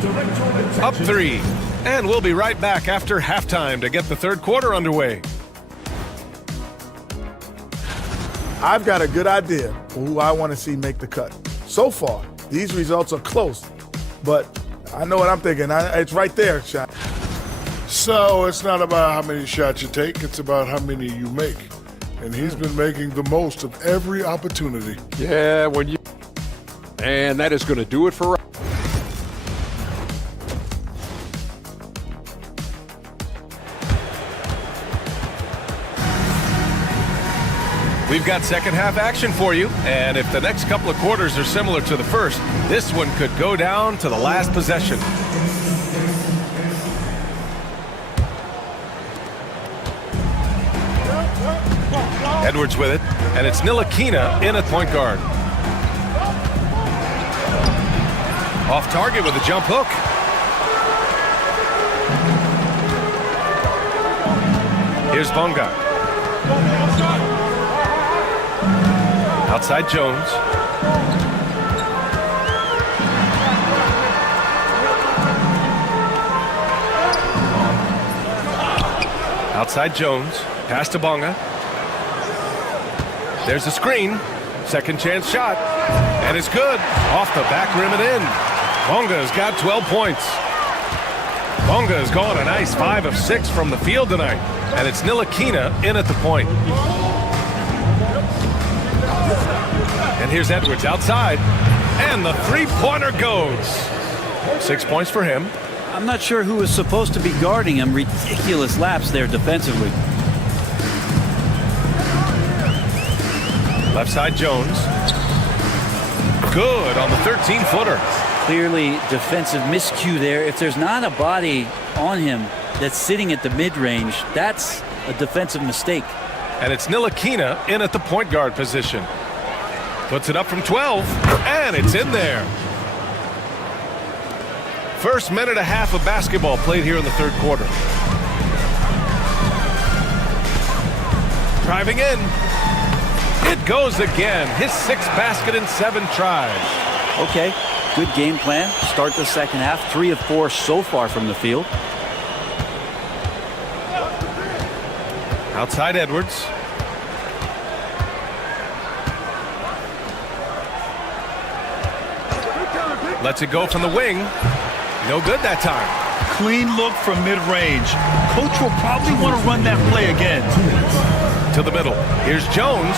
Up 3. And we'll be right back after halftime to get the third quarter underway. I've got a good idea of who I want to see make the cut. So far, these results are close, but I know what I'm thinking. It's right there, Shot. So it's not about how many shots you take, it's about how many you make. and he's been making the most of every opportunity. Yeah, and that is going to do it for. We've got second half action for you, and if the next couple of quarters are similar to the first, this one could go down to the last possession. Edwards with it, and it's Ntilikina in at point guard. Off target with a jump hook. Here's Bonga. Outside Jones. Outside Jones. Pass to Bonga. There's a screen. Second chance shot. And it's good. Off the back rim and in. Bonga's got 12 points. Bonga has gone a nice 5 of 6 from the field tonight. And it's Ntilikina in at the point. And here's Edwards outside. And the three-pointer goes. 6 points for him. I'm not sure who is supposed to be guarding him. Ridiculous lapse there defensively. Left side Jones. Good on the 13-footer. Clearly defensive miscue there. If there's not a body on him that's sitting at the mid-range, that's a defensive mistake. And it's Ntilikina in at the point guard position. Puts it up from 12, and it's in there. First minute and a half of basketball played here in the third quarter. Driving in. It goes again. His 6th basket in 7 tries. Okay, good game plan. Start the second half. 3 of 4 so far from the field. Outside Edwards. Lets it go from the wing. No good that time. Clean look from mid-range. Coach will probably want to run that play again. To the middle. Here's Jones.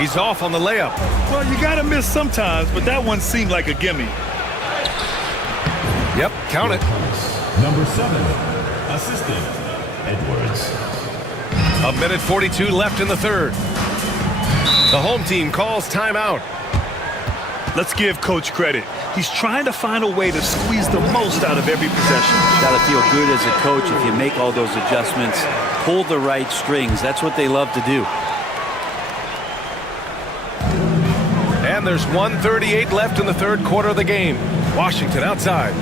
He's off on the layup. Well, you got to miss sometimes, but that one seemed like a gimme. Yep, count it. Number 7, assistant, Edwards. A minute 42 left in the third. The home team calls timeout. Let's give Coach credit. He's trying to find a way to squeeze the most out of every possession. Got to feel good as a coach if you make all those adjustments, pull the right strings. That's what they love to do. And there's 1:38 left in the third quarter of the game. Washington outside.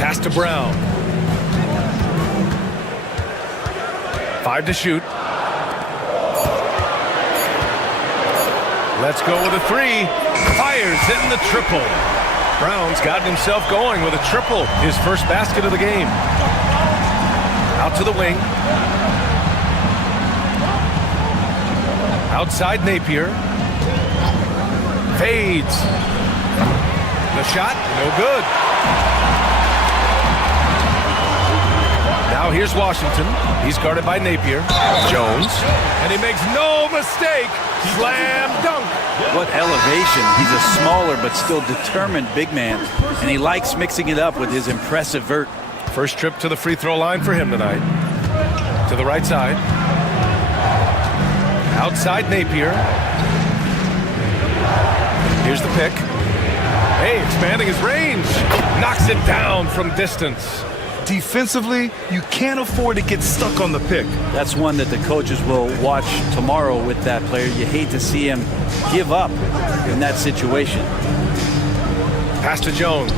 Pass to Brown. 5 to shoot. Let's go with a 3. Fires, hitting the triple. Brown's gotten himself going with a triple. His first basket of the game. Out to the wing. Outside Napier. Fades. The shot, no good. Now here's Washington. He's guarded by Napier. Jones. And he makes no mistake. Slam dunk. What elevation. He's a smaller but still determined big man. And he likes mixing it up with his impressive vert. First trip to the free throw line for him tonight. To the right side. Outside Napier. Here's the pick. Hey, expanding his range. Knocks it down from distance. Defensively, you can't afford to get stuck on the pick. That's one that the coaches will watch tomorrow with that player. You hate to see him give up in that situation. Pass to Jones.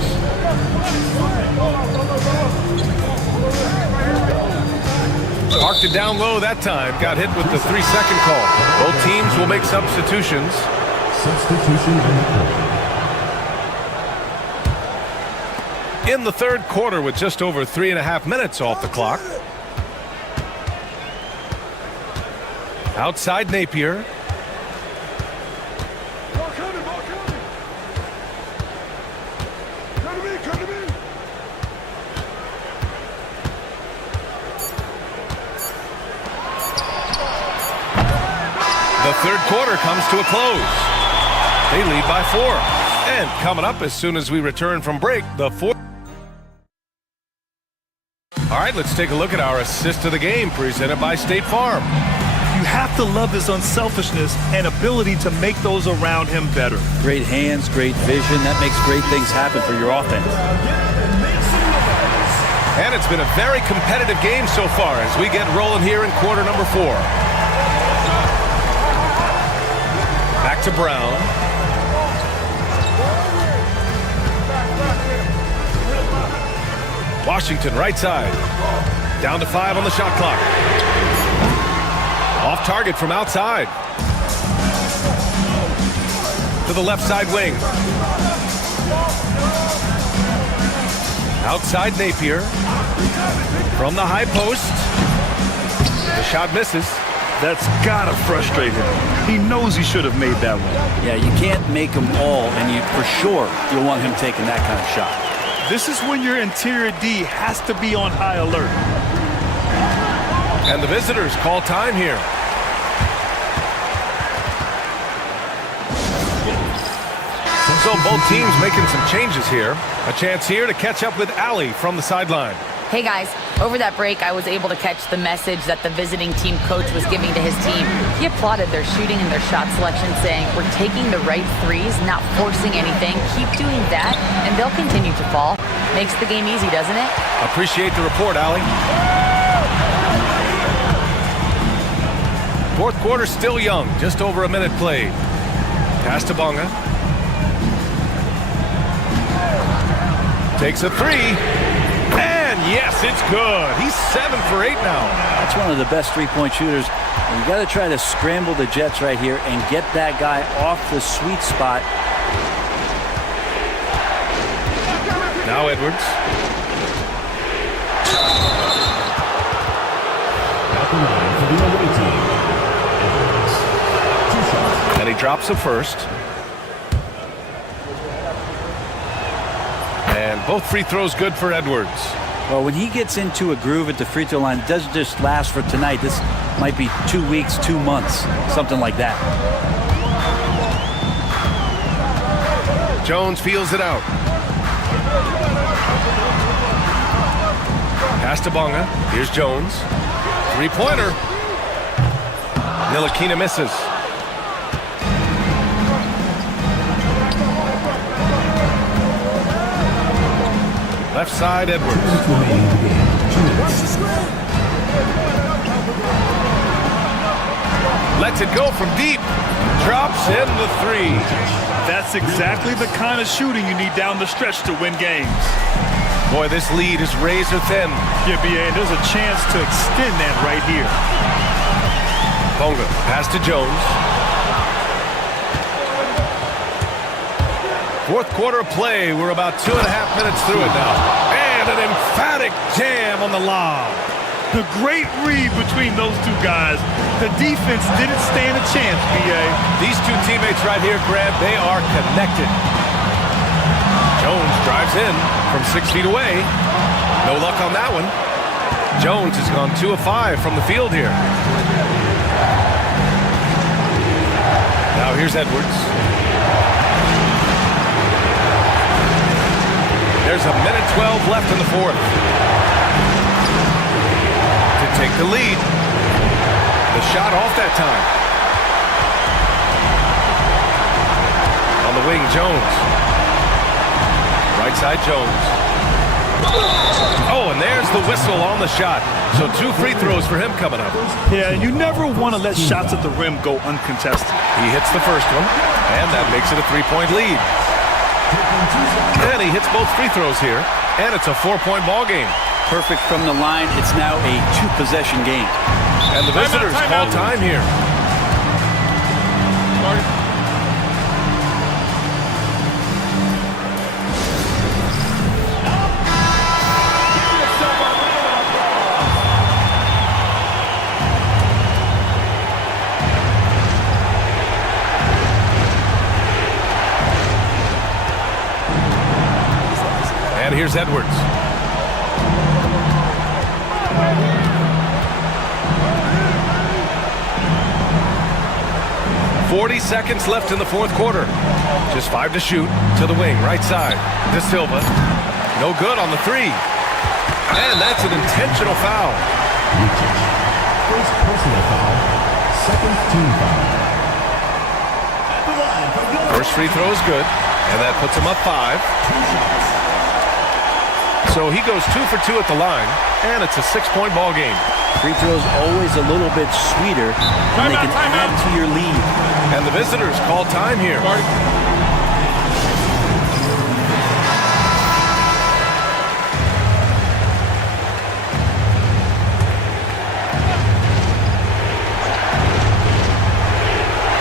Parked it down low that time. Got hit with the 3-second call. Both teams will make substitutions. Substitution on the court. In the third quarter with just over 3.5 minutes off the clock. Outside Napier. The third quarter comes to a close. They lead by 4. And coming up as soon as we return from break, the fourth. All right, let's take a look at our assist of the game presented by State Farm. You have to love his unselfishness and ability to make those around him better. Great hands, great vision. That makes great things happen for your offense. And it's been a very competitive game so far as we get rolling here in quarter number 4. Back to Brown. Washington right side. Down to 5 on the shot clock. Off target from outside. To the left side wing. Outside Napier. From the high post. The shot misses. That's gotta frustrate him. He knows he should have made that one. Yeah, you can't make them all, and for sure you'll want him taking that kind of shot. This is when your interior D has to be on high alert. And the visitors call time here. So both teams making some changes here. A chance here to catch up with Allie from the sideline. Hey guys, over that break, I was able to catch the message that the visiting team coach was giving to his team. He applauded their shooting and their shot selection, saying, "We're taking the right threes, not forcing anything. Keep doing that, and they'll continue to fall." Makes the game easy, doesn't it? Appreciate the report, Allie. Fourth quarter still young, just over a minute played. Pass to Bonga. Takes a 3. And yes, it's good. He's 7 for 8 now. That's one of the best three-point shooters. And you got to try to scramble the Jets right here and get that guy off the sweet spot. Now Edwards. And he drops a first. And both free throws good for Edwards. Well, when he gets into a groove at the free throw line, it doesn't just last for tonight. This might be 2 weeks, 2 months, something like that. Jones feels it out. Pass to Bonga. Here's Jones. Three-pointer. Ntilikina misses. Left side, Edwards. Lets it go from deep. Drops in the 3. That's exactly the kind of shooting you need down the stretch to win games. Boy, this lead is razor thin. Yeah, BA, there's a chance to extend that right here. Bonga, pass to Jones. Fourth quarter of play. We're about 2.5 minutes through it now. And an emphatic jam on the lob. The great read between those two guys. The defense didn't stand a chance, BA. These two teammates right here, Grant, they are connected. Jones drives in from 6 feet away. No luck on that one. Jones has gone 2 of 5 from the field here. Now here's Edwards. There's a minute 12 left in the fourth. To take the lead. The shot off that time. On the wing, Jones. Right side, Jones. Oh, and there's the whistle on the shot. So 2 free throws for him coming up. Yeah, you never want to let shots at the rim go uncontested. He hits the first one, and that makes it a 3-point lead. And he hits both free throws here, and it's a 4-point ball game. Perfect from the line. It's now a 2-possession game. And the visitors call time here. And here's Edwards. 40 seconds left in the fourth quarter. Just 5 to shoot to the wing, right side. De Silva. No good on the three. And that's an intentional foul. First personal foul, second team foul. First free throw is good, and that puts him up 5. So he goes 2 for 2 at the line, and it's a 6-point ball game. Free throws always a little bit sweeter when they can add to your lead. And the visitors call time here.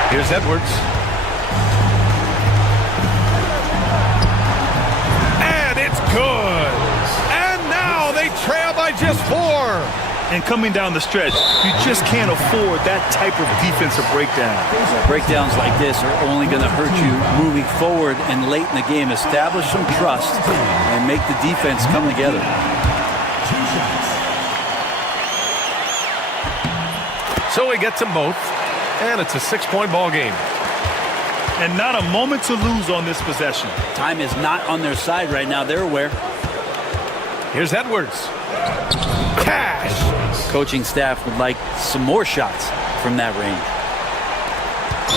Here's Edwards. And it's good. And now they trail by just 4. And coming down the stretch, you just can't afford that type of defensive breakdown. Breakdowns like this are only going to hurt you moving forward and late in the game. Establish some trust and make the defense come together. So he gets them both, and it's a 6-point ball game. And not a moment to lose on this possession. Time is not on their side right now. They're aware. Here's Edwards. Cash! Coaching staff would like some more shots from that range.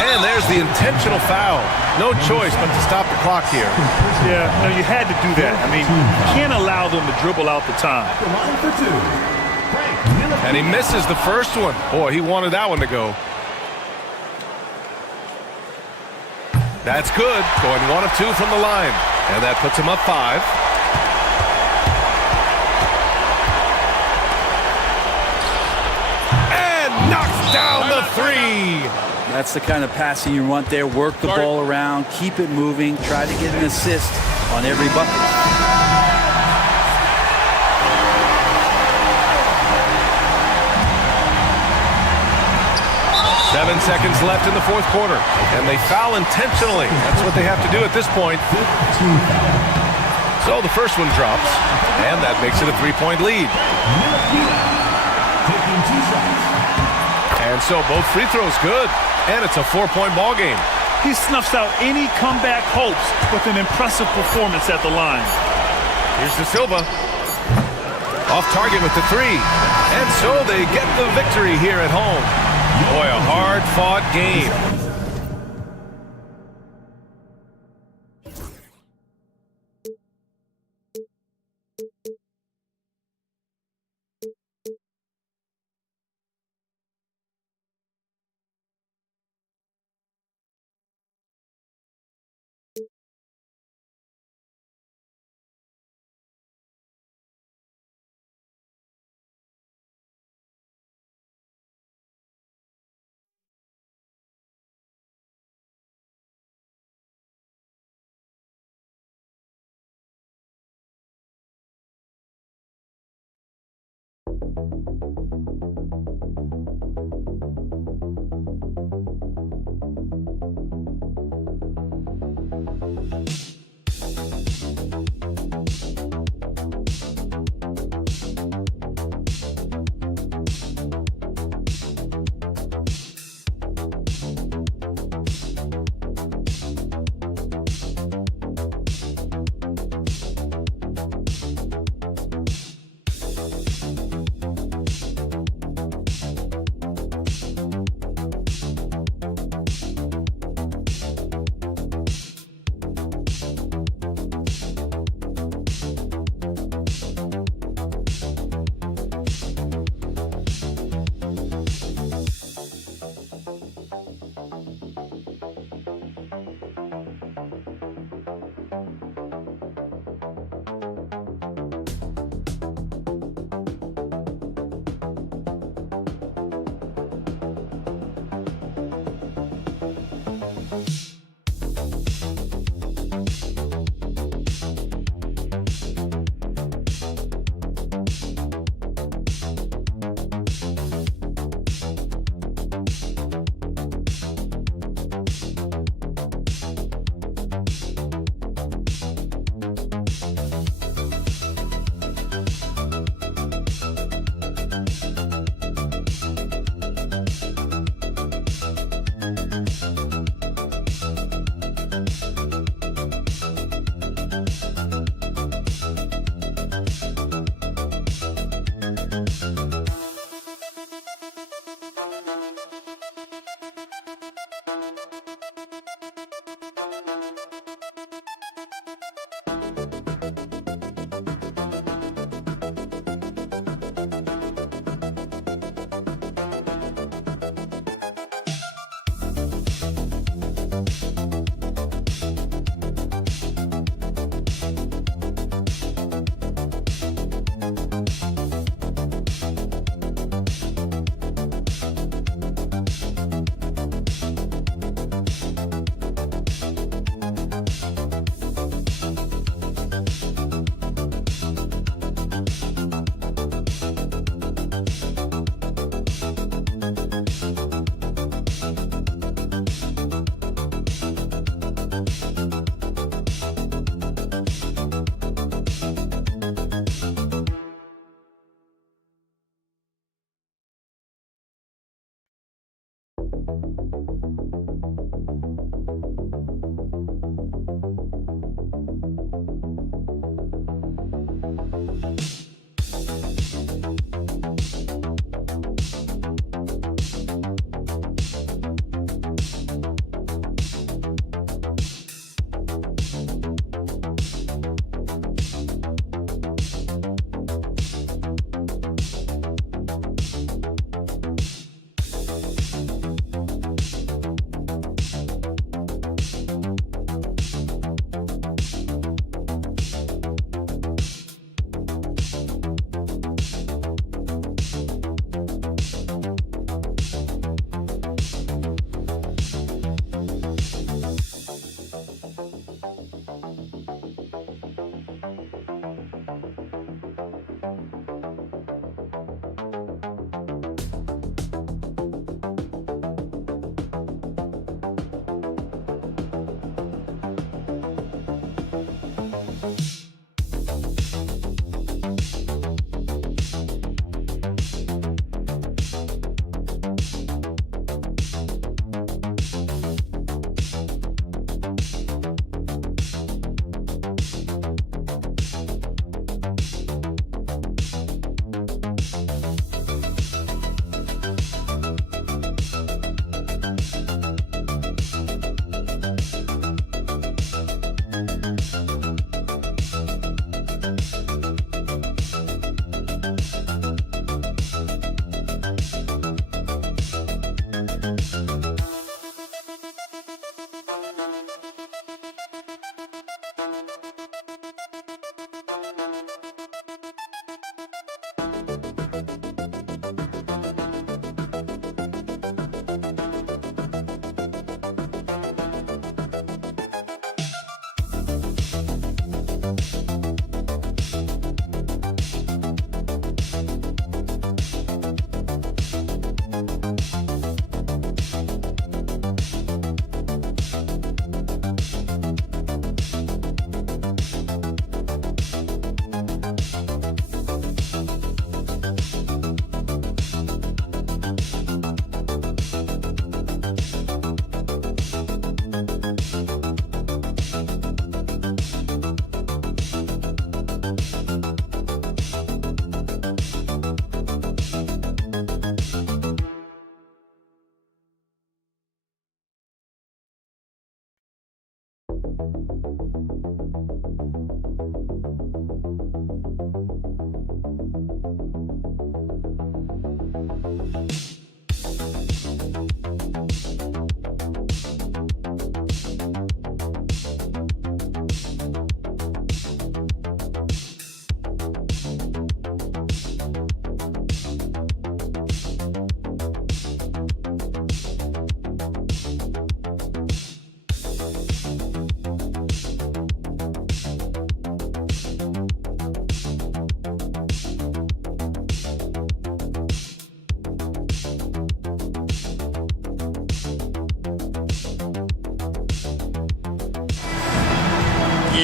And there's the intentional foul. No choice but to stop the clock here. Yeah, no, you had to do that. I mean, you can't allow them to dribble out the time. And he misses the first one. Boy, he wanted that one to go. That's good. Going 1 of 2 from the line. And that puts him up 5. Knocks down the 3. That's the kind of passing you want there. Work the ball around, keep it moving, try to get an assist on every bucket. 7 seconds left in the fourth quarter, and they foul intentionally. That's what they have to do at this point. So the first one drops, and that makes it a 3-point lead. And so both free throws good, and it's a 4-point ball game. He snuffs out any comeback hopes with an impressive performance at the line. Here's De Silva. Off target with the 3. And so they get the victory here at home. Boy, a hard-fought game.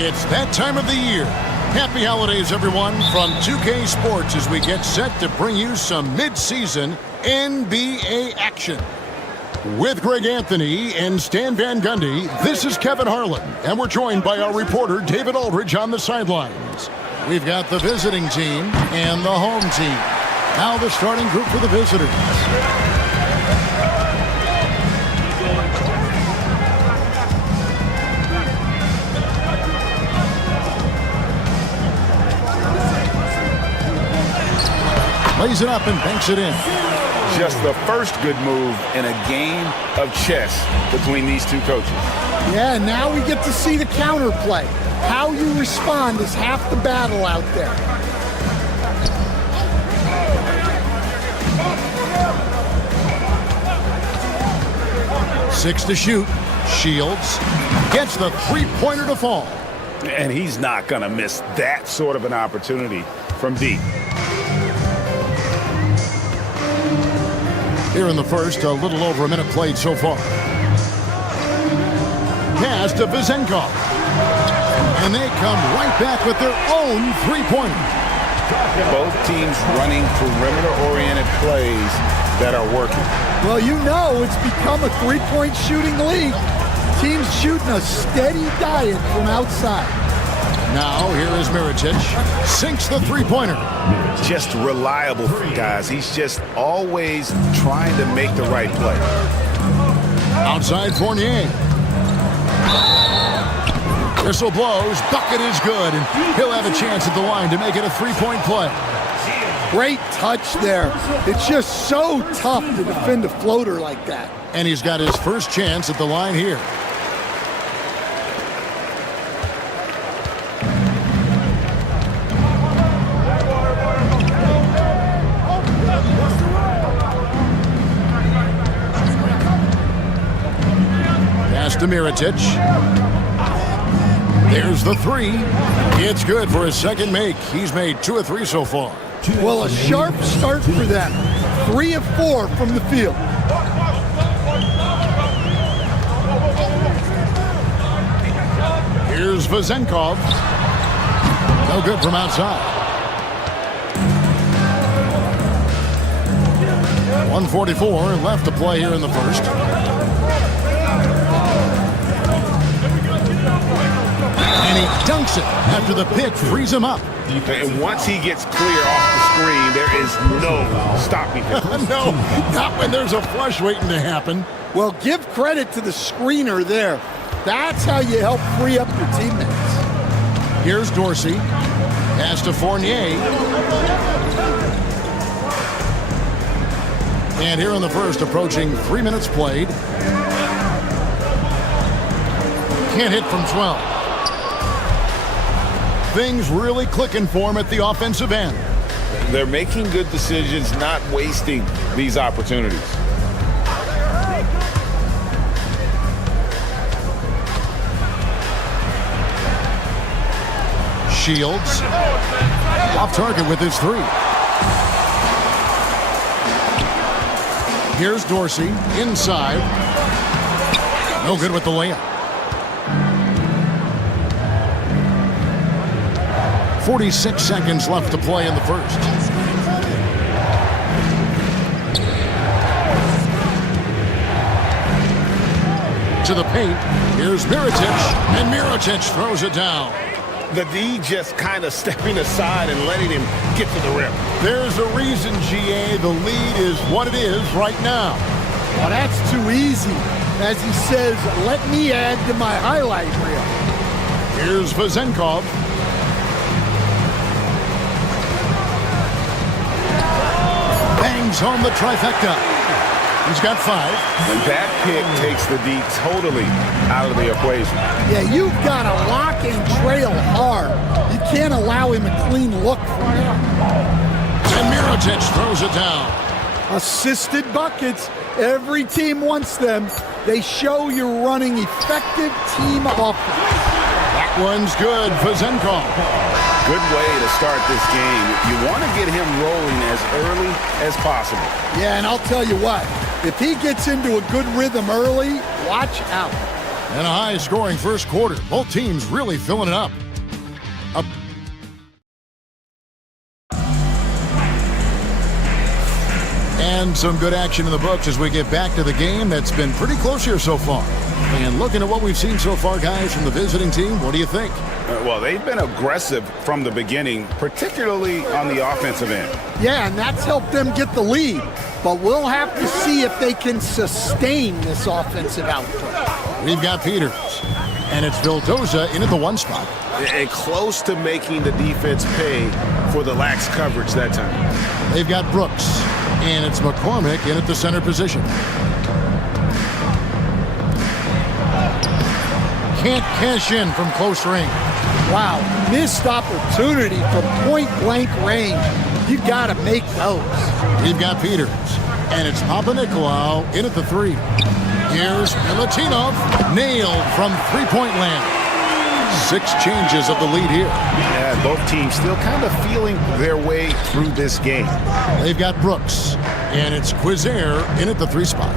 It's that time of the year. Happy holidays, everyone, from 2K Sports as we get set to bring you some mid-season NBA action. With Greg Anthony and Stan Van Gundy, this is Kevin Harlan, and we're joined by our reporter David Aldridge on the sidelines. We've got the visiting team and the home team. Now the starting group for the visitors. Lays it up and banks it in. Just the first good move in a game of chess between these two coaches. Yeah, now we get to see the counterplay. How you respond is half the battle out there. Six to shoot. Shields gets the three-pointer to fall. And he's not going to miss that sort of an opportunity from deep. Here in the first, a little over a minute played so far. Pass to Vezenkov. And they come right back with their own three-pointer. Both teams running perimeter-oriented plays that are working. Well, you know it's become a three-point shooting league. Teams shooting a steady diet from outside. Now, here is Mirotic. Sinks the three-pointer. Just reliable, guys. He's just always trying to make the right play. Outside Fournier. Whistle blows. Bucket is good. And he'll have a chance at the line to make it a three-point play. Great touch there. It's just so tough to defend a floater like that. And he's got his first chance at the line here. Pass to Mirotic. There's the three. It's good for his second make. He's made 2 of 3 so far. Well, a sharp start for them. 3 of 4 from the field. Here's Vezenkov. No good from outside. 1:44 left to play here in the first. And he dunks it after the pick frees him up. And once he gets clear off the screen, there is no stopping him. No, not when there's a flush waiting to happen. Well, give credit to the screener there. That's how you help free up your teammates. Here's Dorsey. Pass to Fournier. And here in the first, approaching 3 minutes played. Can't hit from 12. Things really clicking for him at the offensive end. They're making good decisions, not wasting these opportunities. Shields off target with his 3. Here's Dorsey inside. No good with the layup. 46 seconds left to play in the first. To the paint. Here's Mirotic, and Mirotic throws it down. The D just kind of stepping aside and letting him get to the rim. There's a reason, GA, the lead is what it is right now. Well, that's too easy. As he says, let me add to my highlight reel. Here's Vezenkov. Bangs home the trifecta. He's got 5. And that pick takes the D totally out of the equation. Yeah, you've got to lock and trail hard. You can't allow him a clean look from him. And Mirotic throws it down. Assisted buckets. Every team wants them. They show you're running effective team offense. That one's good. Vezenkov. Good way to start this game. You want to get him rolling as early as possible. Yeah, and I'll tell you what. If he gets into a good rhythm early, watch out. And a high-scoring first quarter. Both teams really filling it up. And some good action in the books as we get back to the game that's been pretty close here so far. And looking at what we've seen so far, guys, from the visiting team, what do you think? Well, they've been aggressive from the beginning, particularly on the offensive end. Yeah, and that's helped them get the lead. But we'll have to see if they can sustain this offensive output. We've got Peters, and it's Vildoza in at the 1 spot. And close to making the defense pay for the lax coverage that time. They've got Brooks, and it's McCormick in at the center position. Can't cash in from close range. Wow, missed opportunity from point-blank range. You've got to make those. We've got Peters, and it's Papanikolaou in at the 3. Here's Milutinov, nailed from three-point land. 6 changes of the lead here. Yeah, both teams still kind of feeling their way through this game. They've got Brooks, and it's Quizair in at the 3 spot.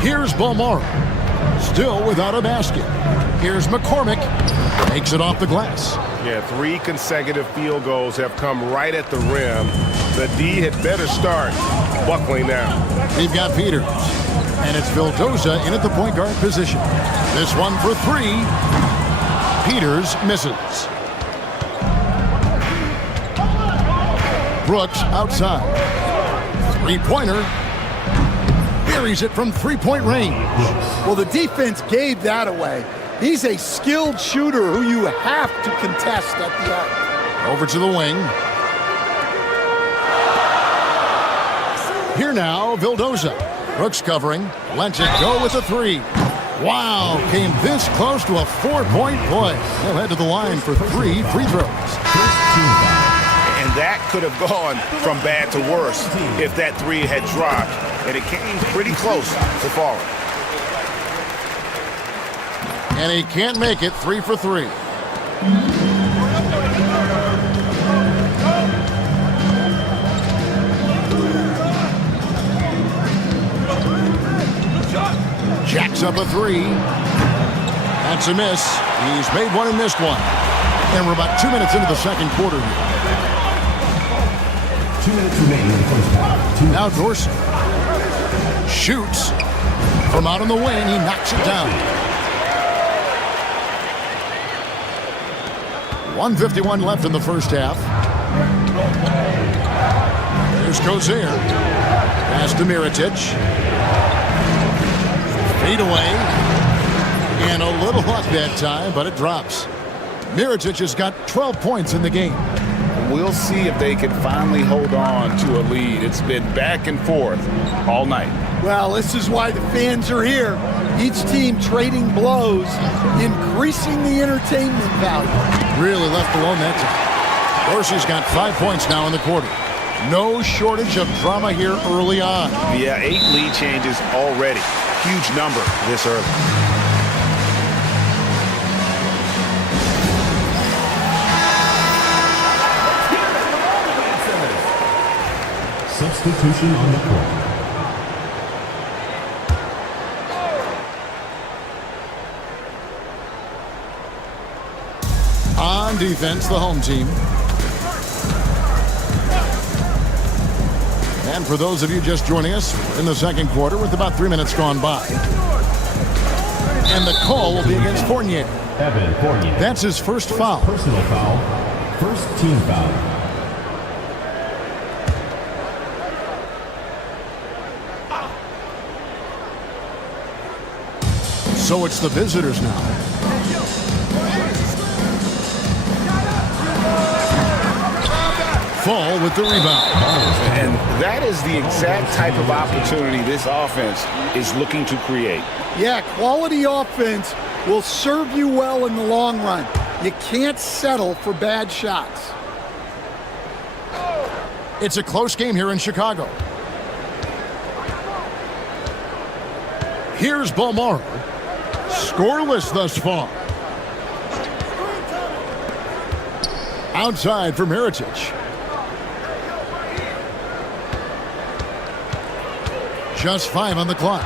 Here's Balmaro, still without a basket. Here's McCormick, makes it off the glass. Yeah, 3 consecutive field goals have come right at the rim. The D had better start buckling now. We've got Peters, and it's Vildoza in at the point guard position. This one for 3. Peters misses. Brooks outside. 3-pointer. Buries it from 3-point range. Well, the defense gave that away. He's a skilled shooter who you have to contest at the arc. Over to the wing. Here now, Vildoza. Brooks covering. Lets it go with a 3. Wow, came this close to a 4-point play. They'll head to the line for 3 free throws. And that could have gone from bad to worse if that 3 had dropped, and it came pretty close to falling. And he can't make it. 3 for 3. Jacks up a 3. That's a miss. He's made one and missed one. And we're about 2 minutes into the second quarter here. 2 minutes remaining in the first half. Now Dorsey shoots from out on the wing. He knocks it down. 1:51 left in the first half. Here's Quizair. Pass to Mirotic. Fade away. And a little luck that time, but it drops. Mirotic has got 12 points in the game. We'll see if they can finally hold on to a lead. It's been back and forth all night. Well, this is why the fans are here. Each team trading blows, increasing the entertainment value. Really left alone that time. Dorsey's got 5 points now in the quarter. No shortage of drama here early on. Yeah, 8 lead changes already. Huge number this early. Substitution on the court. On defense, the home team. And for those of you just joining us, we're in the second quarter with about 3 minutes gone by. And the call will be against Fournier. Evan Fournier. That's his first foul. Personal foul. First team foul. So it's the visitors now. Fall with the rebound. And that is the exact type of opportunity this offense is looking to create. Yeah, quality offense will serve you well in the long run. You can't settle for bad shots. It's a close game here in Chicago. Here's Balmaro. Scoreless thus far. Outside for Mirotic. Just 5 on the clock.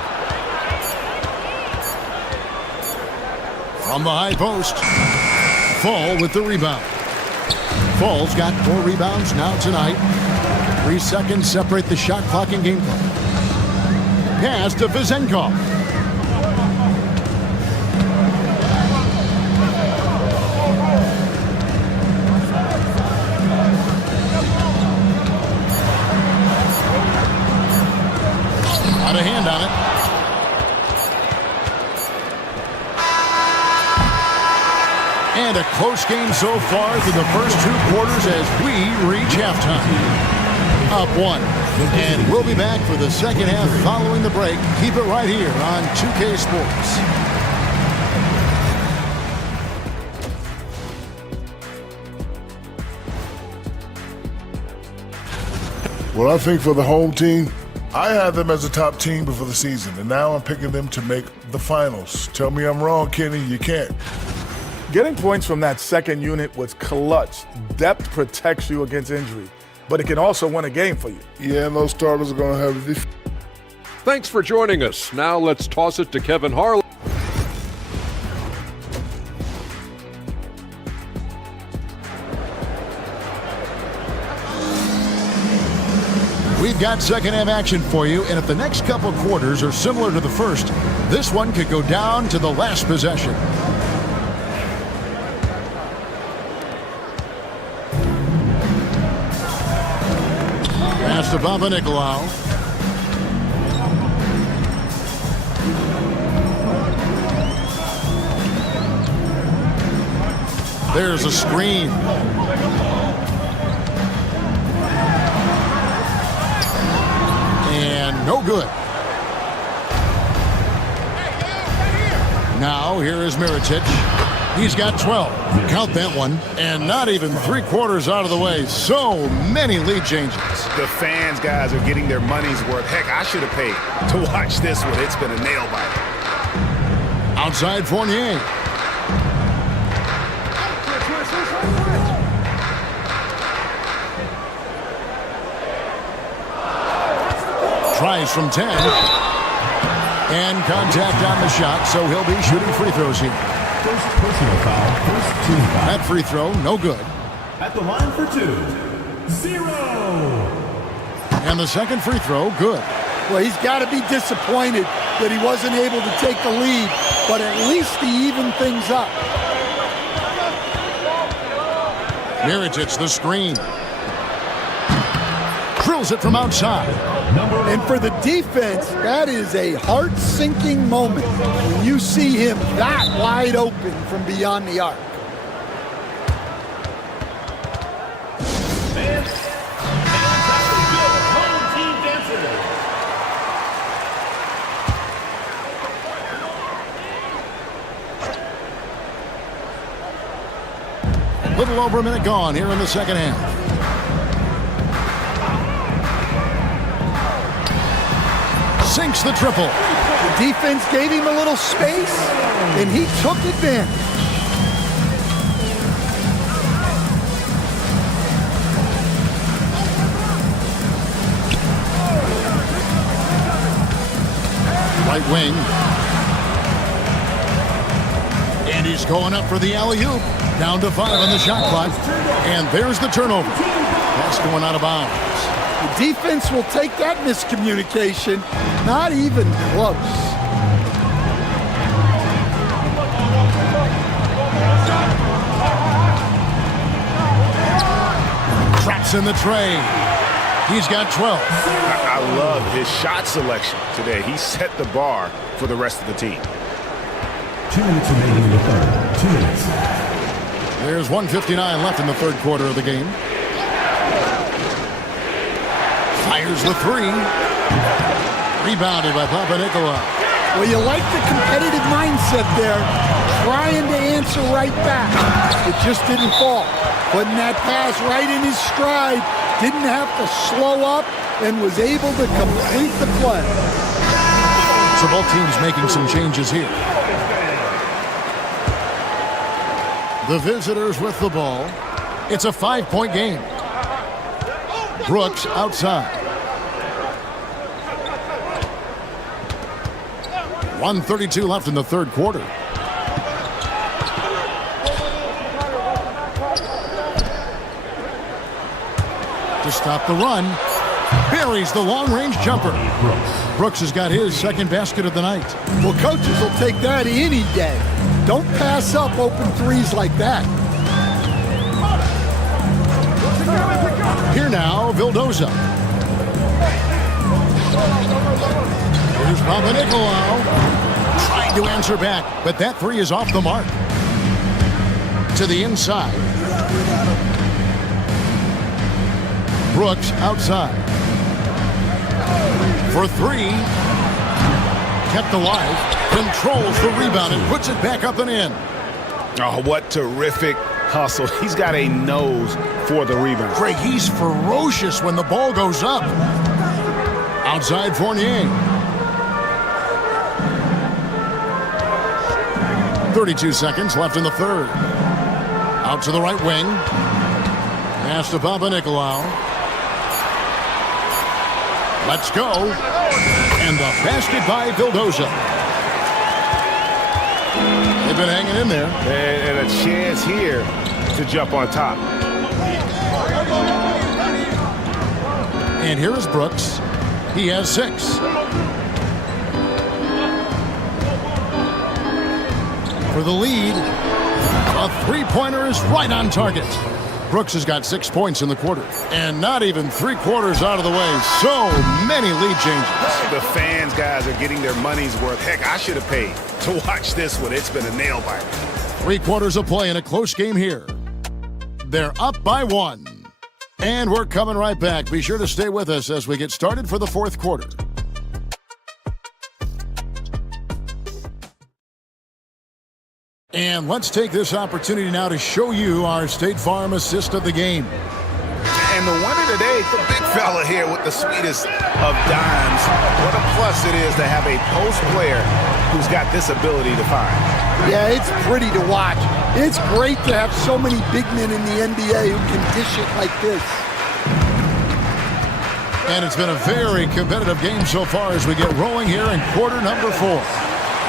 From the high post. Fall with the rebound. Fall's got 4 rebounds now tonight. 3 seconds separate the shot clock and game clock. Pass to Vezenkov. on it. And a close game so far through the first 2 quarters as we reach halftime. Up 1. And we'll be back for the second half following the break. Keep it right here on 2K Sports. Well, I think for the home team, I had them as a top team before the season, and now I'm picking them to make the finals. Tell me I'm wrong, Kenny. You can't. Getting points from that second unit was clutch. Depth protects you against injury, but it can also win a game for you. Yeah, and those starters are going to have the... Thanks for joining us. Now let's toss it to Kevin Harlan. We've got second half action for you, and if the next couple quarters are similar to the first, this one could go down to the last possession. Pass to Panathinaikos. There's a screen. And no good. Now here is Mirotic. He's got 12. Count that one. And not even 3/4 out of the way. So many lead changes. The fans, guys, are getting their money's worth. Heck, I should have paid to watch this one. It's been a nail-biter. Outside Fournier. Tries from 10. And contact on the shot, so he'll be shooting free throws here. First personal foul, first team foul. That free throw, no good. At the line for 2, 0. And the second free throw, good. Well, he's got to be disappointed that he wasn't able to take the lead, but at least he evened things up. Mirotic, the screen. Drills it from outside. And for the defense, that is a heart-sinking moment when you see him that wide open from beyond the arc. A little over a minute gone here in the second half. Sinks the triple. The defense gave him a little space, and he took advantage. Right wing. And he's going up for the alley-oop. Down to 5 on the shot clock. And there's the turnover. That's going out of bounds. The defense will take that miscommunication. Not even close. Traps in the tray. He's got 12. I love his shot selection today. He set the bar for the rest of the team. 2 minutes remaining in the third. 2 minutes. There's 1:59 left in the third quarter of the game. Fires the 3. Rebounded by Panathinaikos. Well, you like the competitive mindset there, trying to answer right back. It just didn't fall. Putting that pass right in his stride, didn't have to slow up, and was able to complete the play. So both teams making some changes here. The visitors with the ball. It's a 5-point game. Brooks outside. 1:32 left in the third quarter. To stop the run, buries the long-range jumper. Brooks has got his second basket of the night. Well, coaches will take that any day. Don't pass up open threes like that. Here now, Vildoza. Here's Panathinaikos trying to answer back, but that three is off the mark. To the inside. Brooks outside. For three. Kept alive. Controls the rebound and puts it back up and in. Oh, what terrific hustle. He's got a nose for the rebound. Craig, he's ferocious when the ball goes up. Outside Fournier. 32 seconds left in the third. Out to the right wing. Pass to Panathinaikos. Let's go. And the basket by Vildoza. They've been hanging in there. And a chance here to jump on top. And here is Brooks. He has 6. For the lead. A three-pointer is right on target. Brooks has got 6 points in the quarter. And not even 3/4 out of the way. So many lead changes. The fans, guys, are getting their money's worth. Heck, I should have paid to watch this one. It's been a nail biter. 3/4 of play in a close game here. They're up by 1. And we're coming right back. Be sure to stay with us as we get started for the fourth quarter. And let's take this opportunity now to show you our State Farm assist of the game. And the winner today, the big fella here with the sweetest of dimes. What a plus it is to have a post player who's got this ability to find. Yeah, it's pretty to watch. It's great to have so many big men in the NBA who can dish it like this. And it's been a very competitive game so far as we get rolling here in quarter number 4.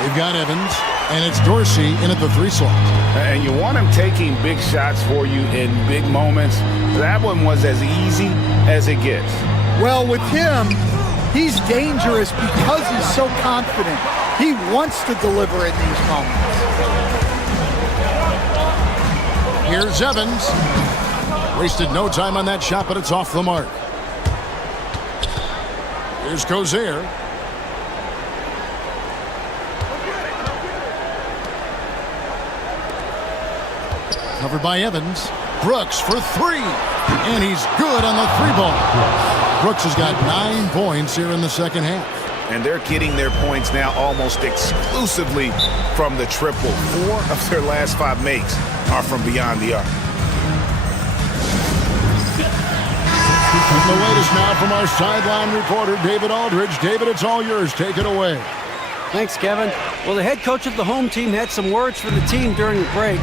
We've got Evans, and it's Dorsey in at the 3 slot. And you want him taking big shots for you in big moments. That one was as easy as it gets. Well, with him, he's dangerous because he's so confident. He wants to deliver in these moments. Here's Evans. Wasted no time on that shot, but it's off the mark. Here's Cozier. Covered by Evans. Brooks for 3. And he's good on the 3-ball. Brooks has got 9 points here in the second half. And they're getting their points now almost exclusively from the triple. 4 of their last 5 makes are from beyond the arc. And the latest now from our sideline reporter, David Aldridge. David, it's all yours. Take it away. Thanks, Kevin. Well, the head coach of the home team had some words for the team during the break.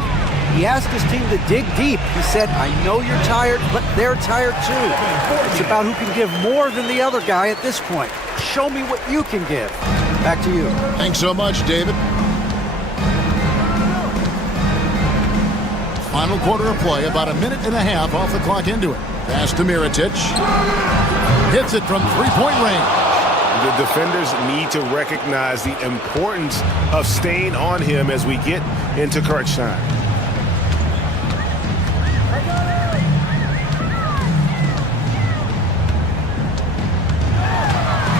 He asked his team to dig deep. He said, I know you're tired, but they're tired too. It's about who can give more than the other guy at this point. Show me what you can give. Back to you. Thanks so much, David. Final quarter of play, about 1.5 minutes off the clock into it. Pass to Mirotic. Hits it from 3-point range. The defenders need to recognize the importance of staying on him as we get into crunch time.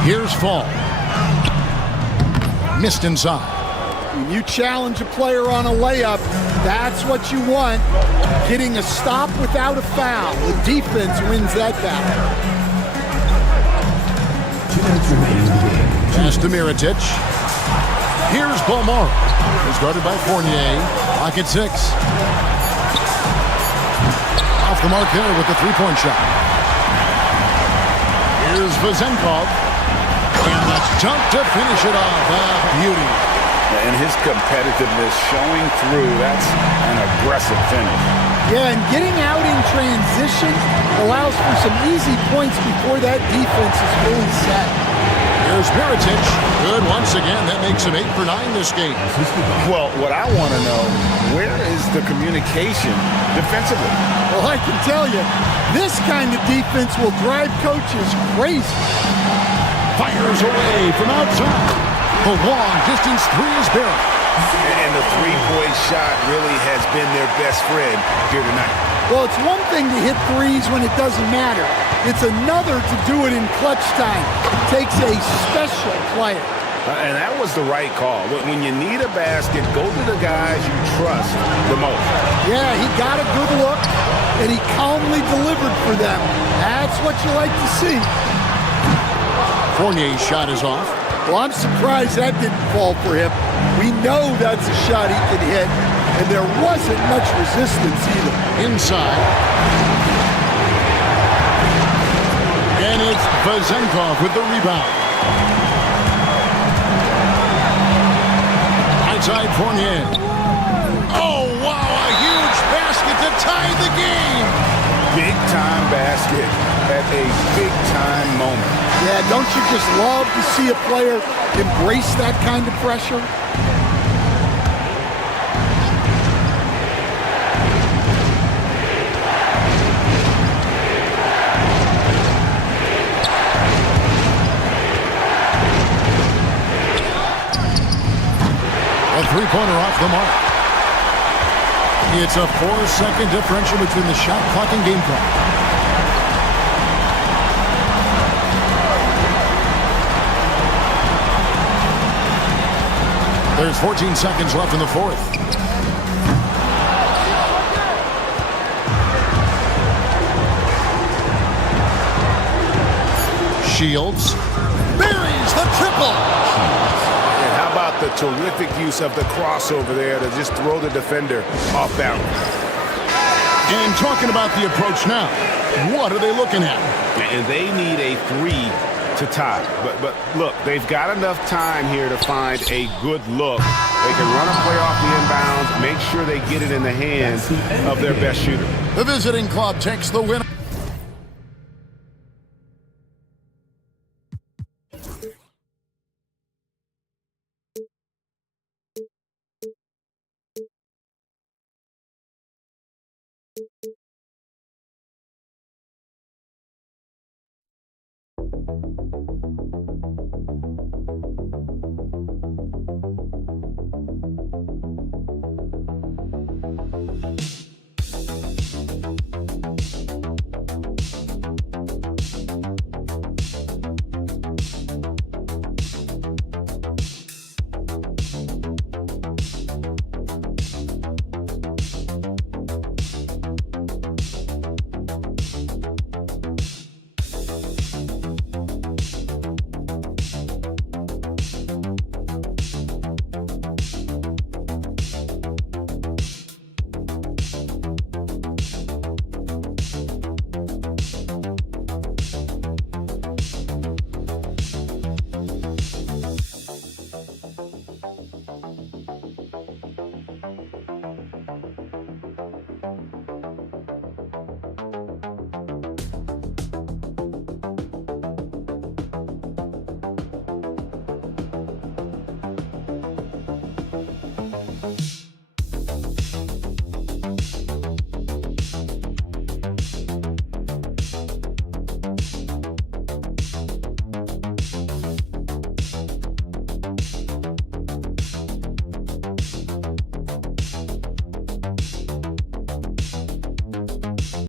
Here's Fall. Missed inside. When you challenge a player on a layup, that's what you want. Getting a stop without a foul. The defense wins that battle. Pass to Mirotic. Here's Bolmaro. He's guarded by Fournier. Pocket 6. Off the mark there with the 3-point shot. Here's Vezenkov. And the dunk to finish it off. Beauty. And his competitiveness showing through. That's an aggressive finish. Yeah, and getting out in transition allows for some easy points before that defense is really set. Here's Mirotic. Good once again. That makes him 8 for 9 this game. Well, what I want to know, where is the communication defensively? Well, I can tell you, this kind of defense will drive coaches crazy. Fires away from outside. The long-distance 3 is buried. And the 3-point shot really has been their best friend here tonight. Well, it's one thing to hit threes when it doesn't matter. It's another to do it in clutch time. It takes a special player. And that was the right call. When you need a basket, go to the guys you trust the most. Yeah, he got a good look, and he calmly delivered for them. That's what you like to see. Fournier's shot is off. Well, I'm surprised that didn't fall for him. We know that's a shot he can hit, and there wasn't much resistance either. Inside. And it's Vezenkov with the rebound. Outside Fournier. Oh, wow, a huge basket to tie the game. Big-time basket at a big-time moment. Yeah, don't you just love to see a player embrace that kind of pressure? A three-pointer off the mark. It's a 4-second differential between the shot clock and game clock. There's 14 seconds left in the fourth. Shields buries the triple. And how about the terrific use of the crossover there to just throw the defender off balance. And talking about the approach now, what are they looking at? And they need a 3 to tie. But look, they've got enough time here to find a good look. They can run a play off the inbounds, make sure they get it in the hands of their best shooter. The visiting club takes the win.